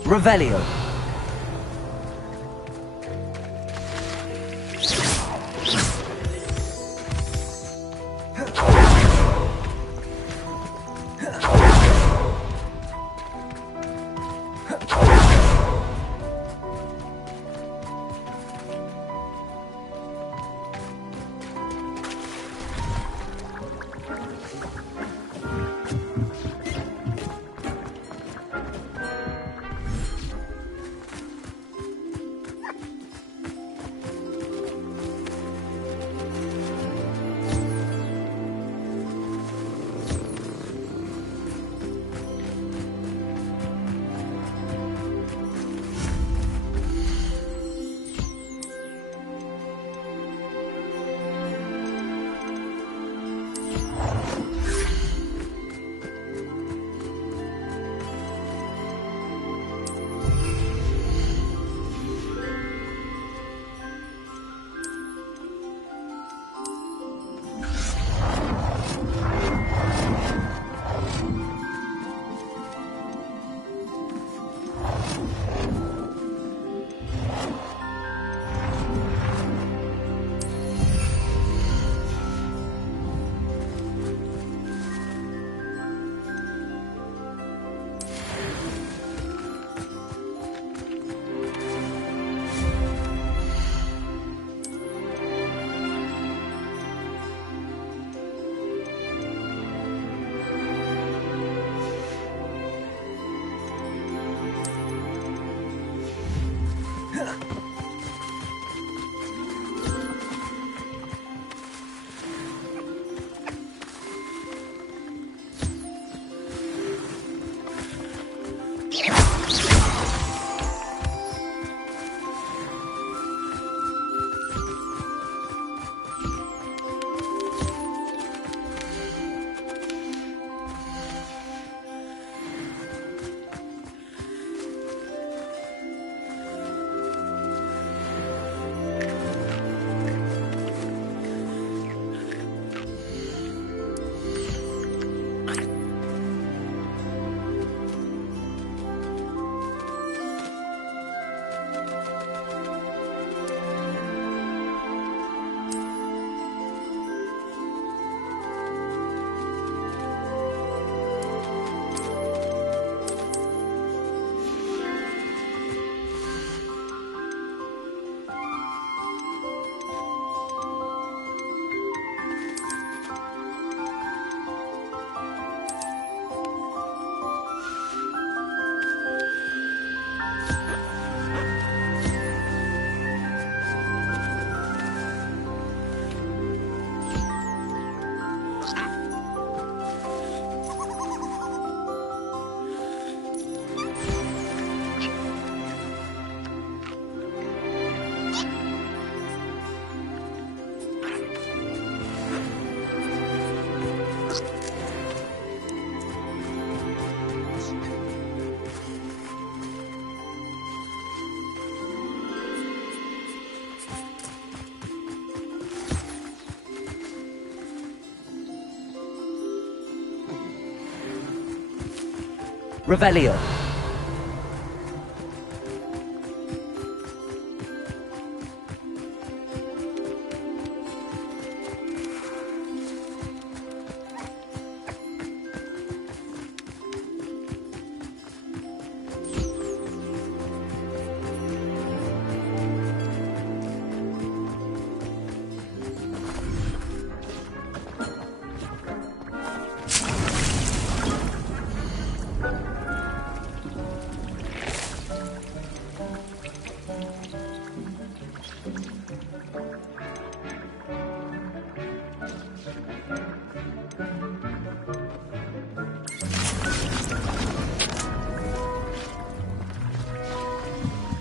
Revelio. Revelio.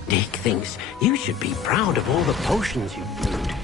Dick thinks you should be proud of all the potions you've brewed.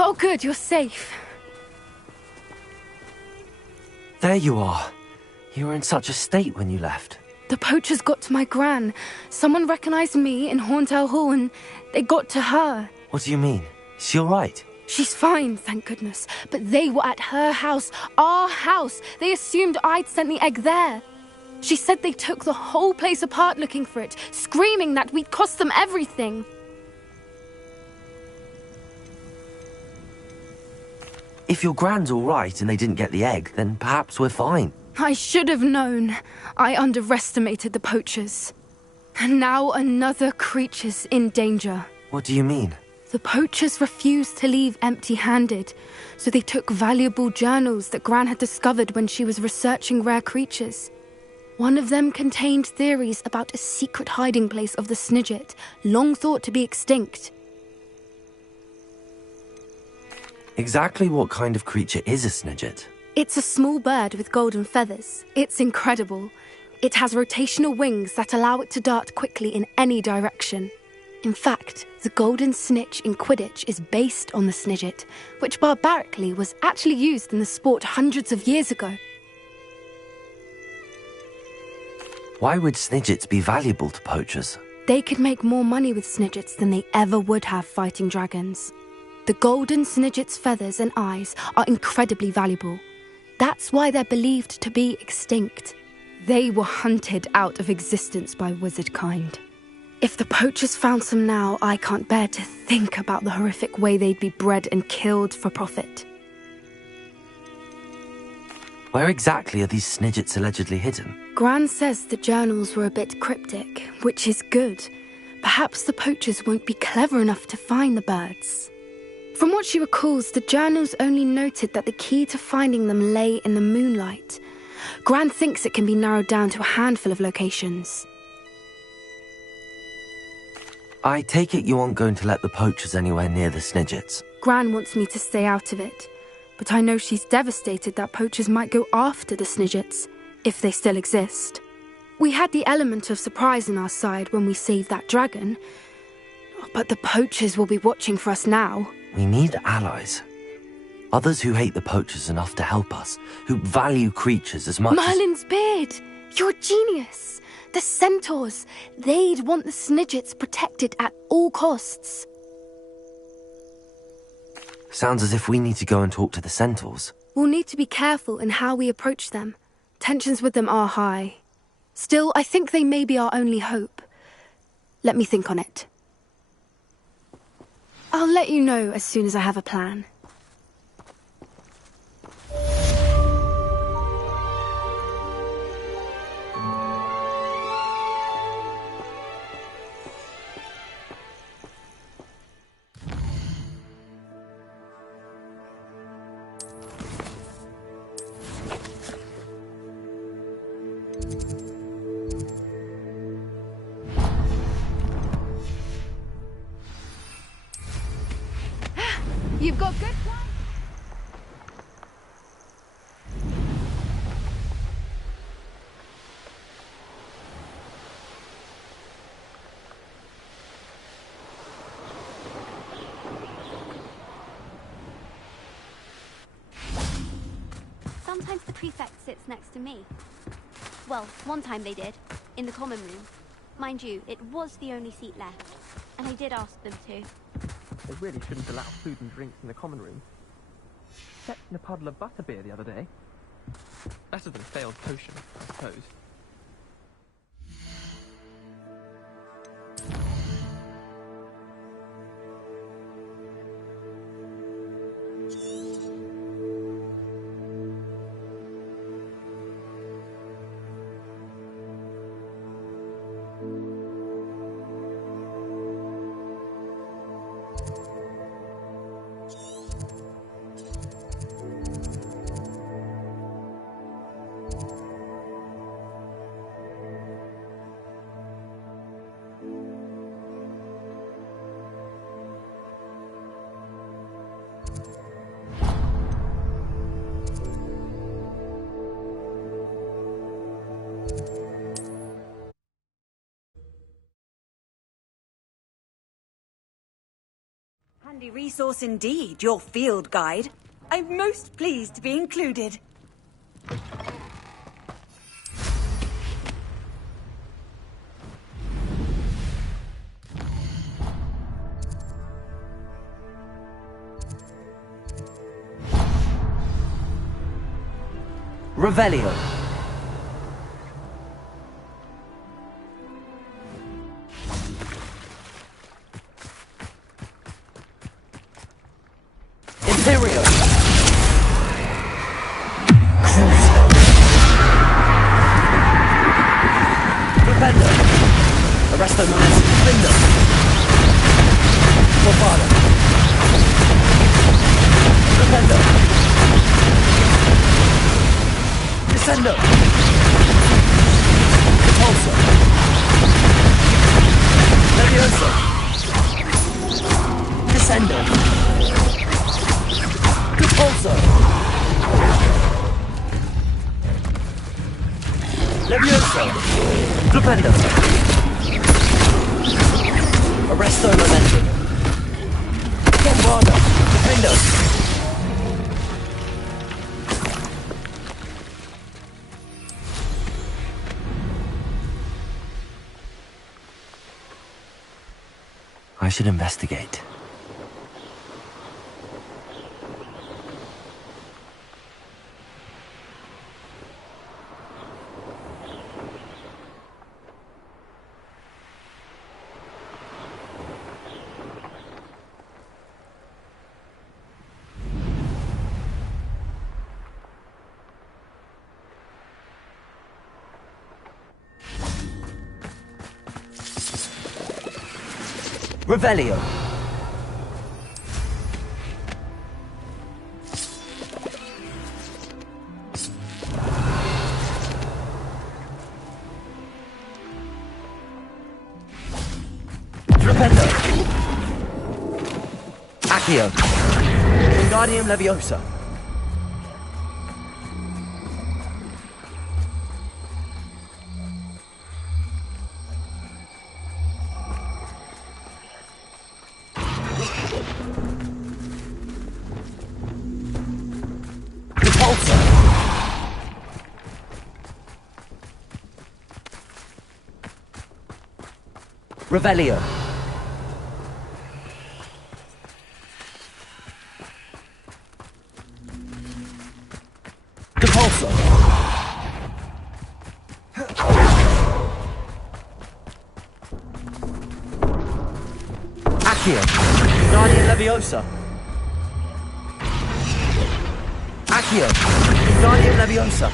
Oh, good, you're safe. There you are. You were in such a state when you left. The poachers got to my gran. Someone recognized me in Horntail Hall and they got to her. What do you mean? Is she alright? She's fine, thank goodness. But they were at her house, our house. They assumed I'd sent the egg there. She said they took the whole place apart looking for it, screaming that we'd cost them everything. If your gran's alright and they didn't get the egg, then perhaps we're fine. I should have known. I underestimated the poachers. And now another creature's in danger. What do you mean? The poachers refused to leave empty-handed, so they took valuable journals that Gran had discovered when she was researching rare creatures. One of them contained theories about a secret hiding place of the Snidget, long thought to be extinct. Exactly what kind of creature is a Snidget? It's a small bird with golden feathers. It's incredible. It has rotational wings that allow it to dart quickly in any direction. In fact, the golden snitch in Quidditch is based on the Snidget, which barbarically was actually used in the sport hundreds of years ago. Why would Snidgets be valuable to poachers? They could make more money with Snidgets than they ever would have fighting dragons. The golden Snidget's feathers and eyes are incredibly valuable. That's why they're believed to be extinct. They were hunted out of existence by wizard kind. If the poachers found some now, I can't bear to think about the horrific way they'd be bred and killed for profit. Where exactly are these Snidgets allegedly hidden? Gran says the journals were a bit cryptic, which is good. Perhaps the poachers won't be clever enough to find the birds. From what she recalls, the journals only noted that the key to finding them lay in the moonlight. Gran thinks it can be narrowed down to a handful of locations. I take it you aren't going to let the poachers anywhere near the Snidgets. Gran wants me to stay out of it, but I know she's devastated that poachers might go after the Snidgets, if they still exist. We had the element of surprise on our side when we saved that dragon. But the poachers will be watching for us now. We need allies. Others who hate the poachers enough to help us, who value creatures as much Merlin's beard! You're a genius! The centaurs! They'd want the Snidgets protected at all costs. Sounds as if we need to go and talk to the centaurs. We'll need to be careful in how we approach them. Tensions with them are high. Still, I think they may be our only hope. Let me think on it. I'll let you know as soon as I have a plan. You've got good plans. Sometimes the prefect sits next to me. Well, one time they did, in the common room. Mind you, it was the only seat left, and I did ask them to. They really shouldn't allow food and drinks in the common room. Except in a puddle of butterbeer the other day. Better than a failed potion, I suppose. Handy resource indeed, your field guide. I'm most pleased to be included. Revelio. Imperio. Defender. Arresto Momentum. Lindo. Morfado. Defender. Descendo. Repulsor. Levioso. Descendo. Repulsor. Levioso. Flipendo. Arresto Momentum. Bombado. Defendo. I should investigate. Revelio. Trependo. Accio. Wingardium Leviosa. Revelio. Depulso. Accio. Guardian Leviosa. Accio. Guardian Leviosa.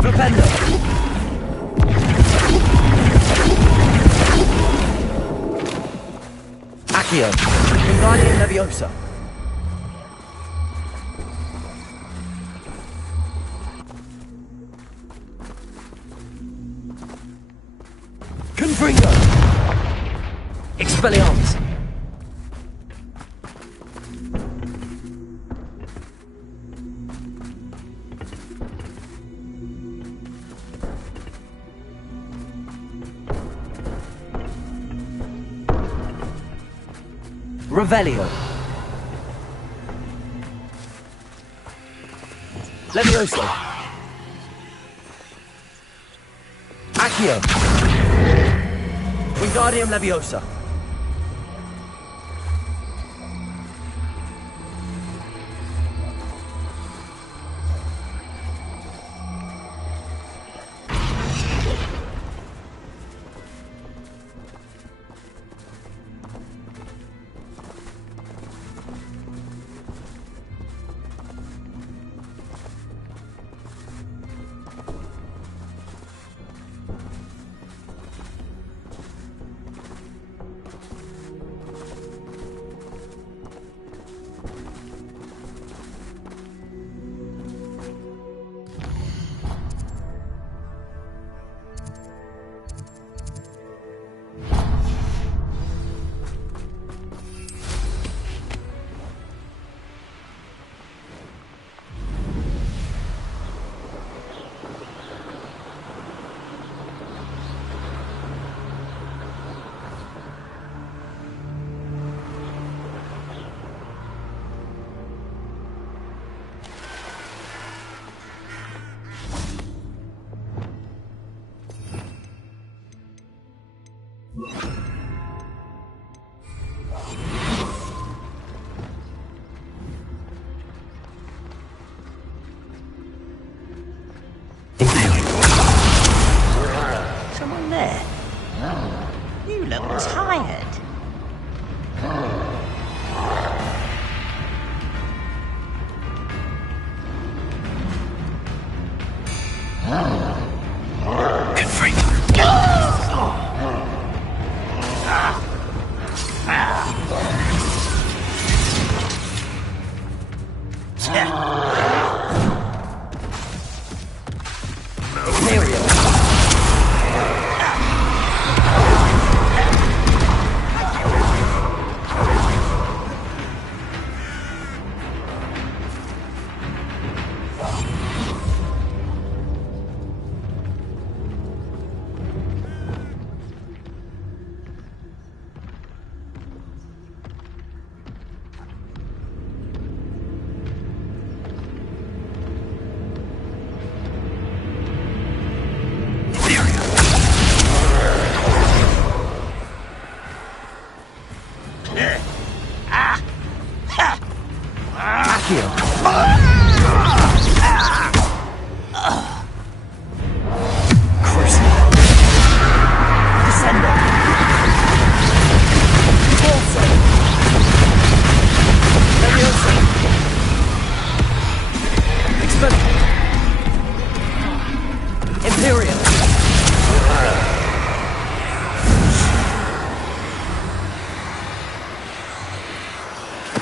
Flipendo. Accio. Guardian Leviosa. Confringo. Expelliarmus. Revelio. Levioso. Accio. Wingardium Leviosa. Someone there? You look tired.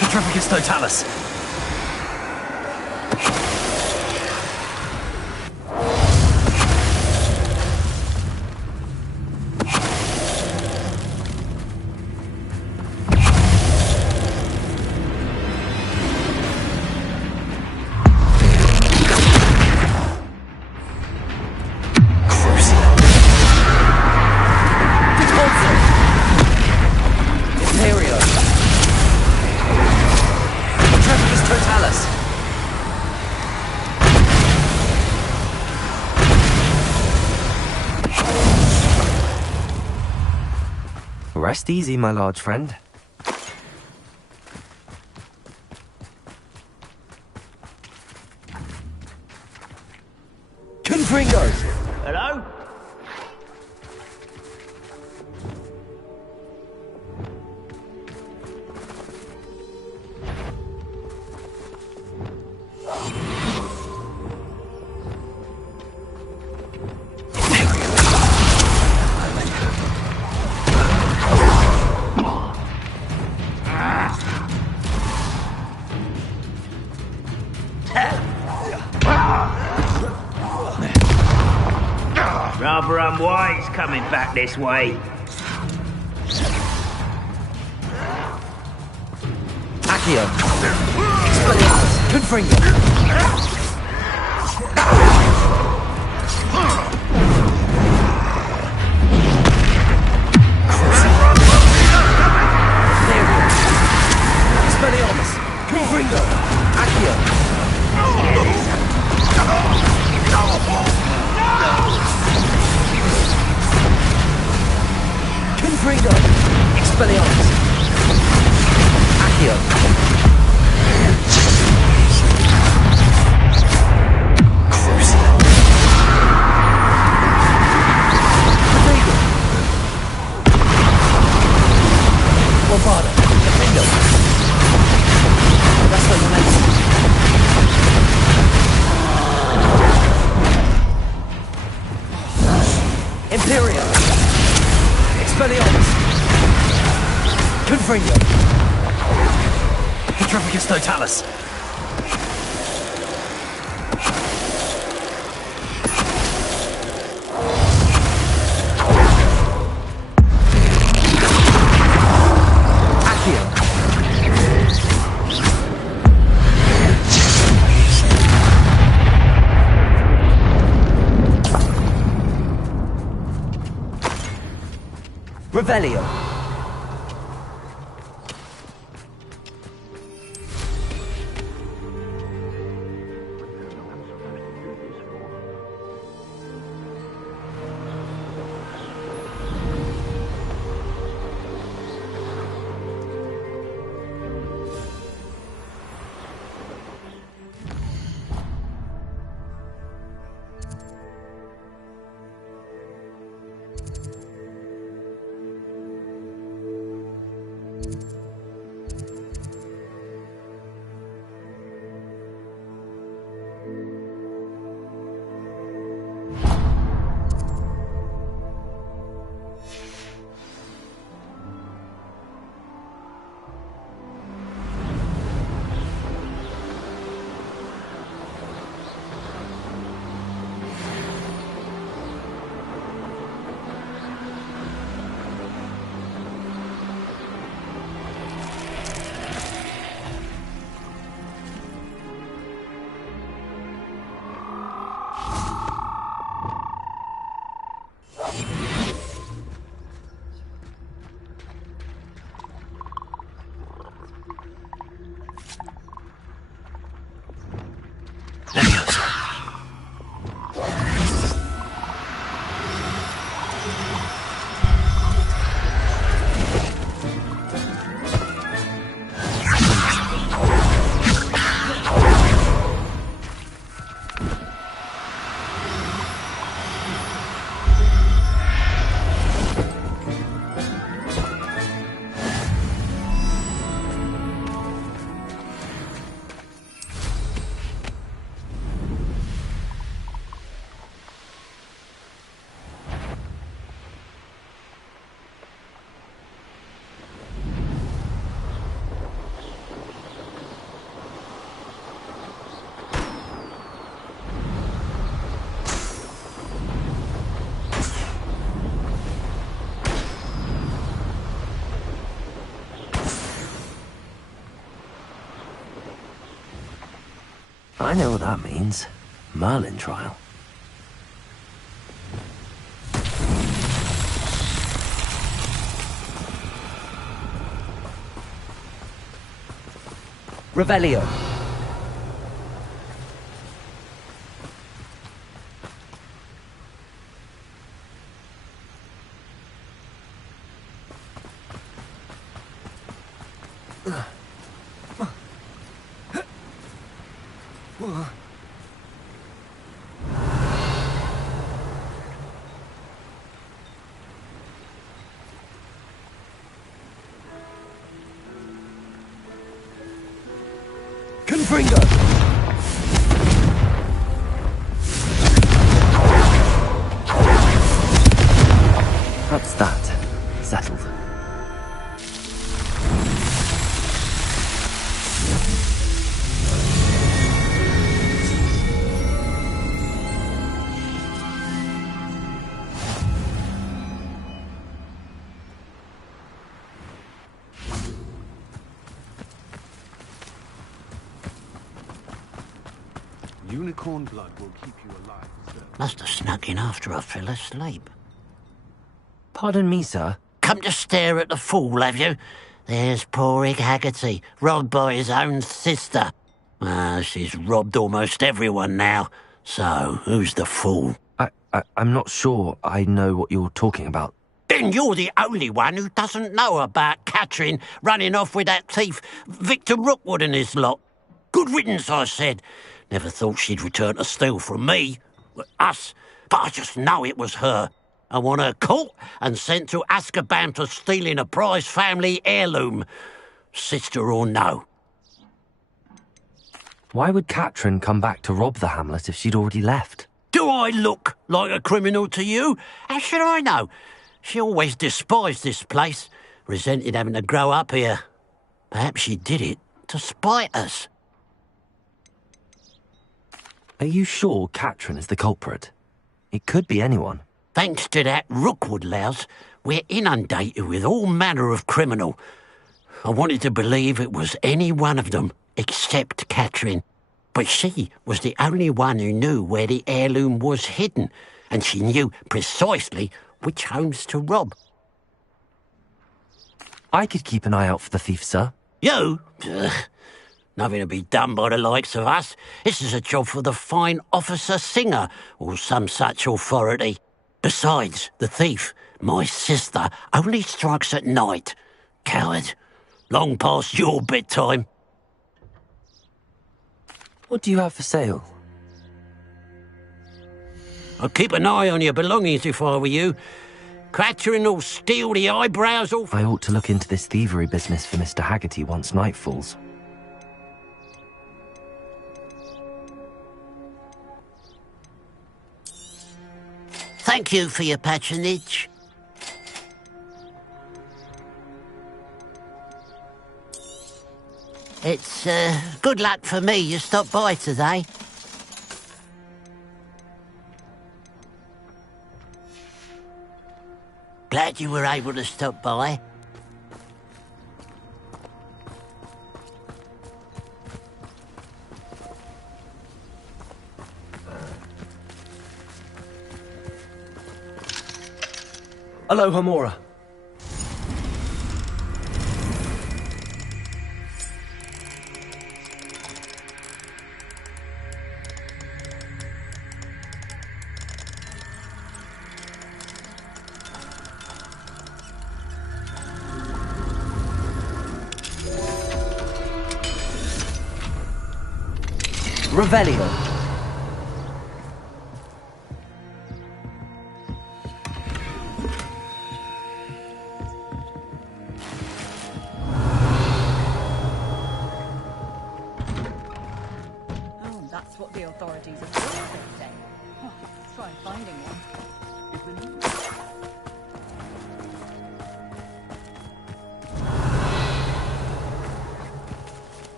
Petrificus Totalis. Imperial. Rest easy, my large friend. Confringos! Hello? Rather unwise coming back this way. Accio! Expelliarmus! Confringo! Expelliarmus! Confringo! Accio! Confringo! Expelliarmus! Accio! Lombardo! Confringo! Resto Momentum! Imperio! Expelliarmus! Confringo! Petrificus Totalis! Accio! Revelio! I know what that means. Merlin trial. Revelio. Confringo! That's that. Settled. Unicorn blood will keep you alive. Must have snuck in after I fell asleep. Pardon me, sir. Come to stare at the fool, have you? There's poor Ig Haggerty, robbed by his own sister. She's robbed almost everyone now. So, who's the fool? I'm not sure I know what you're talking about. Then you're the only one who doesn't know about Catherine running off with that thief, Victor Rookwood and his lot. Good riddance, I said. Never thought she'd return to steal from me, us, but I just know it was her. I want her caught and sent to Azkaban for stealing a prize family heirloom, sister or no. Why would Catherine come back to rob the hamlet if she'd already left? Do I look like a criminal to you? How should I know? She always despised this place, resented having to grow up here. Perhaps she did it to spite us. Are you sure Catherine is the culprit? It could be anyone. Thanks to that Rookwood louse, we're inundated with all manner of criminal. I wanted to believe it was any one of them, except Catherine. But she was the only one who knew where the heirloom was hidden, and she knew precisely which homes to rob. I could keep an eye out for the thief, sir. You? Nothing to be done by the likes of us. This is a job for the fine officer Singer, or some such authority. Besides, the thief, my sister, only strikes at night. Coward. Long past your bedtime. What do you have for sale? I'd keep an eye on your belongings if I were you. Catherine will steal the eyebrows off. I ought to look into this thievery business for Mr. Haggerty once night falls. Thank you for your patronage. It's good luck for me you stopped by today. Glad you were able to stop by. Aloha, Mora. Revelio. Oh, that's what the authorities are doing, they say. Oh, try finding one.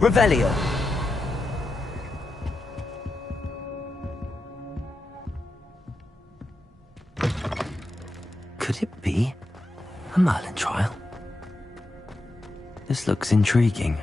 Revelio. Could it be a Merlin trial? This looks intriguing.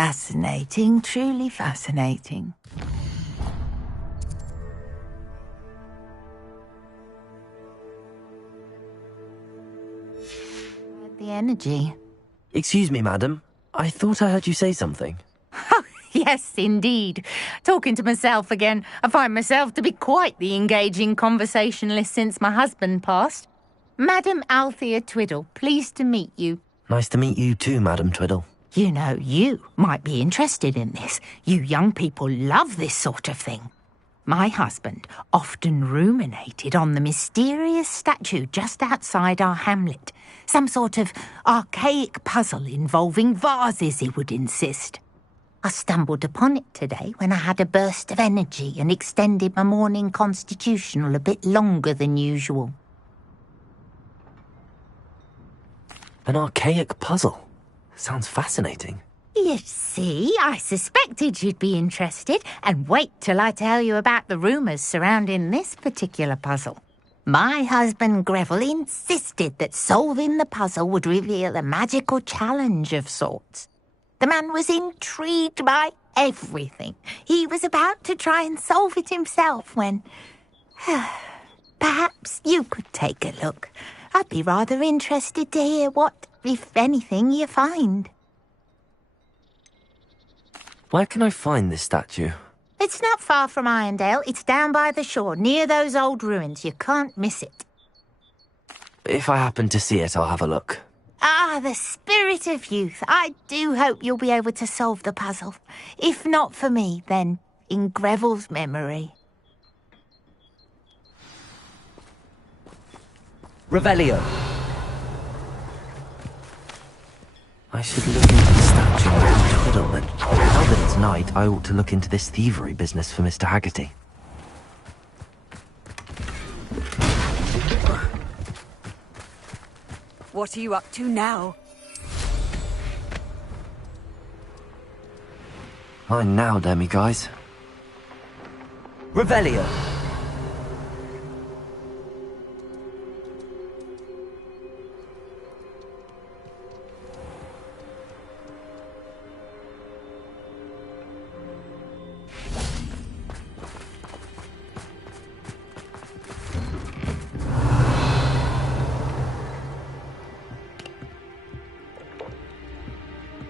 Fascinating, truly fascinating. The energy. Excuse me, madam. I thought I heard you say something. Yes, indeed. Talking to myself again. I find myself to be quite the engaging conversationalist since my husband passed. Madam Althea Twiddle, pleased to meet you. Nice to meet you too, Madam Twiddle. You know, you might be interested in this. You young people love this sort of thing. My husband often ruminated on the mysterious statue just outside our hamlet. Some sort of archaic puzzle involving vases, he would insist. I stumbled upon it today when I had a burst of energy and extended my morning constitutional a bit longer than usual. An archaic puzzle. Sounds fascinating. You see, I suspected you'd be interested, and wait till I tell you about the rumours surrounding this particular puzzle. My husband Greville insisted that solving the puzzle would reveal a magical challenge of sorts. The man was intrigued by everything. He was about to try and solve it himself when... Perhaps you could take a look. I'd be rather interested to hear what, if anything, you find. Where can I find this statue? It's not far from Irondale. It's down by the shore, near those old ruins. You can't miss it. If I happen to see it, I'll have a look. Ah, the spirit of youth. I do hope you'll be able to solve the puzzle. If not for me, then in Greville's memory. Revelio. I should look into the statue of Twiddle, but now that it's night, I ought to look into this thievery business for Mr. Haggerty. What are you up to now? Fine now, demi-guys. Revelio.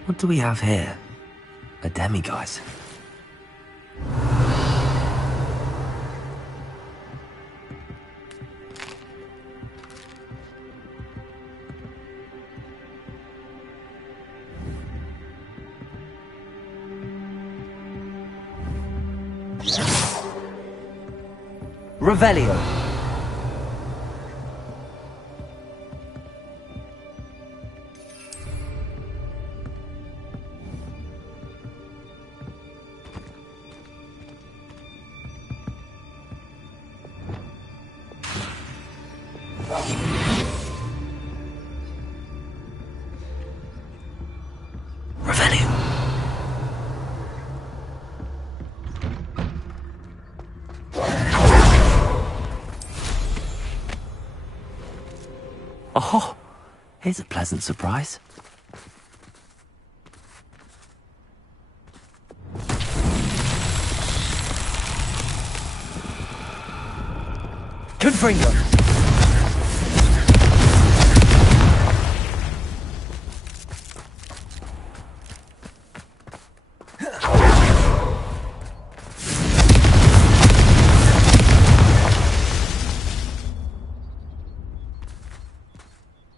What do we have here? A demi-guise. Revelio. Oh, here's a pleasant surprise. Confringo.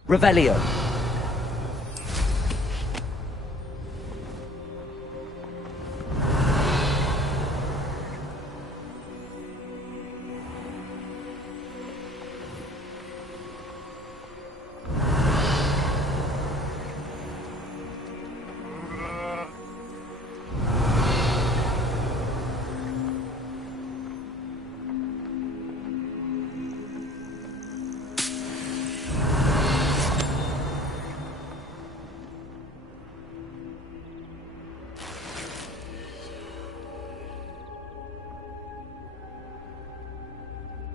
Revelio.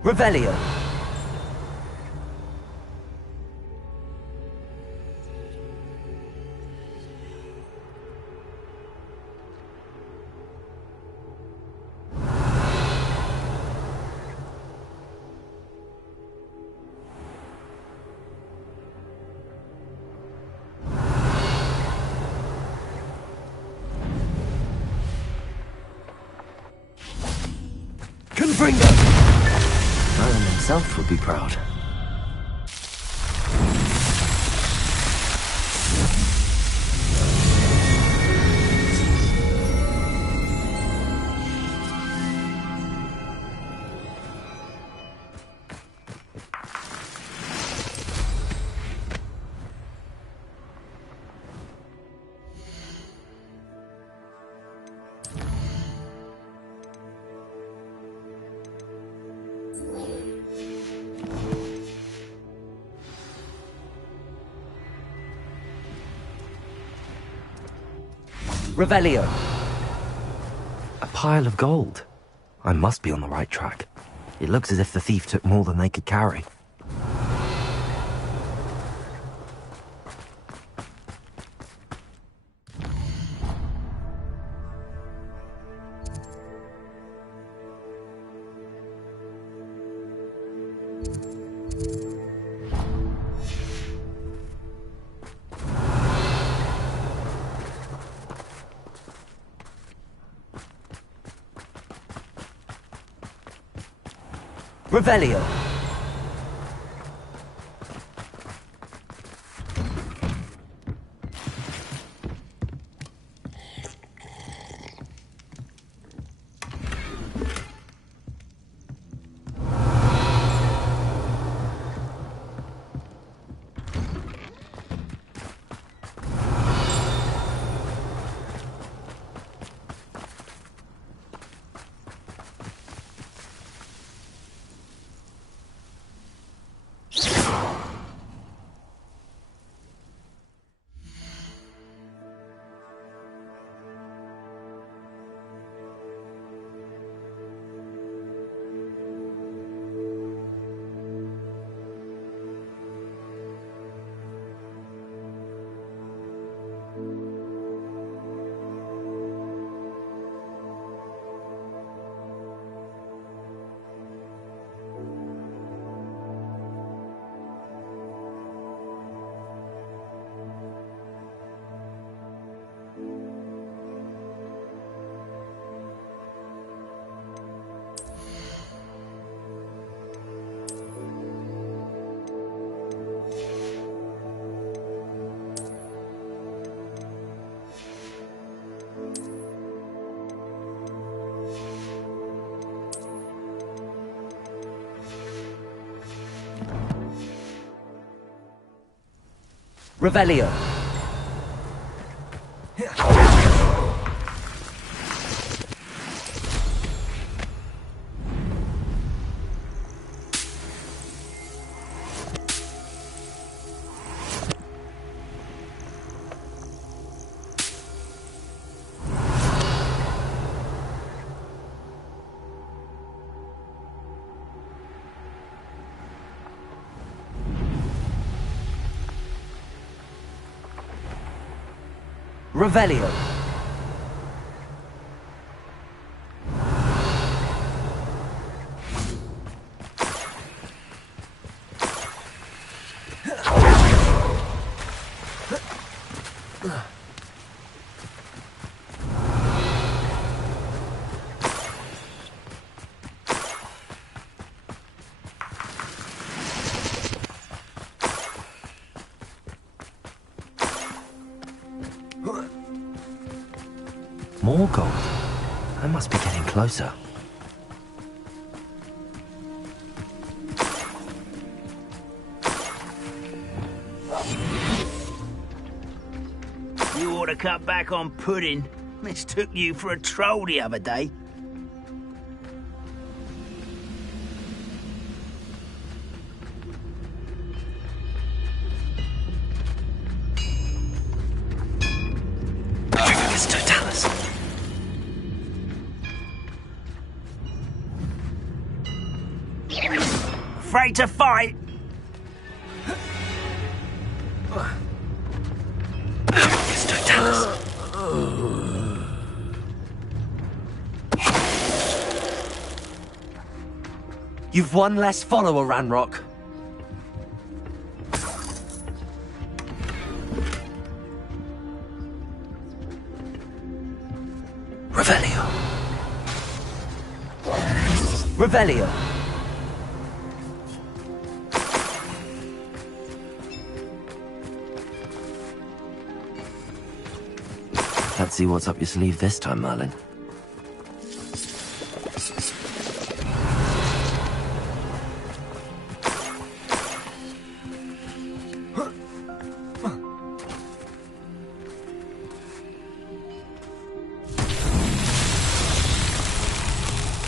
Revelio. Fringo! Merlin himself would be proud. Revelio! A pile of gold. I must be on the right track. It looks as if the thief took more than they could carry. Revelio! Revelio! Revelio! More gold. I must be getting closer. You ought to cut back on pudding. Mistook you for a troll the other day. Afraid to fight? You've one less follower, Ranrock. Revelio. Revelio. Let's see what's up your sleeve this time, Merlin.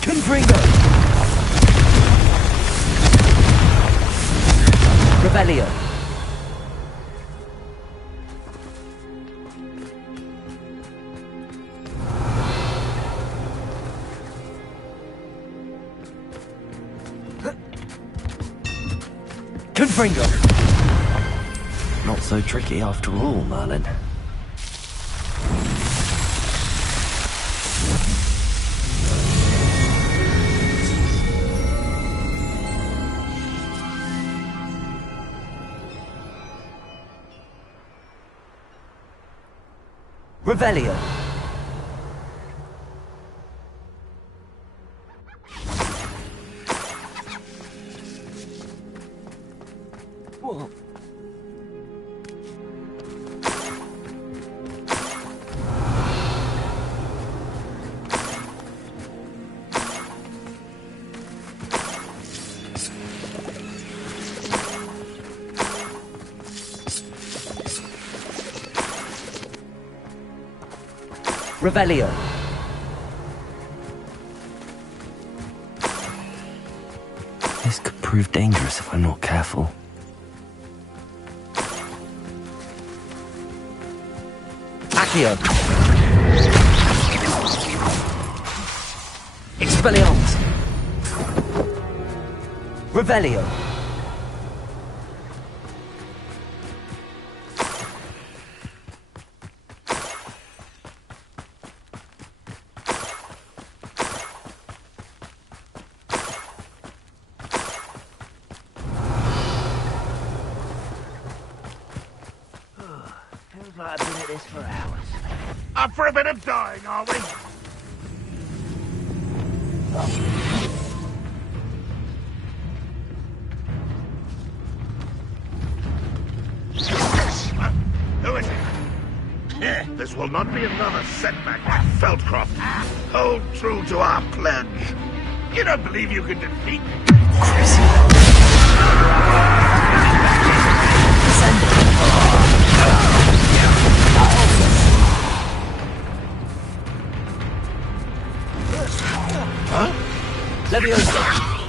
Confringo! Revelio. Confringo! Not so tricky after all, Merlin. Revelio. Whoa. Revelio. This could prove dangerous if I'm not careful. Accio. Expelliarmus. Revelio. Feels like I've been at this for hours. Up for a bit of dying, are we? Who is it? This will not be another setback like Feldcroft. Hold true to our pledge. You don't believe you can defeat me? Huh? Leviosa!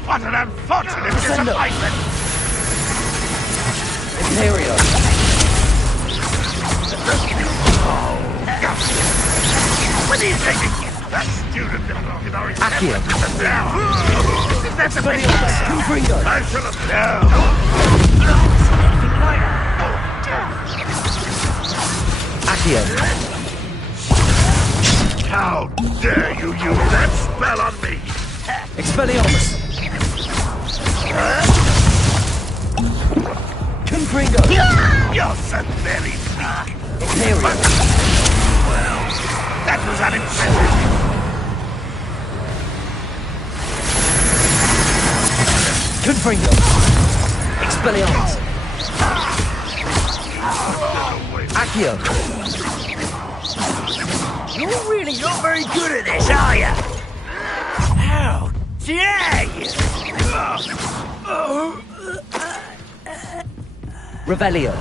What an unfortunate disappointment! Imperio! What are you thinking? That student in our Accio! That's a bit Confringo! I shall have Accio! How dare you use that spell on me? Expelliarmus! Confringo! You're so very weak. Imperio! Well, that was unexpected. Confringo! Expelliarmus! Accio! You're really not very good at this, are you? How dare you! Revelio!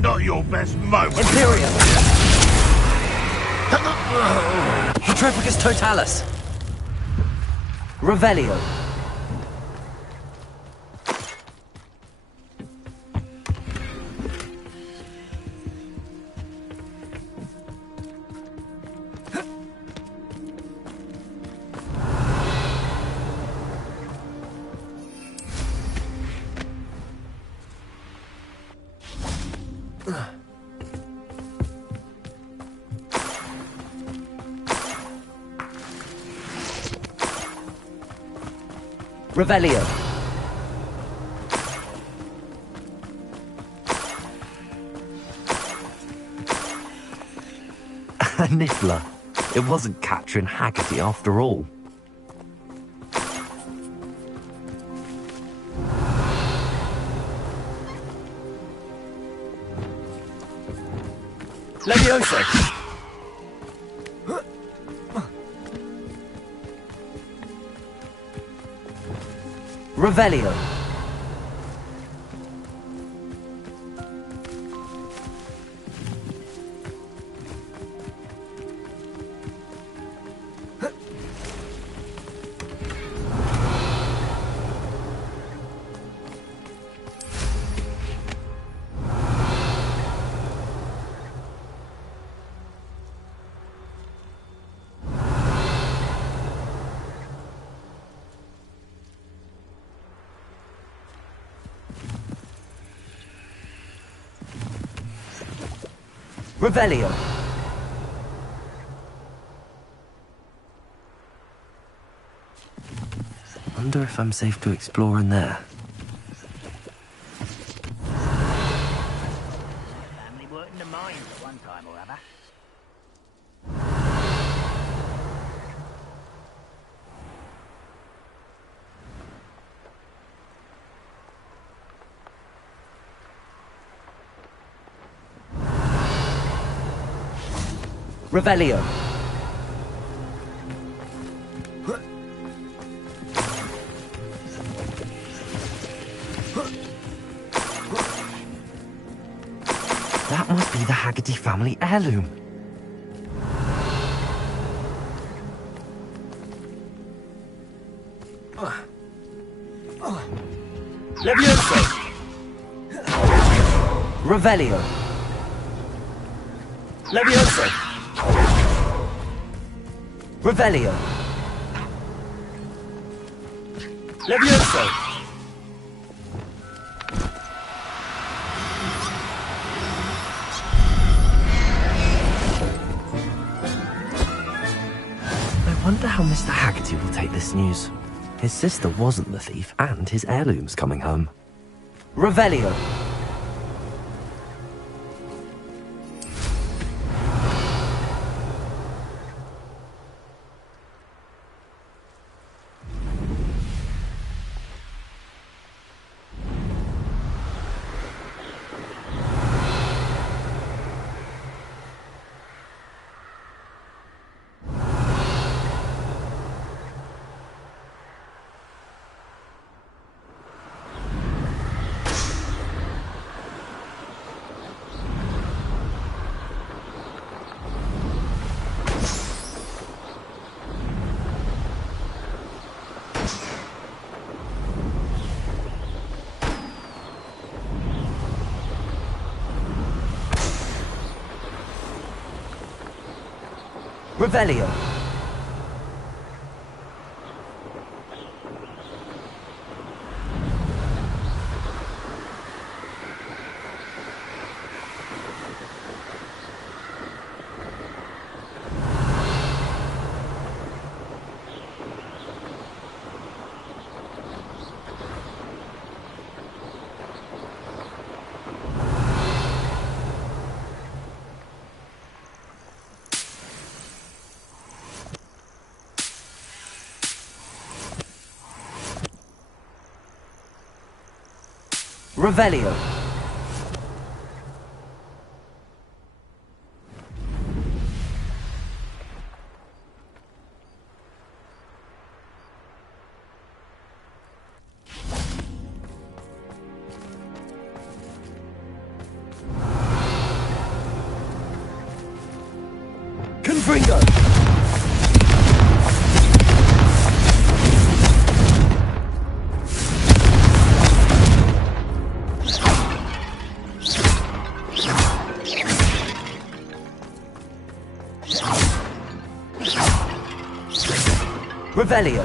Not your best moment. Imperio! Petrificus Totalis! Revelio! Revelio. Niffler. It wasn't Catherine Haggerty after all. Levioso! Revelio. Revelio. Wonder if I'm safe to explore in there. Family worked in the mines at one time or other. Revelio. That must be the Haggerty family heirloom. Levioso! Revelio. Levioso! Revelio. Levioso! I wonder how Mr. Haggerty will take this news. His sister wasn't the thief, and his heirloom's coming home. Revelio. Revelio. Revelio. Confringo! Revelio.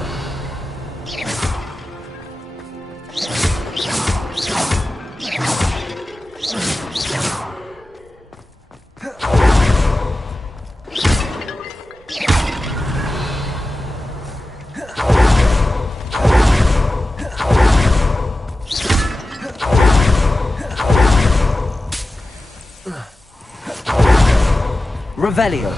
Revelio.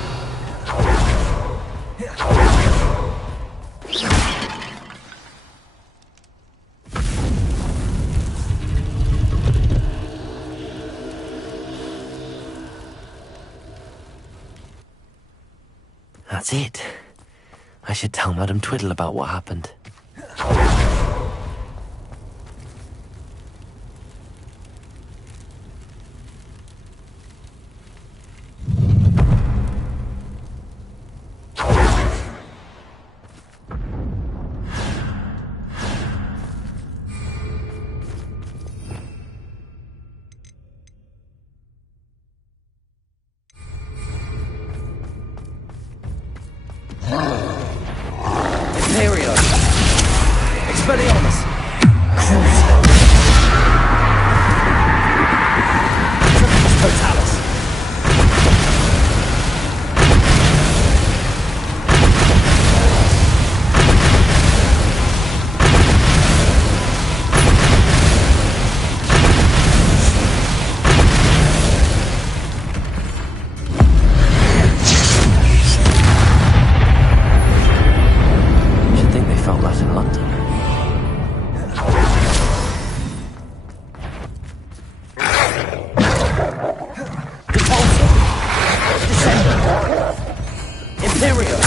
That's it. I should tell Madame Twiddle about what happened. Imperial! Expelliarmus! Totalis! Should think they felt that in London. Imperial!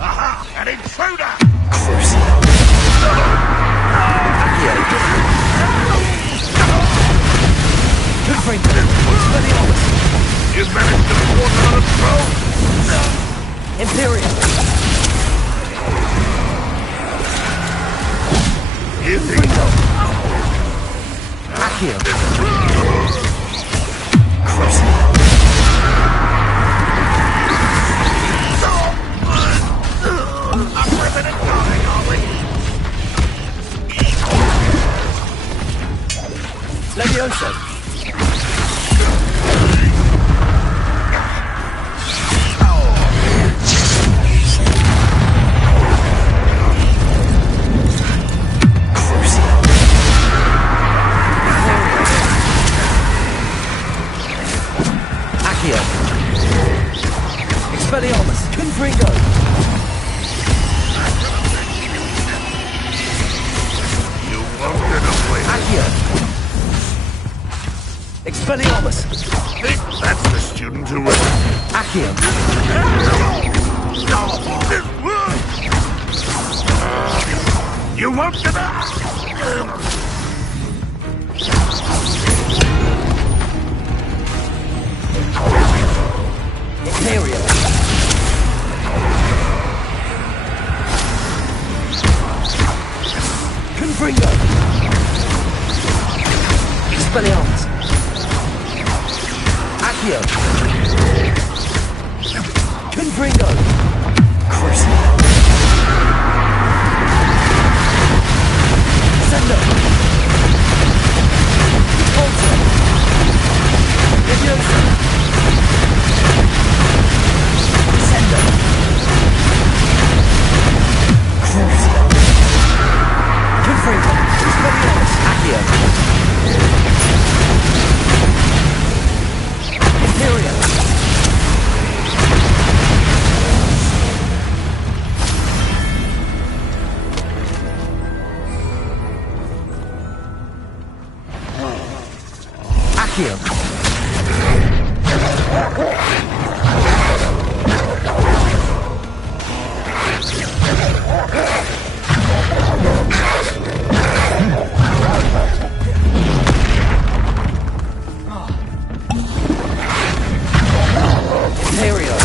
Aha! An intruder! You've managed to thwart another throne! Imperial! You think Accio! I'm ripping and dying, are we? Levioso! Accio! Expelliarmus! Confringo! You won't get away. Accio! Expelliarmus! Think that's the student who was... Accio! You won't get Imperial! Confringo! Expelliarmus! Accio! Confringo! Sendo! Ultra! Levioso! Sendo! Confringo! Expelliarmus! Accio! Imperial! Accio! Imperial!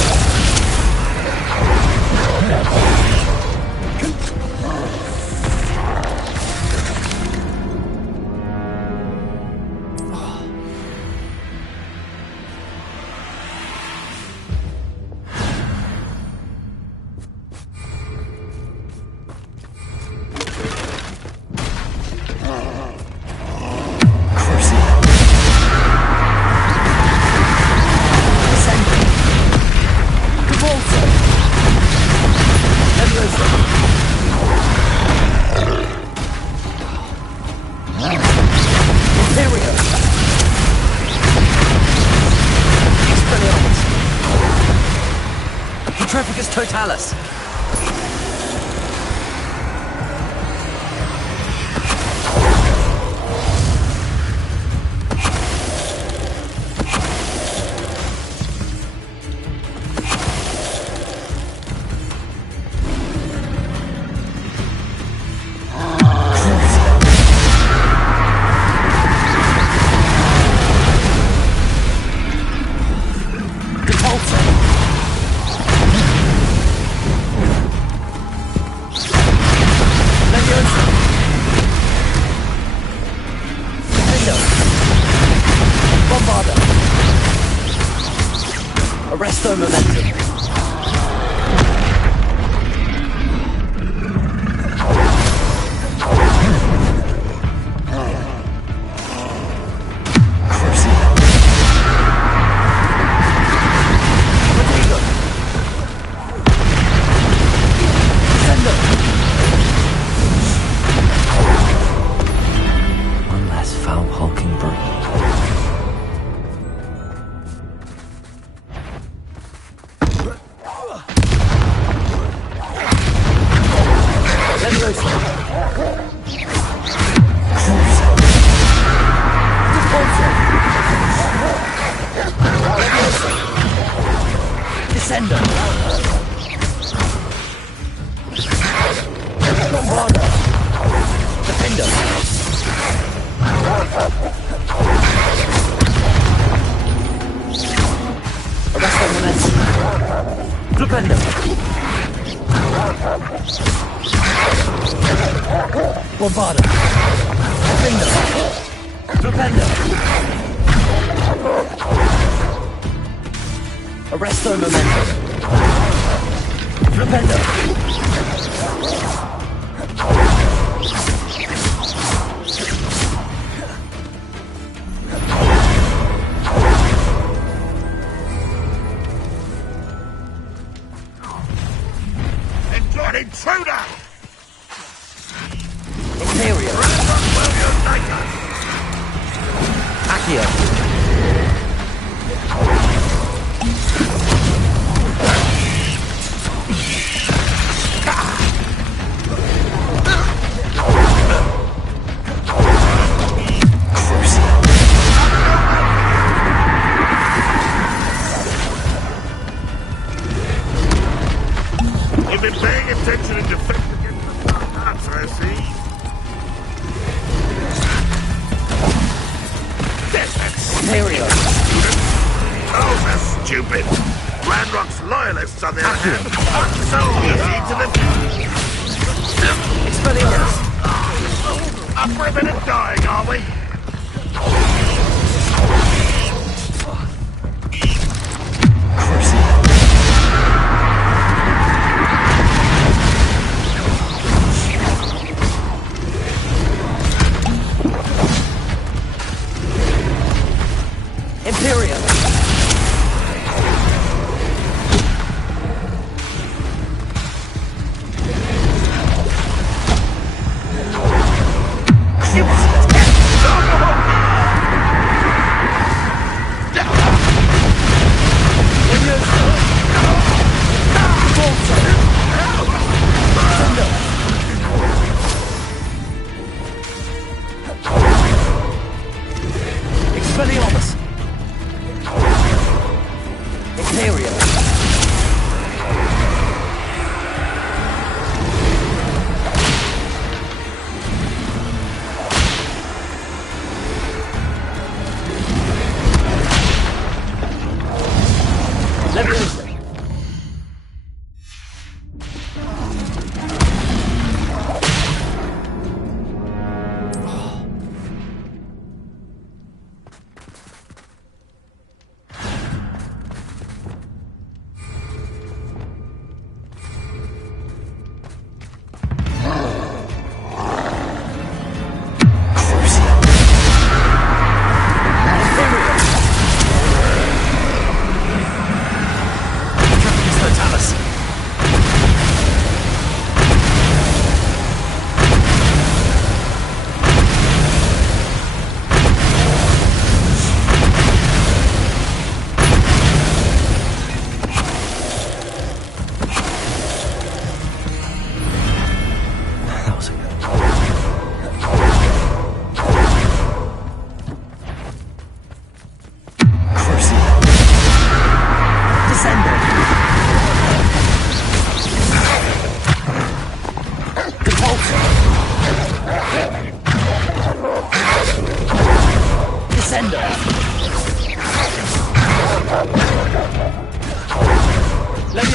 Totalis! Arresto momentum. One less foul-hulking breed. Descendo. Bombarda. Defendo. Arresto momentum. Flipendo. Bombarda. Defendo. Flipendo. Arresto momentum. Flipendo. An intruder! Imperial. Accio. You've been paying attention in defense against the dark arts, I see. Imperial. Oh, that's stupid. Ranrock's loyalists, on the other hand, aren't so easy to defeat. Expelliarmus. Up for a bit of dying, are we? Imperial. Expelliarmus. Imperial.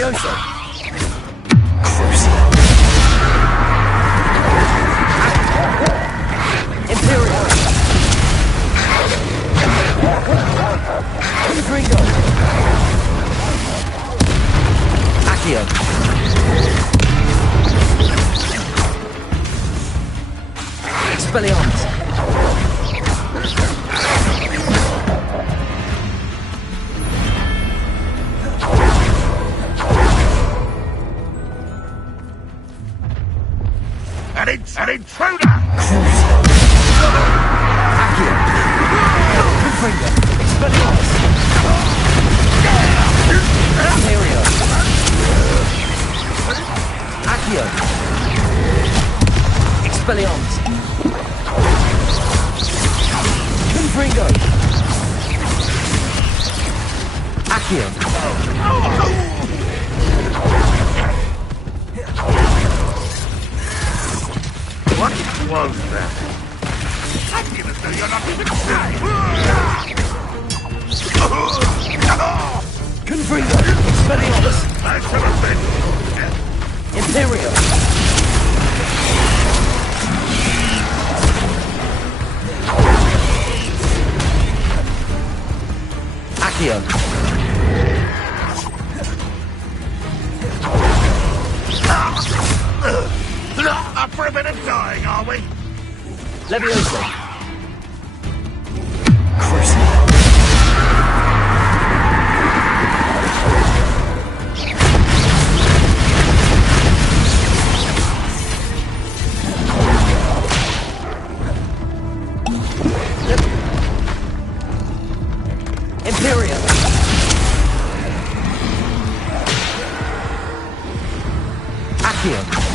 Levioso! Imperial! Confringo! Accio! Expelliarmus! An intruder! Accio! Confringo! Expelliarmus! Imperial! Accio! Expelliarmus! Confringo! Accio! What was that? I even though you're not even Confringo! Expelliarmus! I should have been. Imperial! Accio! Up for a bit of dying, are we? Levioso! Imperial! Accio!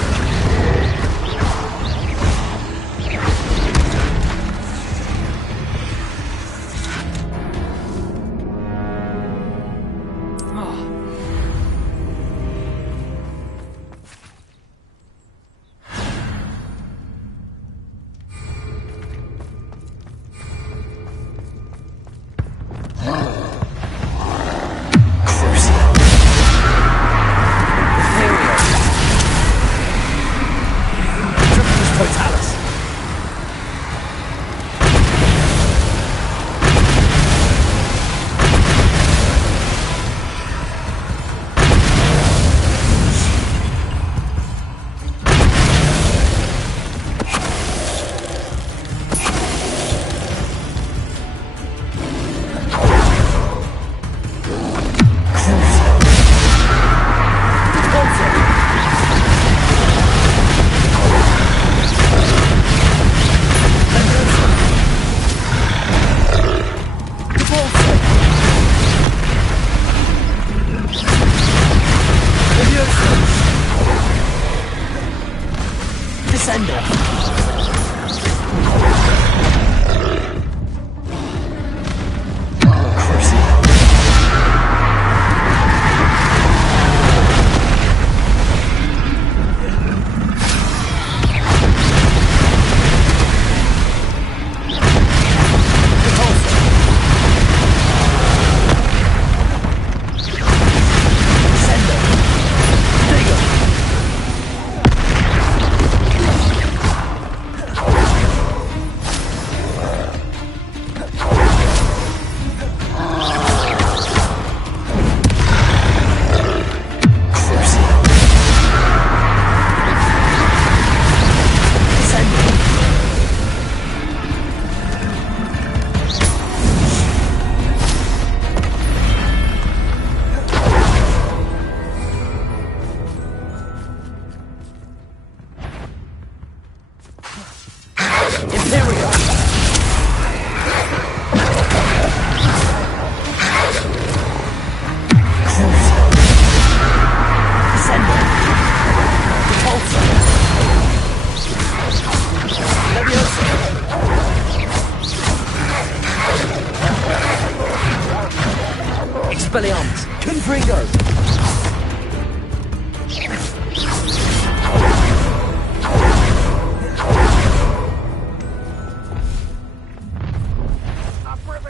Expelliarmus! Confringo!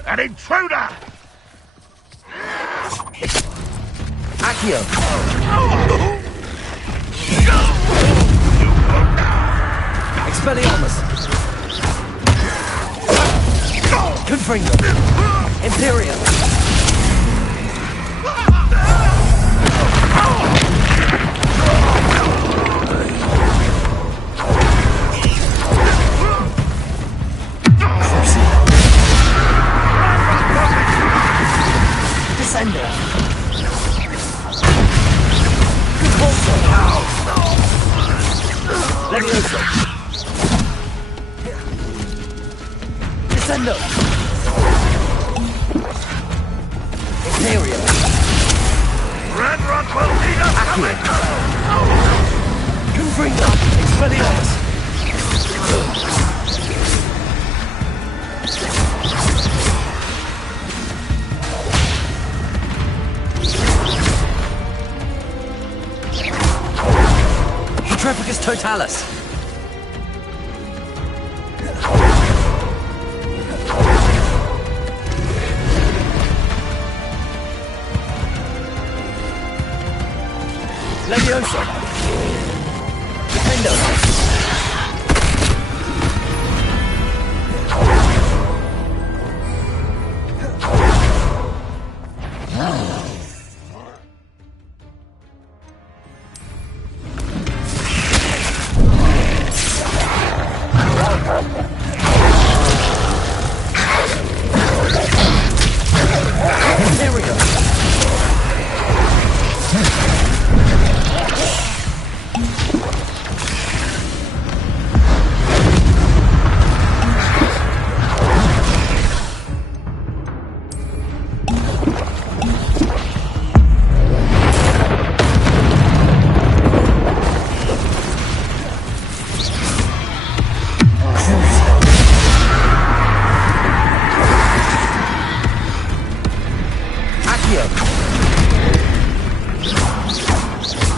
An intruder! Accio! Accio. Expelliarmus. Confringo. Imperium. Descender. Levioso. Descendo. Imperium. Ranrock will need us. Accio. Confringo. Expelliarmus. Petrificus Totalis. Levioso. Defendo.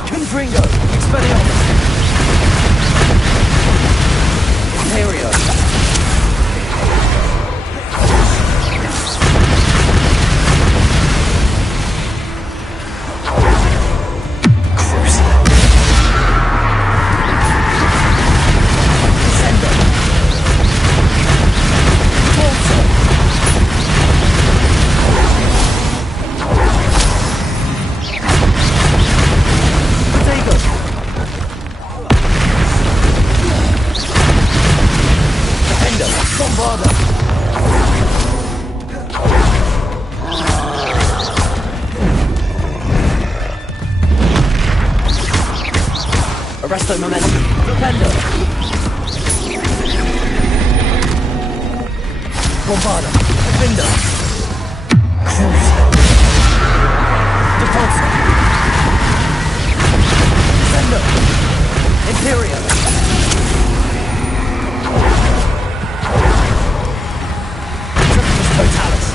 Confringo. Expelliarmus. Imperio. Arresto momentum. Flipendo. Bombarda. Defendo. Depulso. Defendo. Imperio. Triplius Totalis.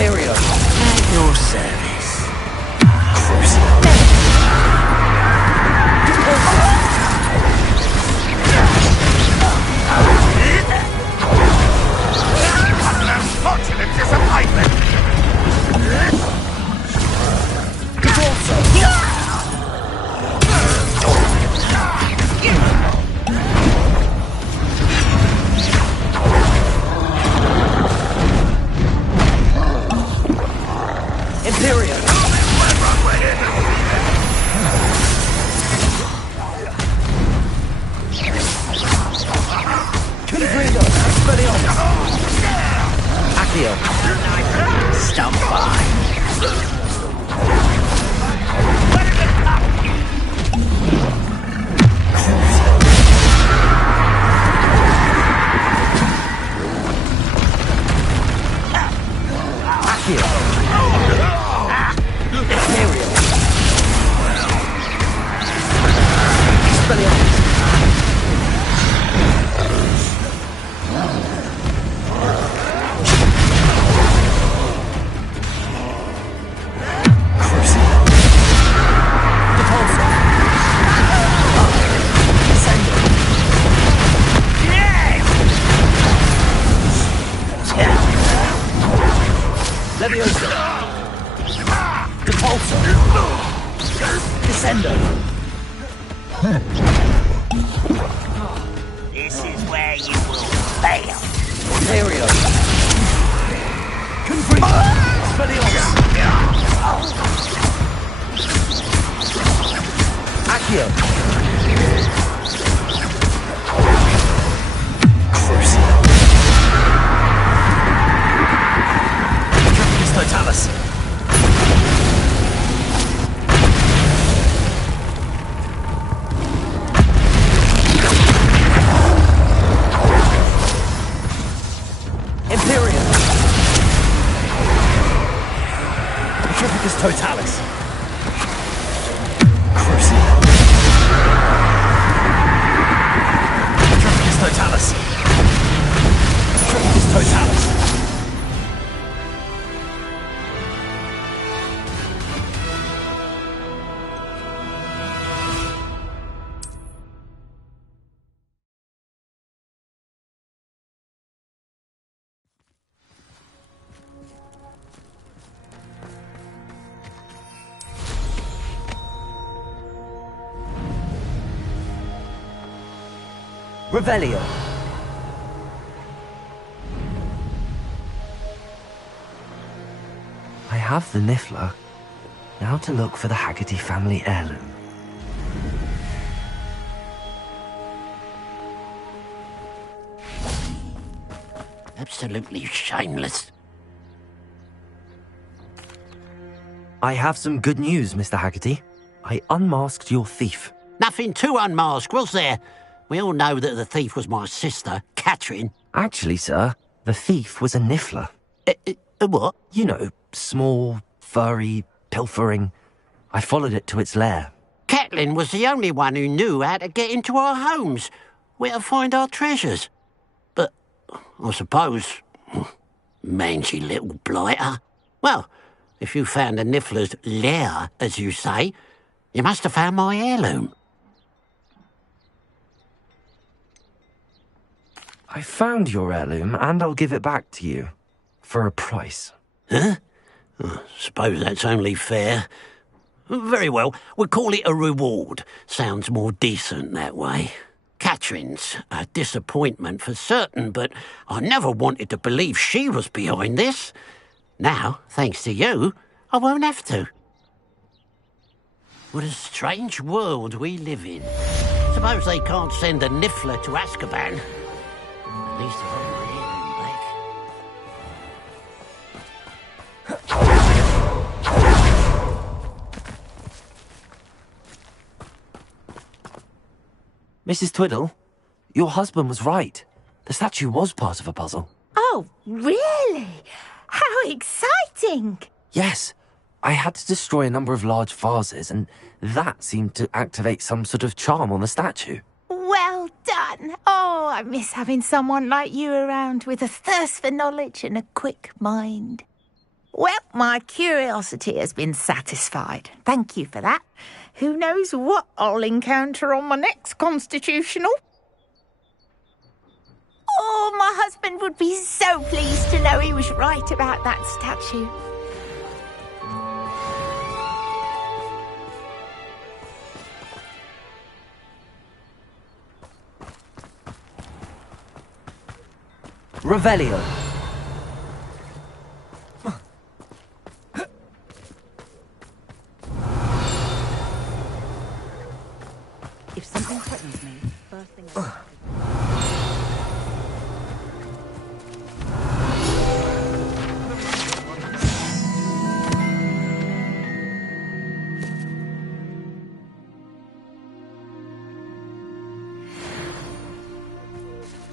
Imperial. At your service. Crucible. Unfortunate disappointment! Imperial. Confringo. Expelliarmus. Accio. Stump by. Accio. Imperial. Expelliarmus. Leviosa. Depulso. Descendo. This is where you will fail. Imperial. Confringo. Expelliarmus. Accio. Crucible. Totalis. Imperial. Petrificus Totalis. Crucible. Petrificus Totalis. Petrificus Totalis. Revelio. I have the Niffler. Now to look for the Haggerty family heirloom. Absolutely shameless. I have some good news, Mr. Haggerty. I unmasked your thief. Nothing to unmask, was there? We all know that the thief was my sister, Catherine. Actually, sir, the thief was a Niffler. What? You know, small, furry, pilfering. I followed it to its lair. Catelyn was the only one who knew how to get into our homes, where to find our treasures. But I suppose, mangy little blighter. Well, if you found the Niffler's lair, as you say, you must have found my heirloom. I found your heirloom, and I'll give it back to you. For a price. Huh? I suppose that's only fair. Very well, we'll call it a reward. Sounds more decent that way. Catherine's a disappointment for certain, but I never wanted to believe she was behind this. Now, thanks to you, I won't have to. What a strange world we live in. Suppose they can't send a Niffler to Azkaban. At least I've got my heirloom back. Mrs. Twiddle, your husband was right. The statue was part of a puzzle. Oh, really? How exciting! Yes, I had to destroy a number of large vases, and that seemed to activate some sort of charm on the statue. Well done. Oh, I miss having someone like you around with a thirst for knowledge and a quick mind. Well, my curiosity has been satisfied. Thank you for that. Who knows what I'll encounter on my next constitutional? Oh, my husband would be so pleased to know he was right about that statue. Revelio. If something threatens me, first thing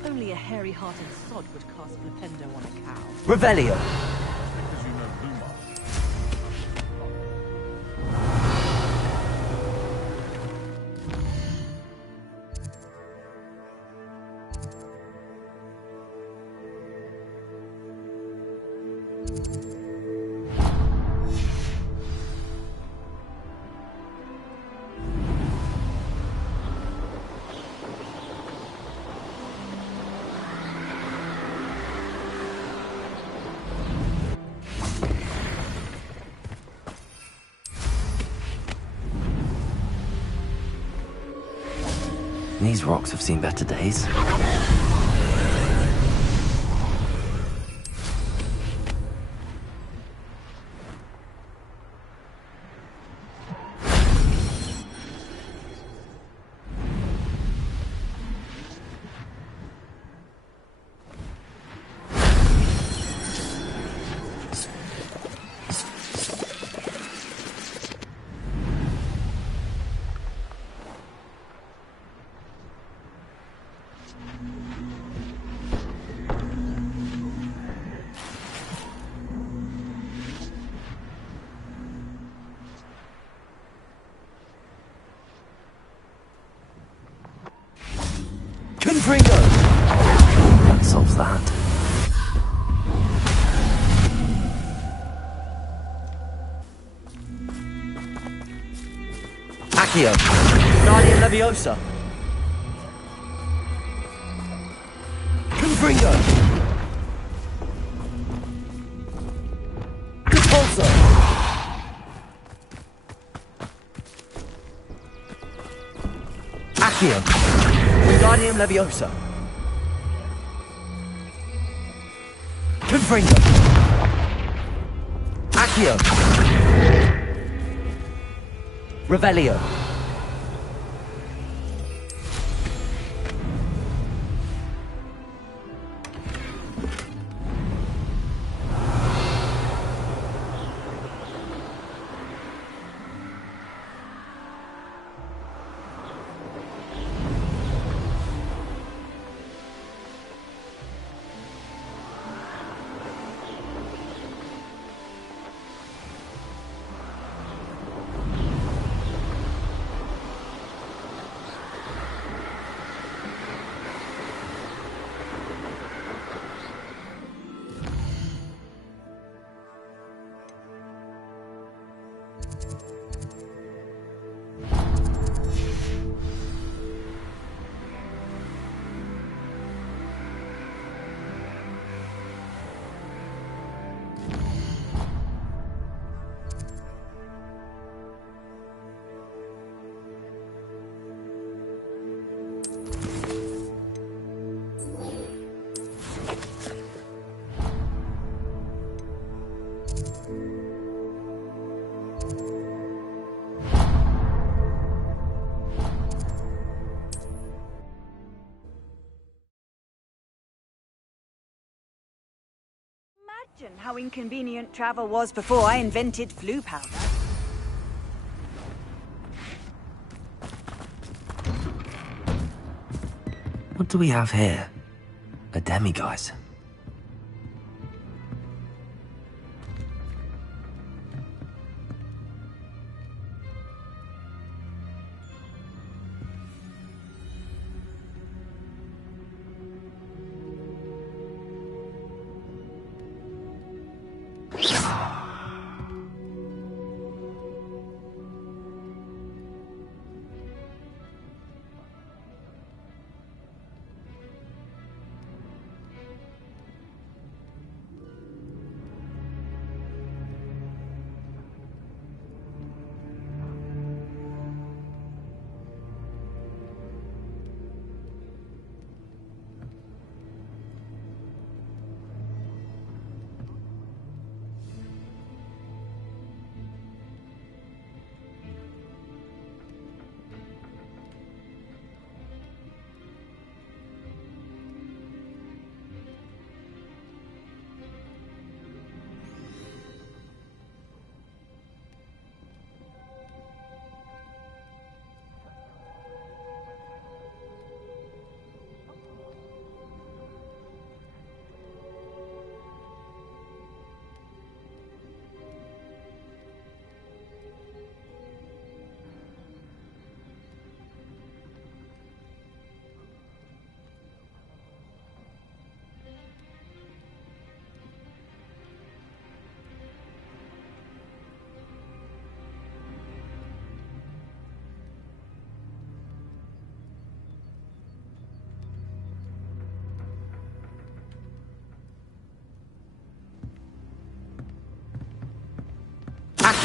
only a hairy-hearted sod would cast Flipendo on a cow. Revelio. These rocks have seen better days. That solves that. Accio. Guardian Leviosa. Confringo. Compulso. Accio. Guardian Leviosa. Confringo. Accio. Revelio. Imagine how inconvenient travel was before I invented flu powder. What do we have here? A demiguise.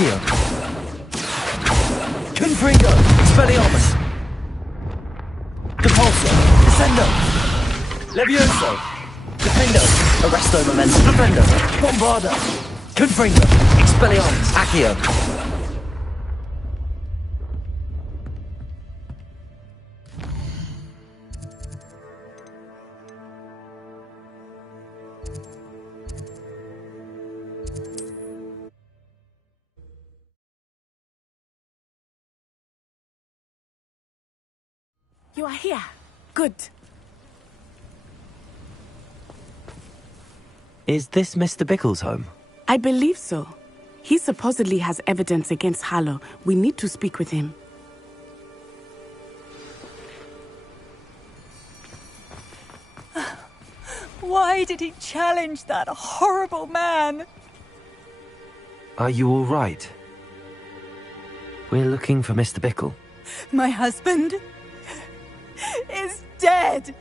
Accio. Confringo. Expelliarmus. Depulso. Descendo. Levioso. Defendo. Arresto Momentum. Defendo. Bombardo. Confringo. Expelliarmus. Accio. You are here. Good. Is this Mr. Bickle's home? I believe so. He supposedly has evidence against Harlow. We need to speak with him. Why did he challenge that horrible man? Are you all right? We're looking for Mr. Bickle. My husband is dead.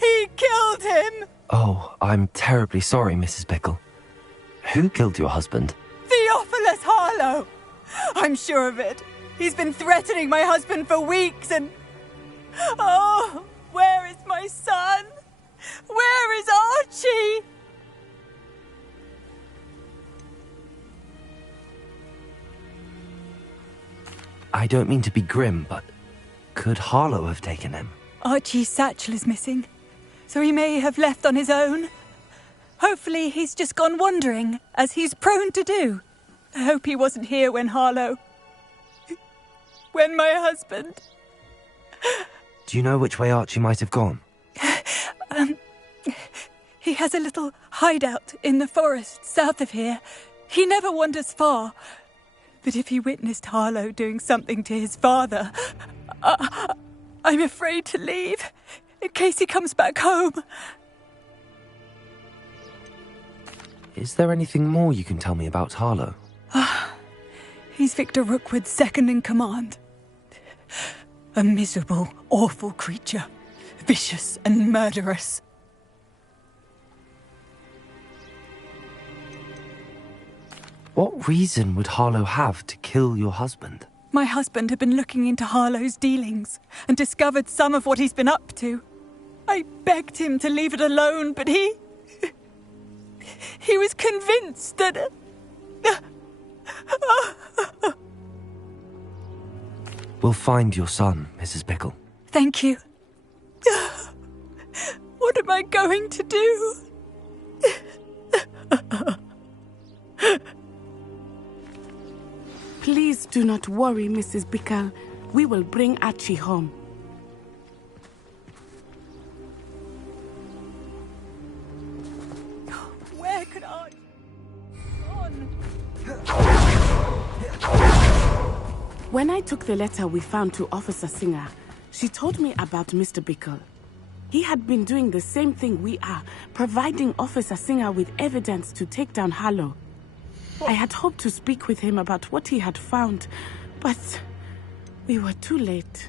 He killed him. Oh, I'm terribly sorry, Mrs. Bickle. Who killed your husband? Theophilus Harlow. I'm sure of it. He's been threatening my husband for weeks and... Oh, where is my son? Where is Archie? I don't mean to be grim, but could Harlow have taken him? Archie's satchel is missing, so he may have left on his own. Hopefully he's just gone wandering, as he's prone to do. I hope he wasn't here when Harlow... when my husband... Do you know which way Archie might have gone? He has a little hideout in the forest south of here. He never wanders far. But if he witnessed Harlow doing something to his father, I'm afraid to leave, in case he comes back home. Is there anything more you can tell me about Harlow? He's Victor Rookwood's second in command. A miserable, awful creature. Vicious and murderous. What reason would Harlow have to kill your husband? My husband had been looking into Harlow's dealings and discovered some of what he's been up to. I begged him to leave it alone, but he was convinced that... We'll find your son, Mrs. Bickle. Thank you. What am I going to do? Please do not worry, Mrs. Bickle. We will bring Archie home. Where could Archie... When I took the letter we found to Officer Singer, she told me about Mr. Bickle. He had been doing the same thing we are, providing Officer Singer with evidence to take down Harlow. I had hoped to speak with him about what he had found, but we were too late.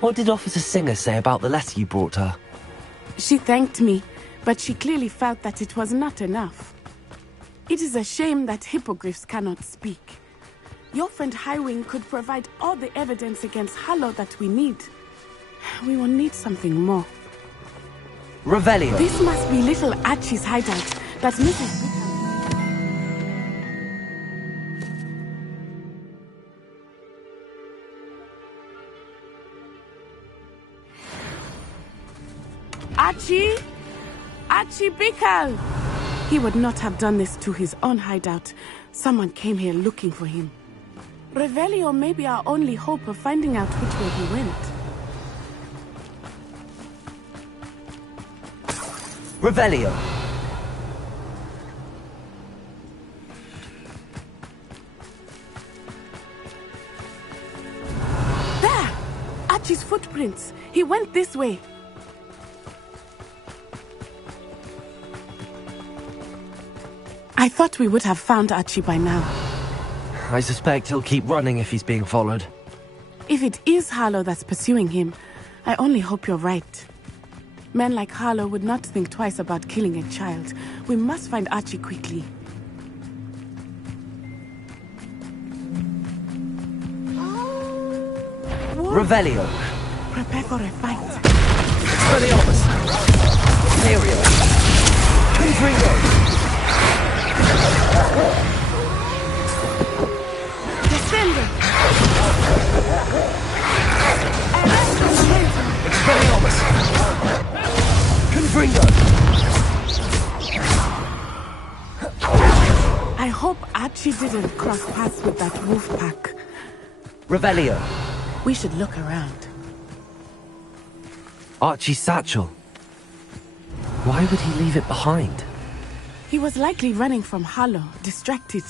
What did Officer Singer say about the letter you brought her? She thanked me, but she clearly felt that it was not enough. It is a shame that hippogriffs cannot speak. Your friend Highwing could provide all the evidence against Harlow that we need. We will need something more. Revelio. This must be little Archie's hideout that Mrs. Bickle... Archie? Archie Bickle! He would not have done this to his own hideout. Someone came here looking for him. Revelio may be our only hope of finding out which way he went. Revelio. There! Archie's footprints. He went this way. I thought we would have found Archie by now. I suspect he'll keep running if he's being followed. If it is Harlow that's pursuing him, I only hope you're right. Men like Harlow would not think twice about killing a child. We must find Archie quickly. Revelio. Prepare for a fight. Expelliarmus. Aerial. Confringo. Descender. Expelliarmus. Confringo. I hope Archie didn't cross paths with that wolf pack. Revelio. We should look around. Archie's satchel. Why would he leave it behind? He was likely running from Harlow, distracted.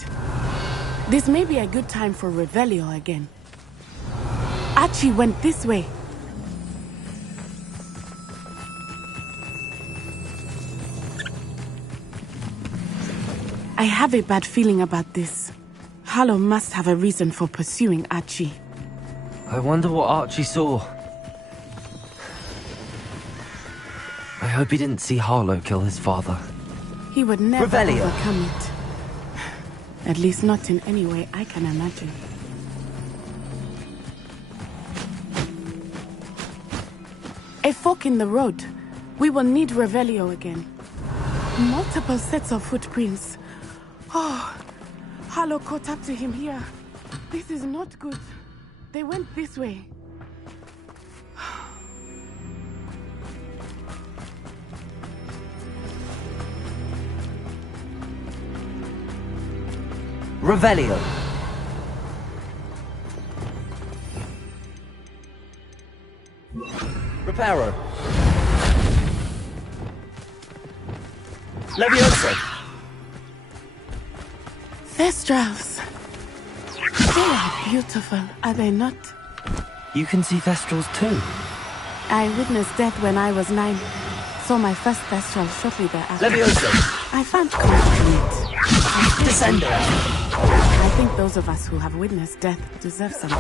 This may be a good time for Revelio again. Archie went this way. I have a bad feeling about this. Harlow must have a reason for pursuing Archie. I wonder what Archie saw. I hope he didn't see Harlow kill his father. He would never Revelio. overcome it. At least not in any way I can imagine. A fork in the road. We will need Revelio again. Multiple sets of footprints. Oh, Harlow caught up to him here. This is not good. They went this way. Revelio. Reparo. Levioso. Thestrals. They are beautiful, are they not? You can see Thestrals too. I witnessed death when I was 9. Saw my first Thestral shortly thereafter. Levioso. I found comfort in it. Descender. I think those of us who have witnessed death deserve something.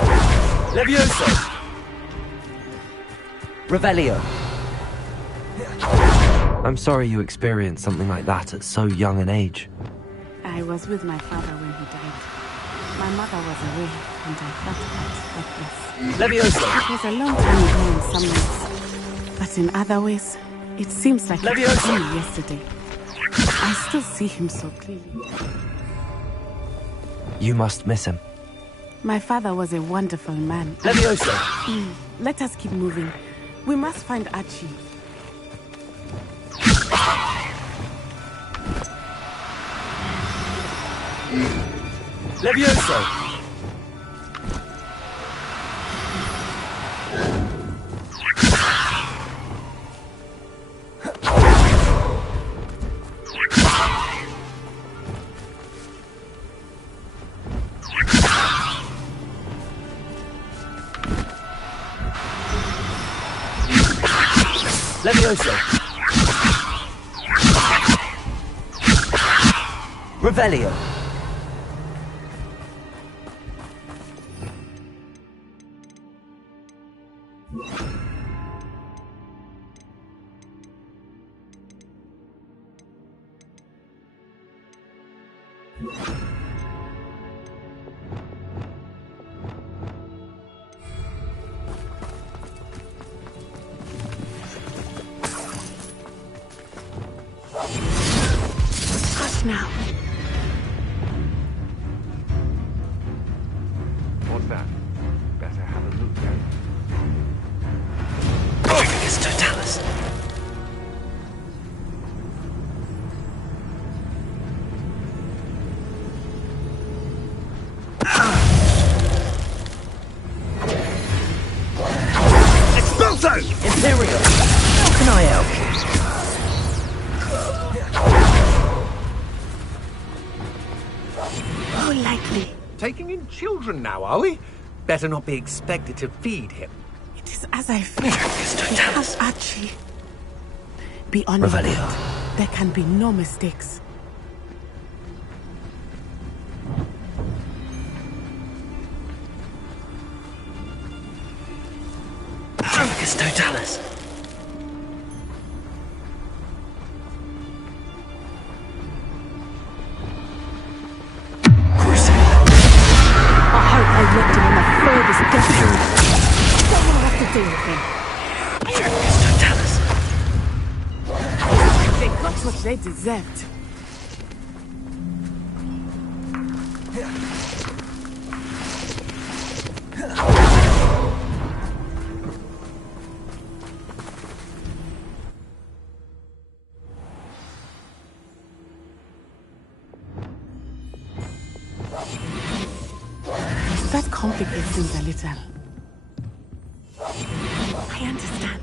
Levioso. Revelio. I'm sorry you experienced something like that at so young an age. I was with my father when he died. My mother was away, and I felt quite helpless. Levioso. It was a long time ago in some ways, but in other ways, it seems like it was only yesterday. I still see him so clearly. You must miss him. My father was a wonderful man. Levioso. Let us keep moving. We must find Archie. Levioso. Levioso. Revelio. Now. What's that? Better have a look then. Tricus totalis. Expulso! Imperial. How can I help? taking in children now, are we? Better not be expected to feed him. It is as I feared. He has Archie. Be on your Revelio. guard. There can be no mistakes. Patroclus Totalis. I hope I left him in the furthest depths. Don't want to have to deal with him. Patroclus Totalis. They got what they deserved. That complicates things a little. I understand.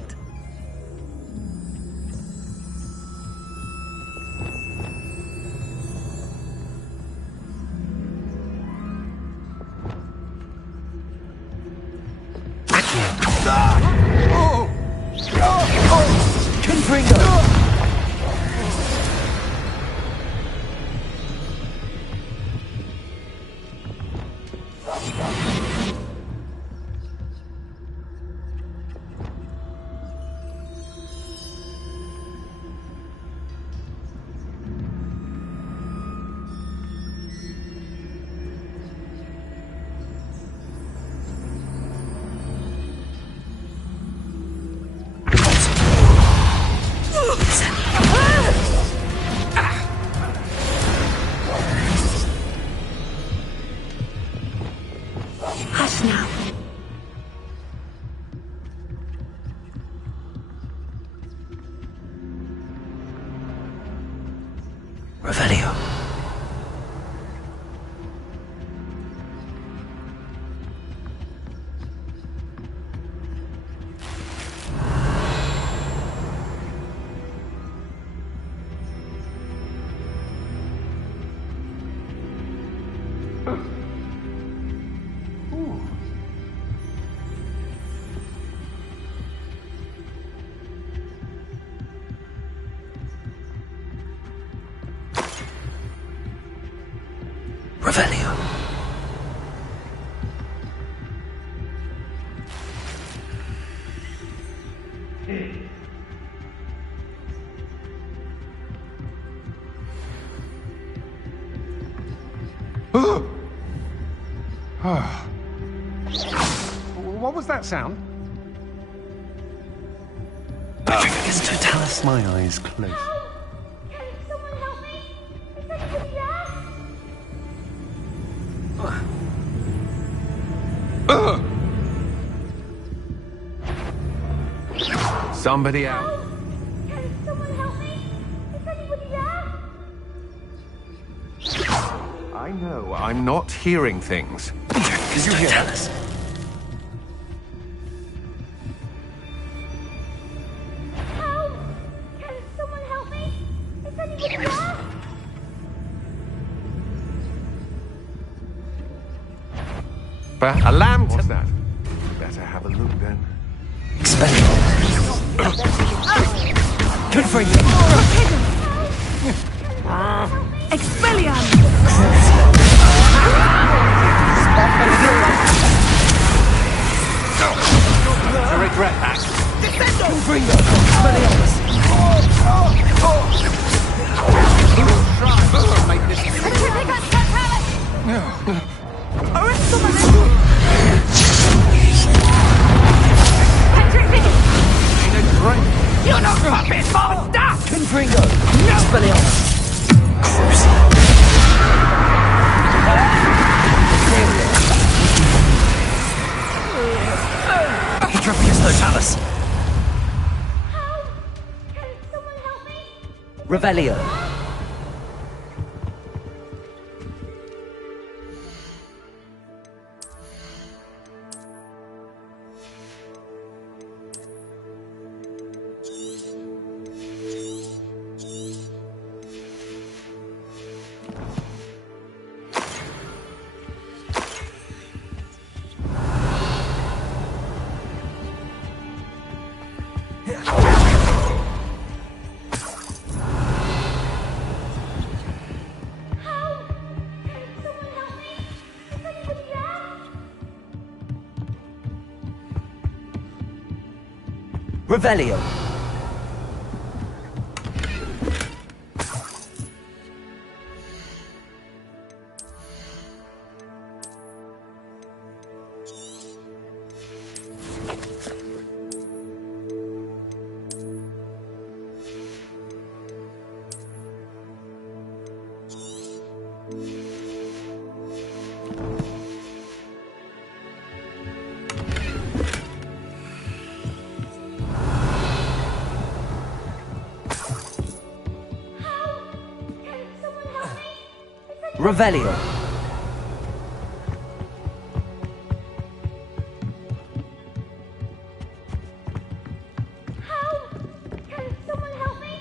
Hush now. Revelio. Revelio. What was that sound? Patroclus Totalis. My eyes closed. Somebody out. Can someone help me? Is anybody there? I know, I'm not hearing things. Did you hear us? Help! Can someone help me? Is anybody there? A lamb? What's that? Better have a look then. Confringo. Expelliarm! I regret that. Confringo. Expelliarmus. He will try to make this. You're not puppet monster! Confringo. Expelliarmus. Patroclus Totalis. Can someone help me? Revelio. Revelio. Revelio. Help! Can someone help me?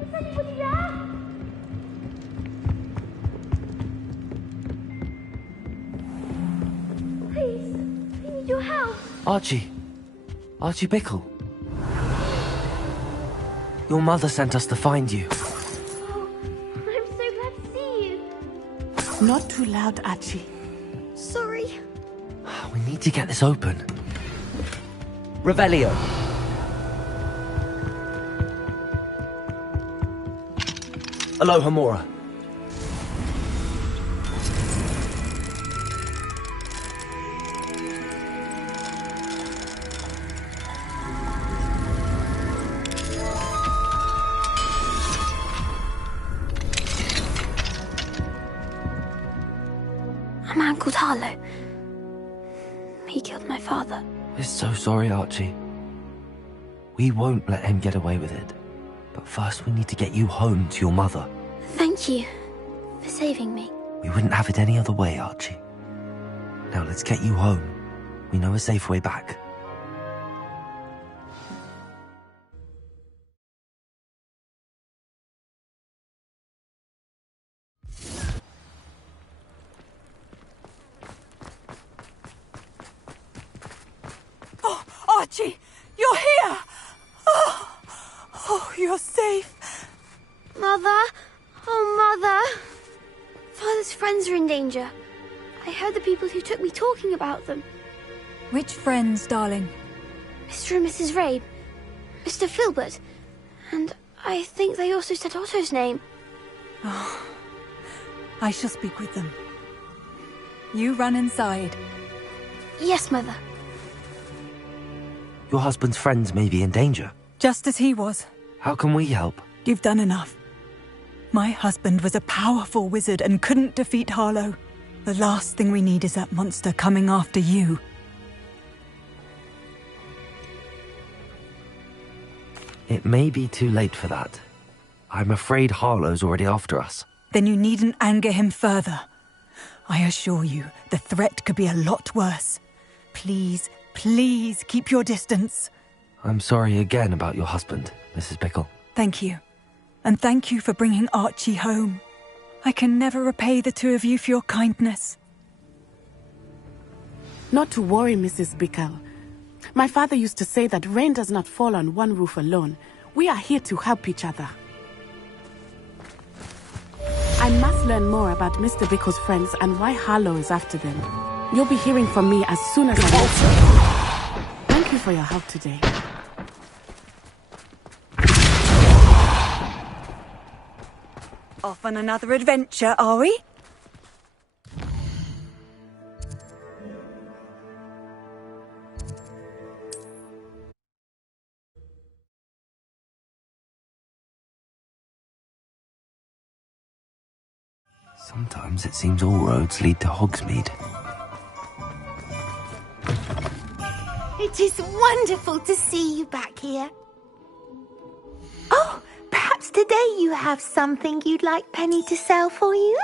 Is anybody there? Please, I need your help. Archie. Archie Bickle. Your mother sent us to find you. Oh, I'm so glad to see you. Not too loud, Archie. Sorry. We need to get this open. Revelio. Aloha Mora. A man called Harlow. He killed my father. We're so sorry, Archie. We won't let him get away with it. But first we need to get you home to your mother. Thank you for saving me. We wouldn't have it any other way, Archie. Now let's get you home. We know a safe way back. Oh, Archie, you're here! Oh, you're safe. Mother! Oh, Mother! Father's friends are in danger. I heard the people who took me talking about them. Which friends, darling? Mr. and Mrs. Rabe, Mr. Filbert, and I think they also said Otto's name. Oh, I shall speak with them. You run inside. Yes, Mother. Your husband's friends may be in danger. Just as he was. How can we help? You've done enough. My husband was a powerful wizard and couldn't defeat Harlow. The last thing we need is that monster coming after you. It may be too late for that. I'm afraid Harlow's already after us. Then you needn't anger him further. I assure you, the threat could be a lot worse. Please, please keep your distance. I'm sorry again about your husband, Mrs. Bickle. Thank you. And thank you for bringing Archie home. I can never repay the two of you for your kindness. Not to worry, Mrs. Bickle. My father used to say that rain does not fall on one roof alone. We are here to help each other. I must learn more about Mr. Bickle's friends and why Harlow is after them. You'll be hearing from me as soon as I get. Thank you for your help today. Off on another adventure, are we? Sometimes it seems all roads lead to Hogsmeade. It is wonderful to see you back here. Oh, perhaps today you have something you'd like Penny to sell for you?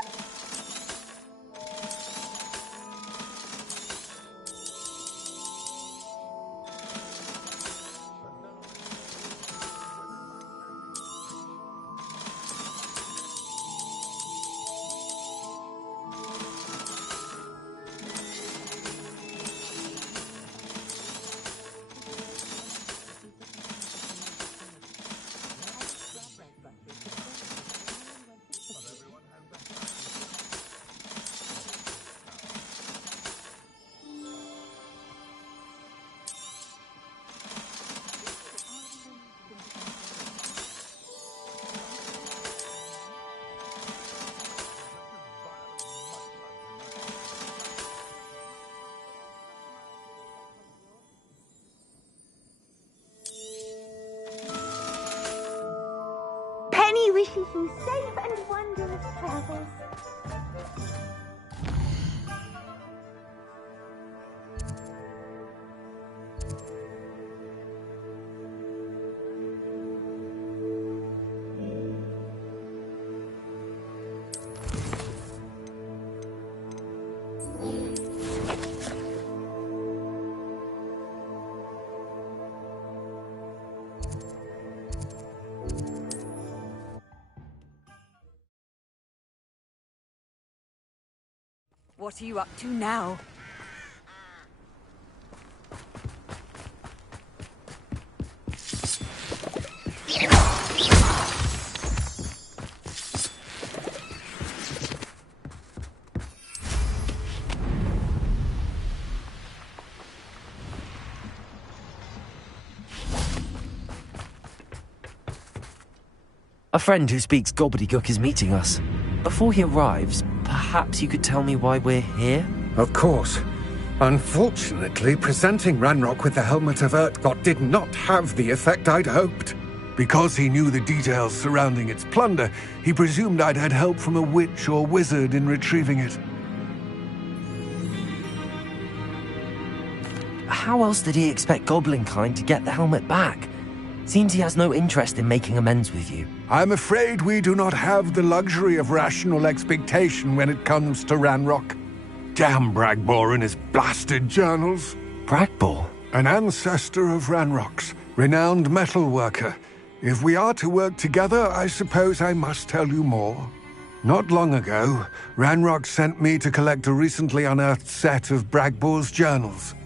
Penny wishes you safe and wondrous travels. What are you up to now? A friend who speaks gobbledygook is meeting us. Before he arrives, perhaps you could tell me why we're here? Of course. Unfortunately, presenting Ranrock with the Helmet of Urtkot did not have the effect I'd hoped. Because he knew the details surrounding its plunder, he presumed I'd had help from a witch or wizard in retrieving it. How else did he expect Goblinkind to get the helmet back? Seems he has no interest in making amends with you. I'm afraid we do not have the luxury of rational expectation when it comes to Ranrock. Damn Bragbor and his blasted journals. Bragbor? An ancestor of Ranrock's, renowned metalworker. If we are to work together, I suppose I must tell you more. Not long ago, Ranrock sent me to collect a recently unearthed set of Bragbor's journals.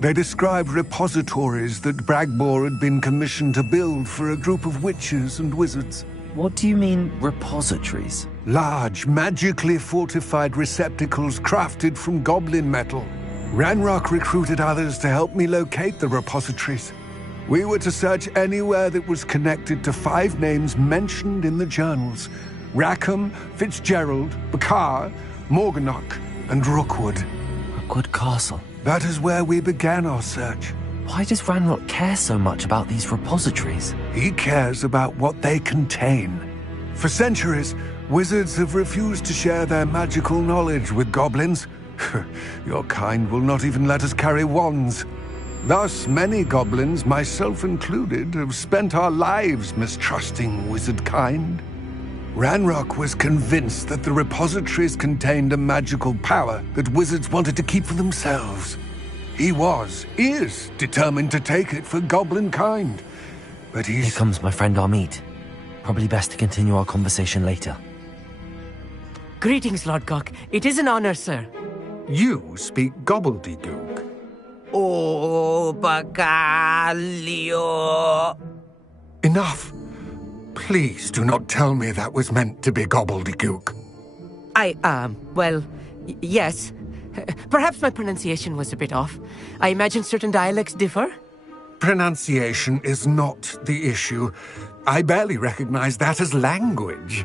They described repositories that Bragbor had been commissioned to build for a group of witches and wizards. What do you mean, repositories? Large, magically fortified receptacles crafted from goblin metal. Ranrock recruited others to help me locate the repositories. We were to search anywhere that was connected to 5 names mentioned in the journals: Rackham, Fitzgerald, Bakar, Morganach, and Rookwood. Rookwood Castle. That is where we began our search. Why does Ranrock care so much about these repositories? He cares about what they contain. For centuries, wizards have refused to share their magical knowledge with goblins. Your kind will not even let us carry wands. Thus, many goblins, myself included, have spent our lives mistrusting wizard kind. Ranrock was convinced that the repositories contained a magical power that wizards wanted to keep for themselves. He is determined to take it for goblin kind. But Here comes my friend Amit. Probably best to continue our conversation later. Greetings, Lord Gok. It is an honor, sir. You speak gobbledygook. Oh, Bacalio. Enough. Please do not tell me that was meant to be gobbledygook. Yes. Perhaps my pronunciation was a bit off. I imagine certain dialects differ. Pronunciation is not the issue. I barely recognize that as language.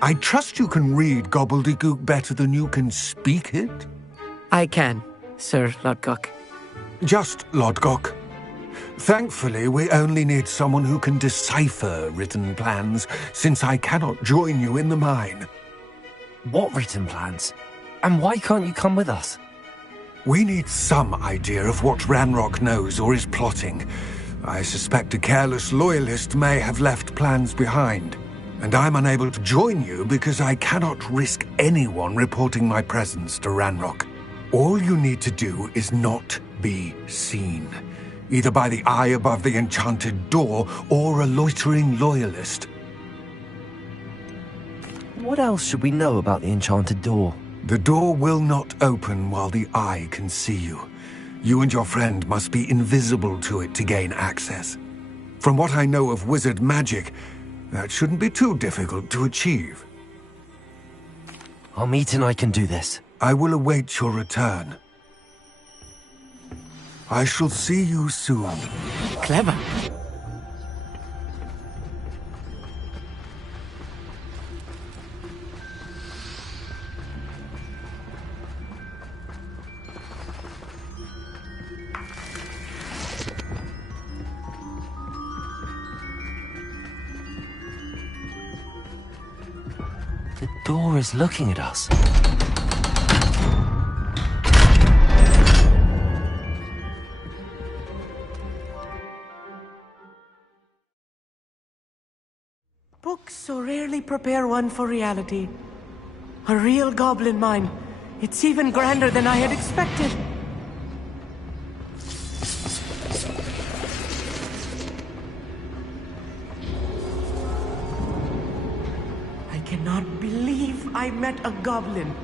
I trust you can read gobbledygook better than you can speak it? I can, Sir Lodgok. Just Lodgok. Thankfully, we only need someone who can decipher written plans, since I cannot join you in the mine. What written plans? And why can't you come with us? We need some idea of what Ranrock knows or is plotting. I suspect a careless loyalist may have left plans behind. And I'm unable to join you because I cannot risk anyone reporting my presence to Ranrock. All you need to do is not be seen, either by the eye above the enchanted door or a loitering loyalist. What else should we know about the enchanted door? The door will not open while the eye can see you. You and your friend must be invisible to it to gain access. From what I know of wizard magic, that shouldn't be too difficult to achieve. Amit and I can do this. I will await your return. I shall see you soon. Clever. The door is looking at us. Books so rarely prepare one for reality. A real goblin mine. It's even grander than I had expected. I cannot believe I met a goblin.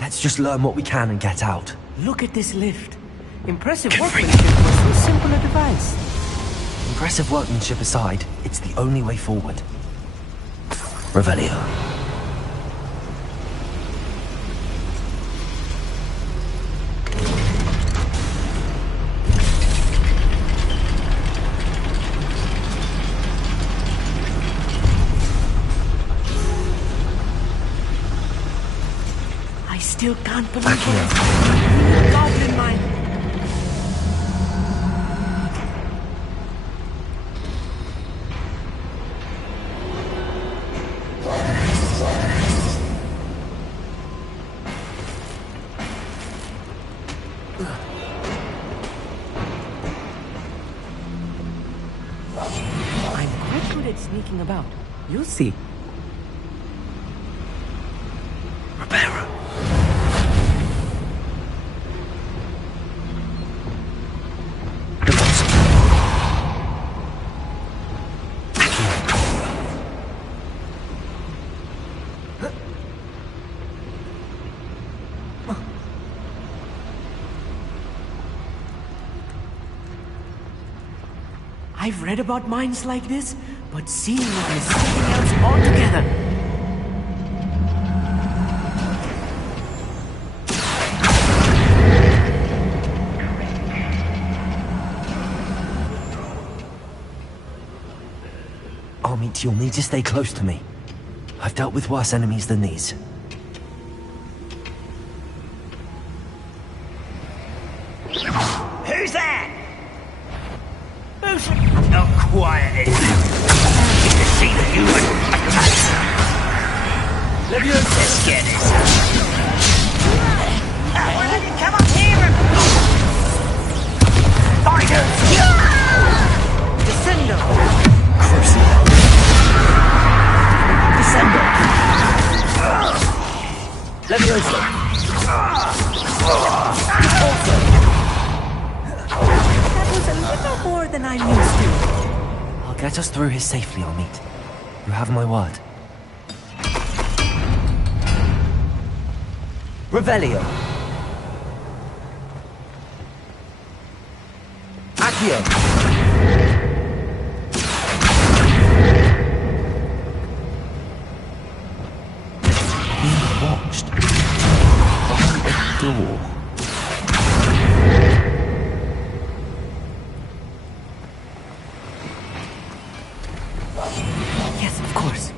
Let's just learn what we can and get out. Look at this lift. Impressive workmanship for so simple a device. Impressive workmanship aside, it's the only way forward. Revelio. I still can't believe it. Goblin mine. I'm quite good at sneaking about. You'll see. I've read about mines like this, but seeing it is something else altogether. Amit, you'll need to stay close to me. I've dealt with worse enemies than these. Who's that? Who's... Oh, quiet it. Good to see the human. Let's get it. Why don't you come up here and... Fighters! Descendo! Crucible. Descendo. Levioso. That was a little more than I'm used to. I'll get us through here safely, Amit. You have my word. Revelio. Accio. Being watched. Behind a door. Yes, of course.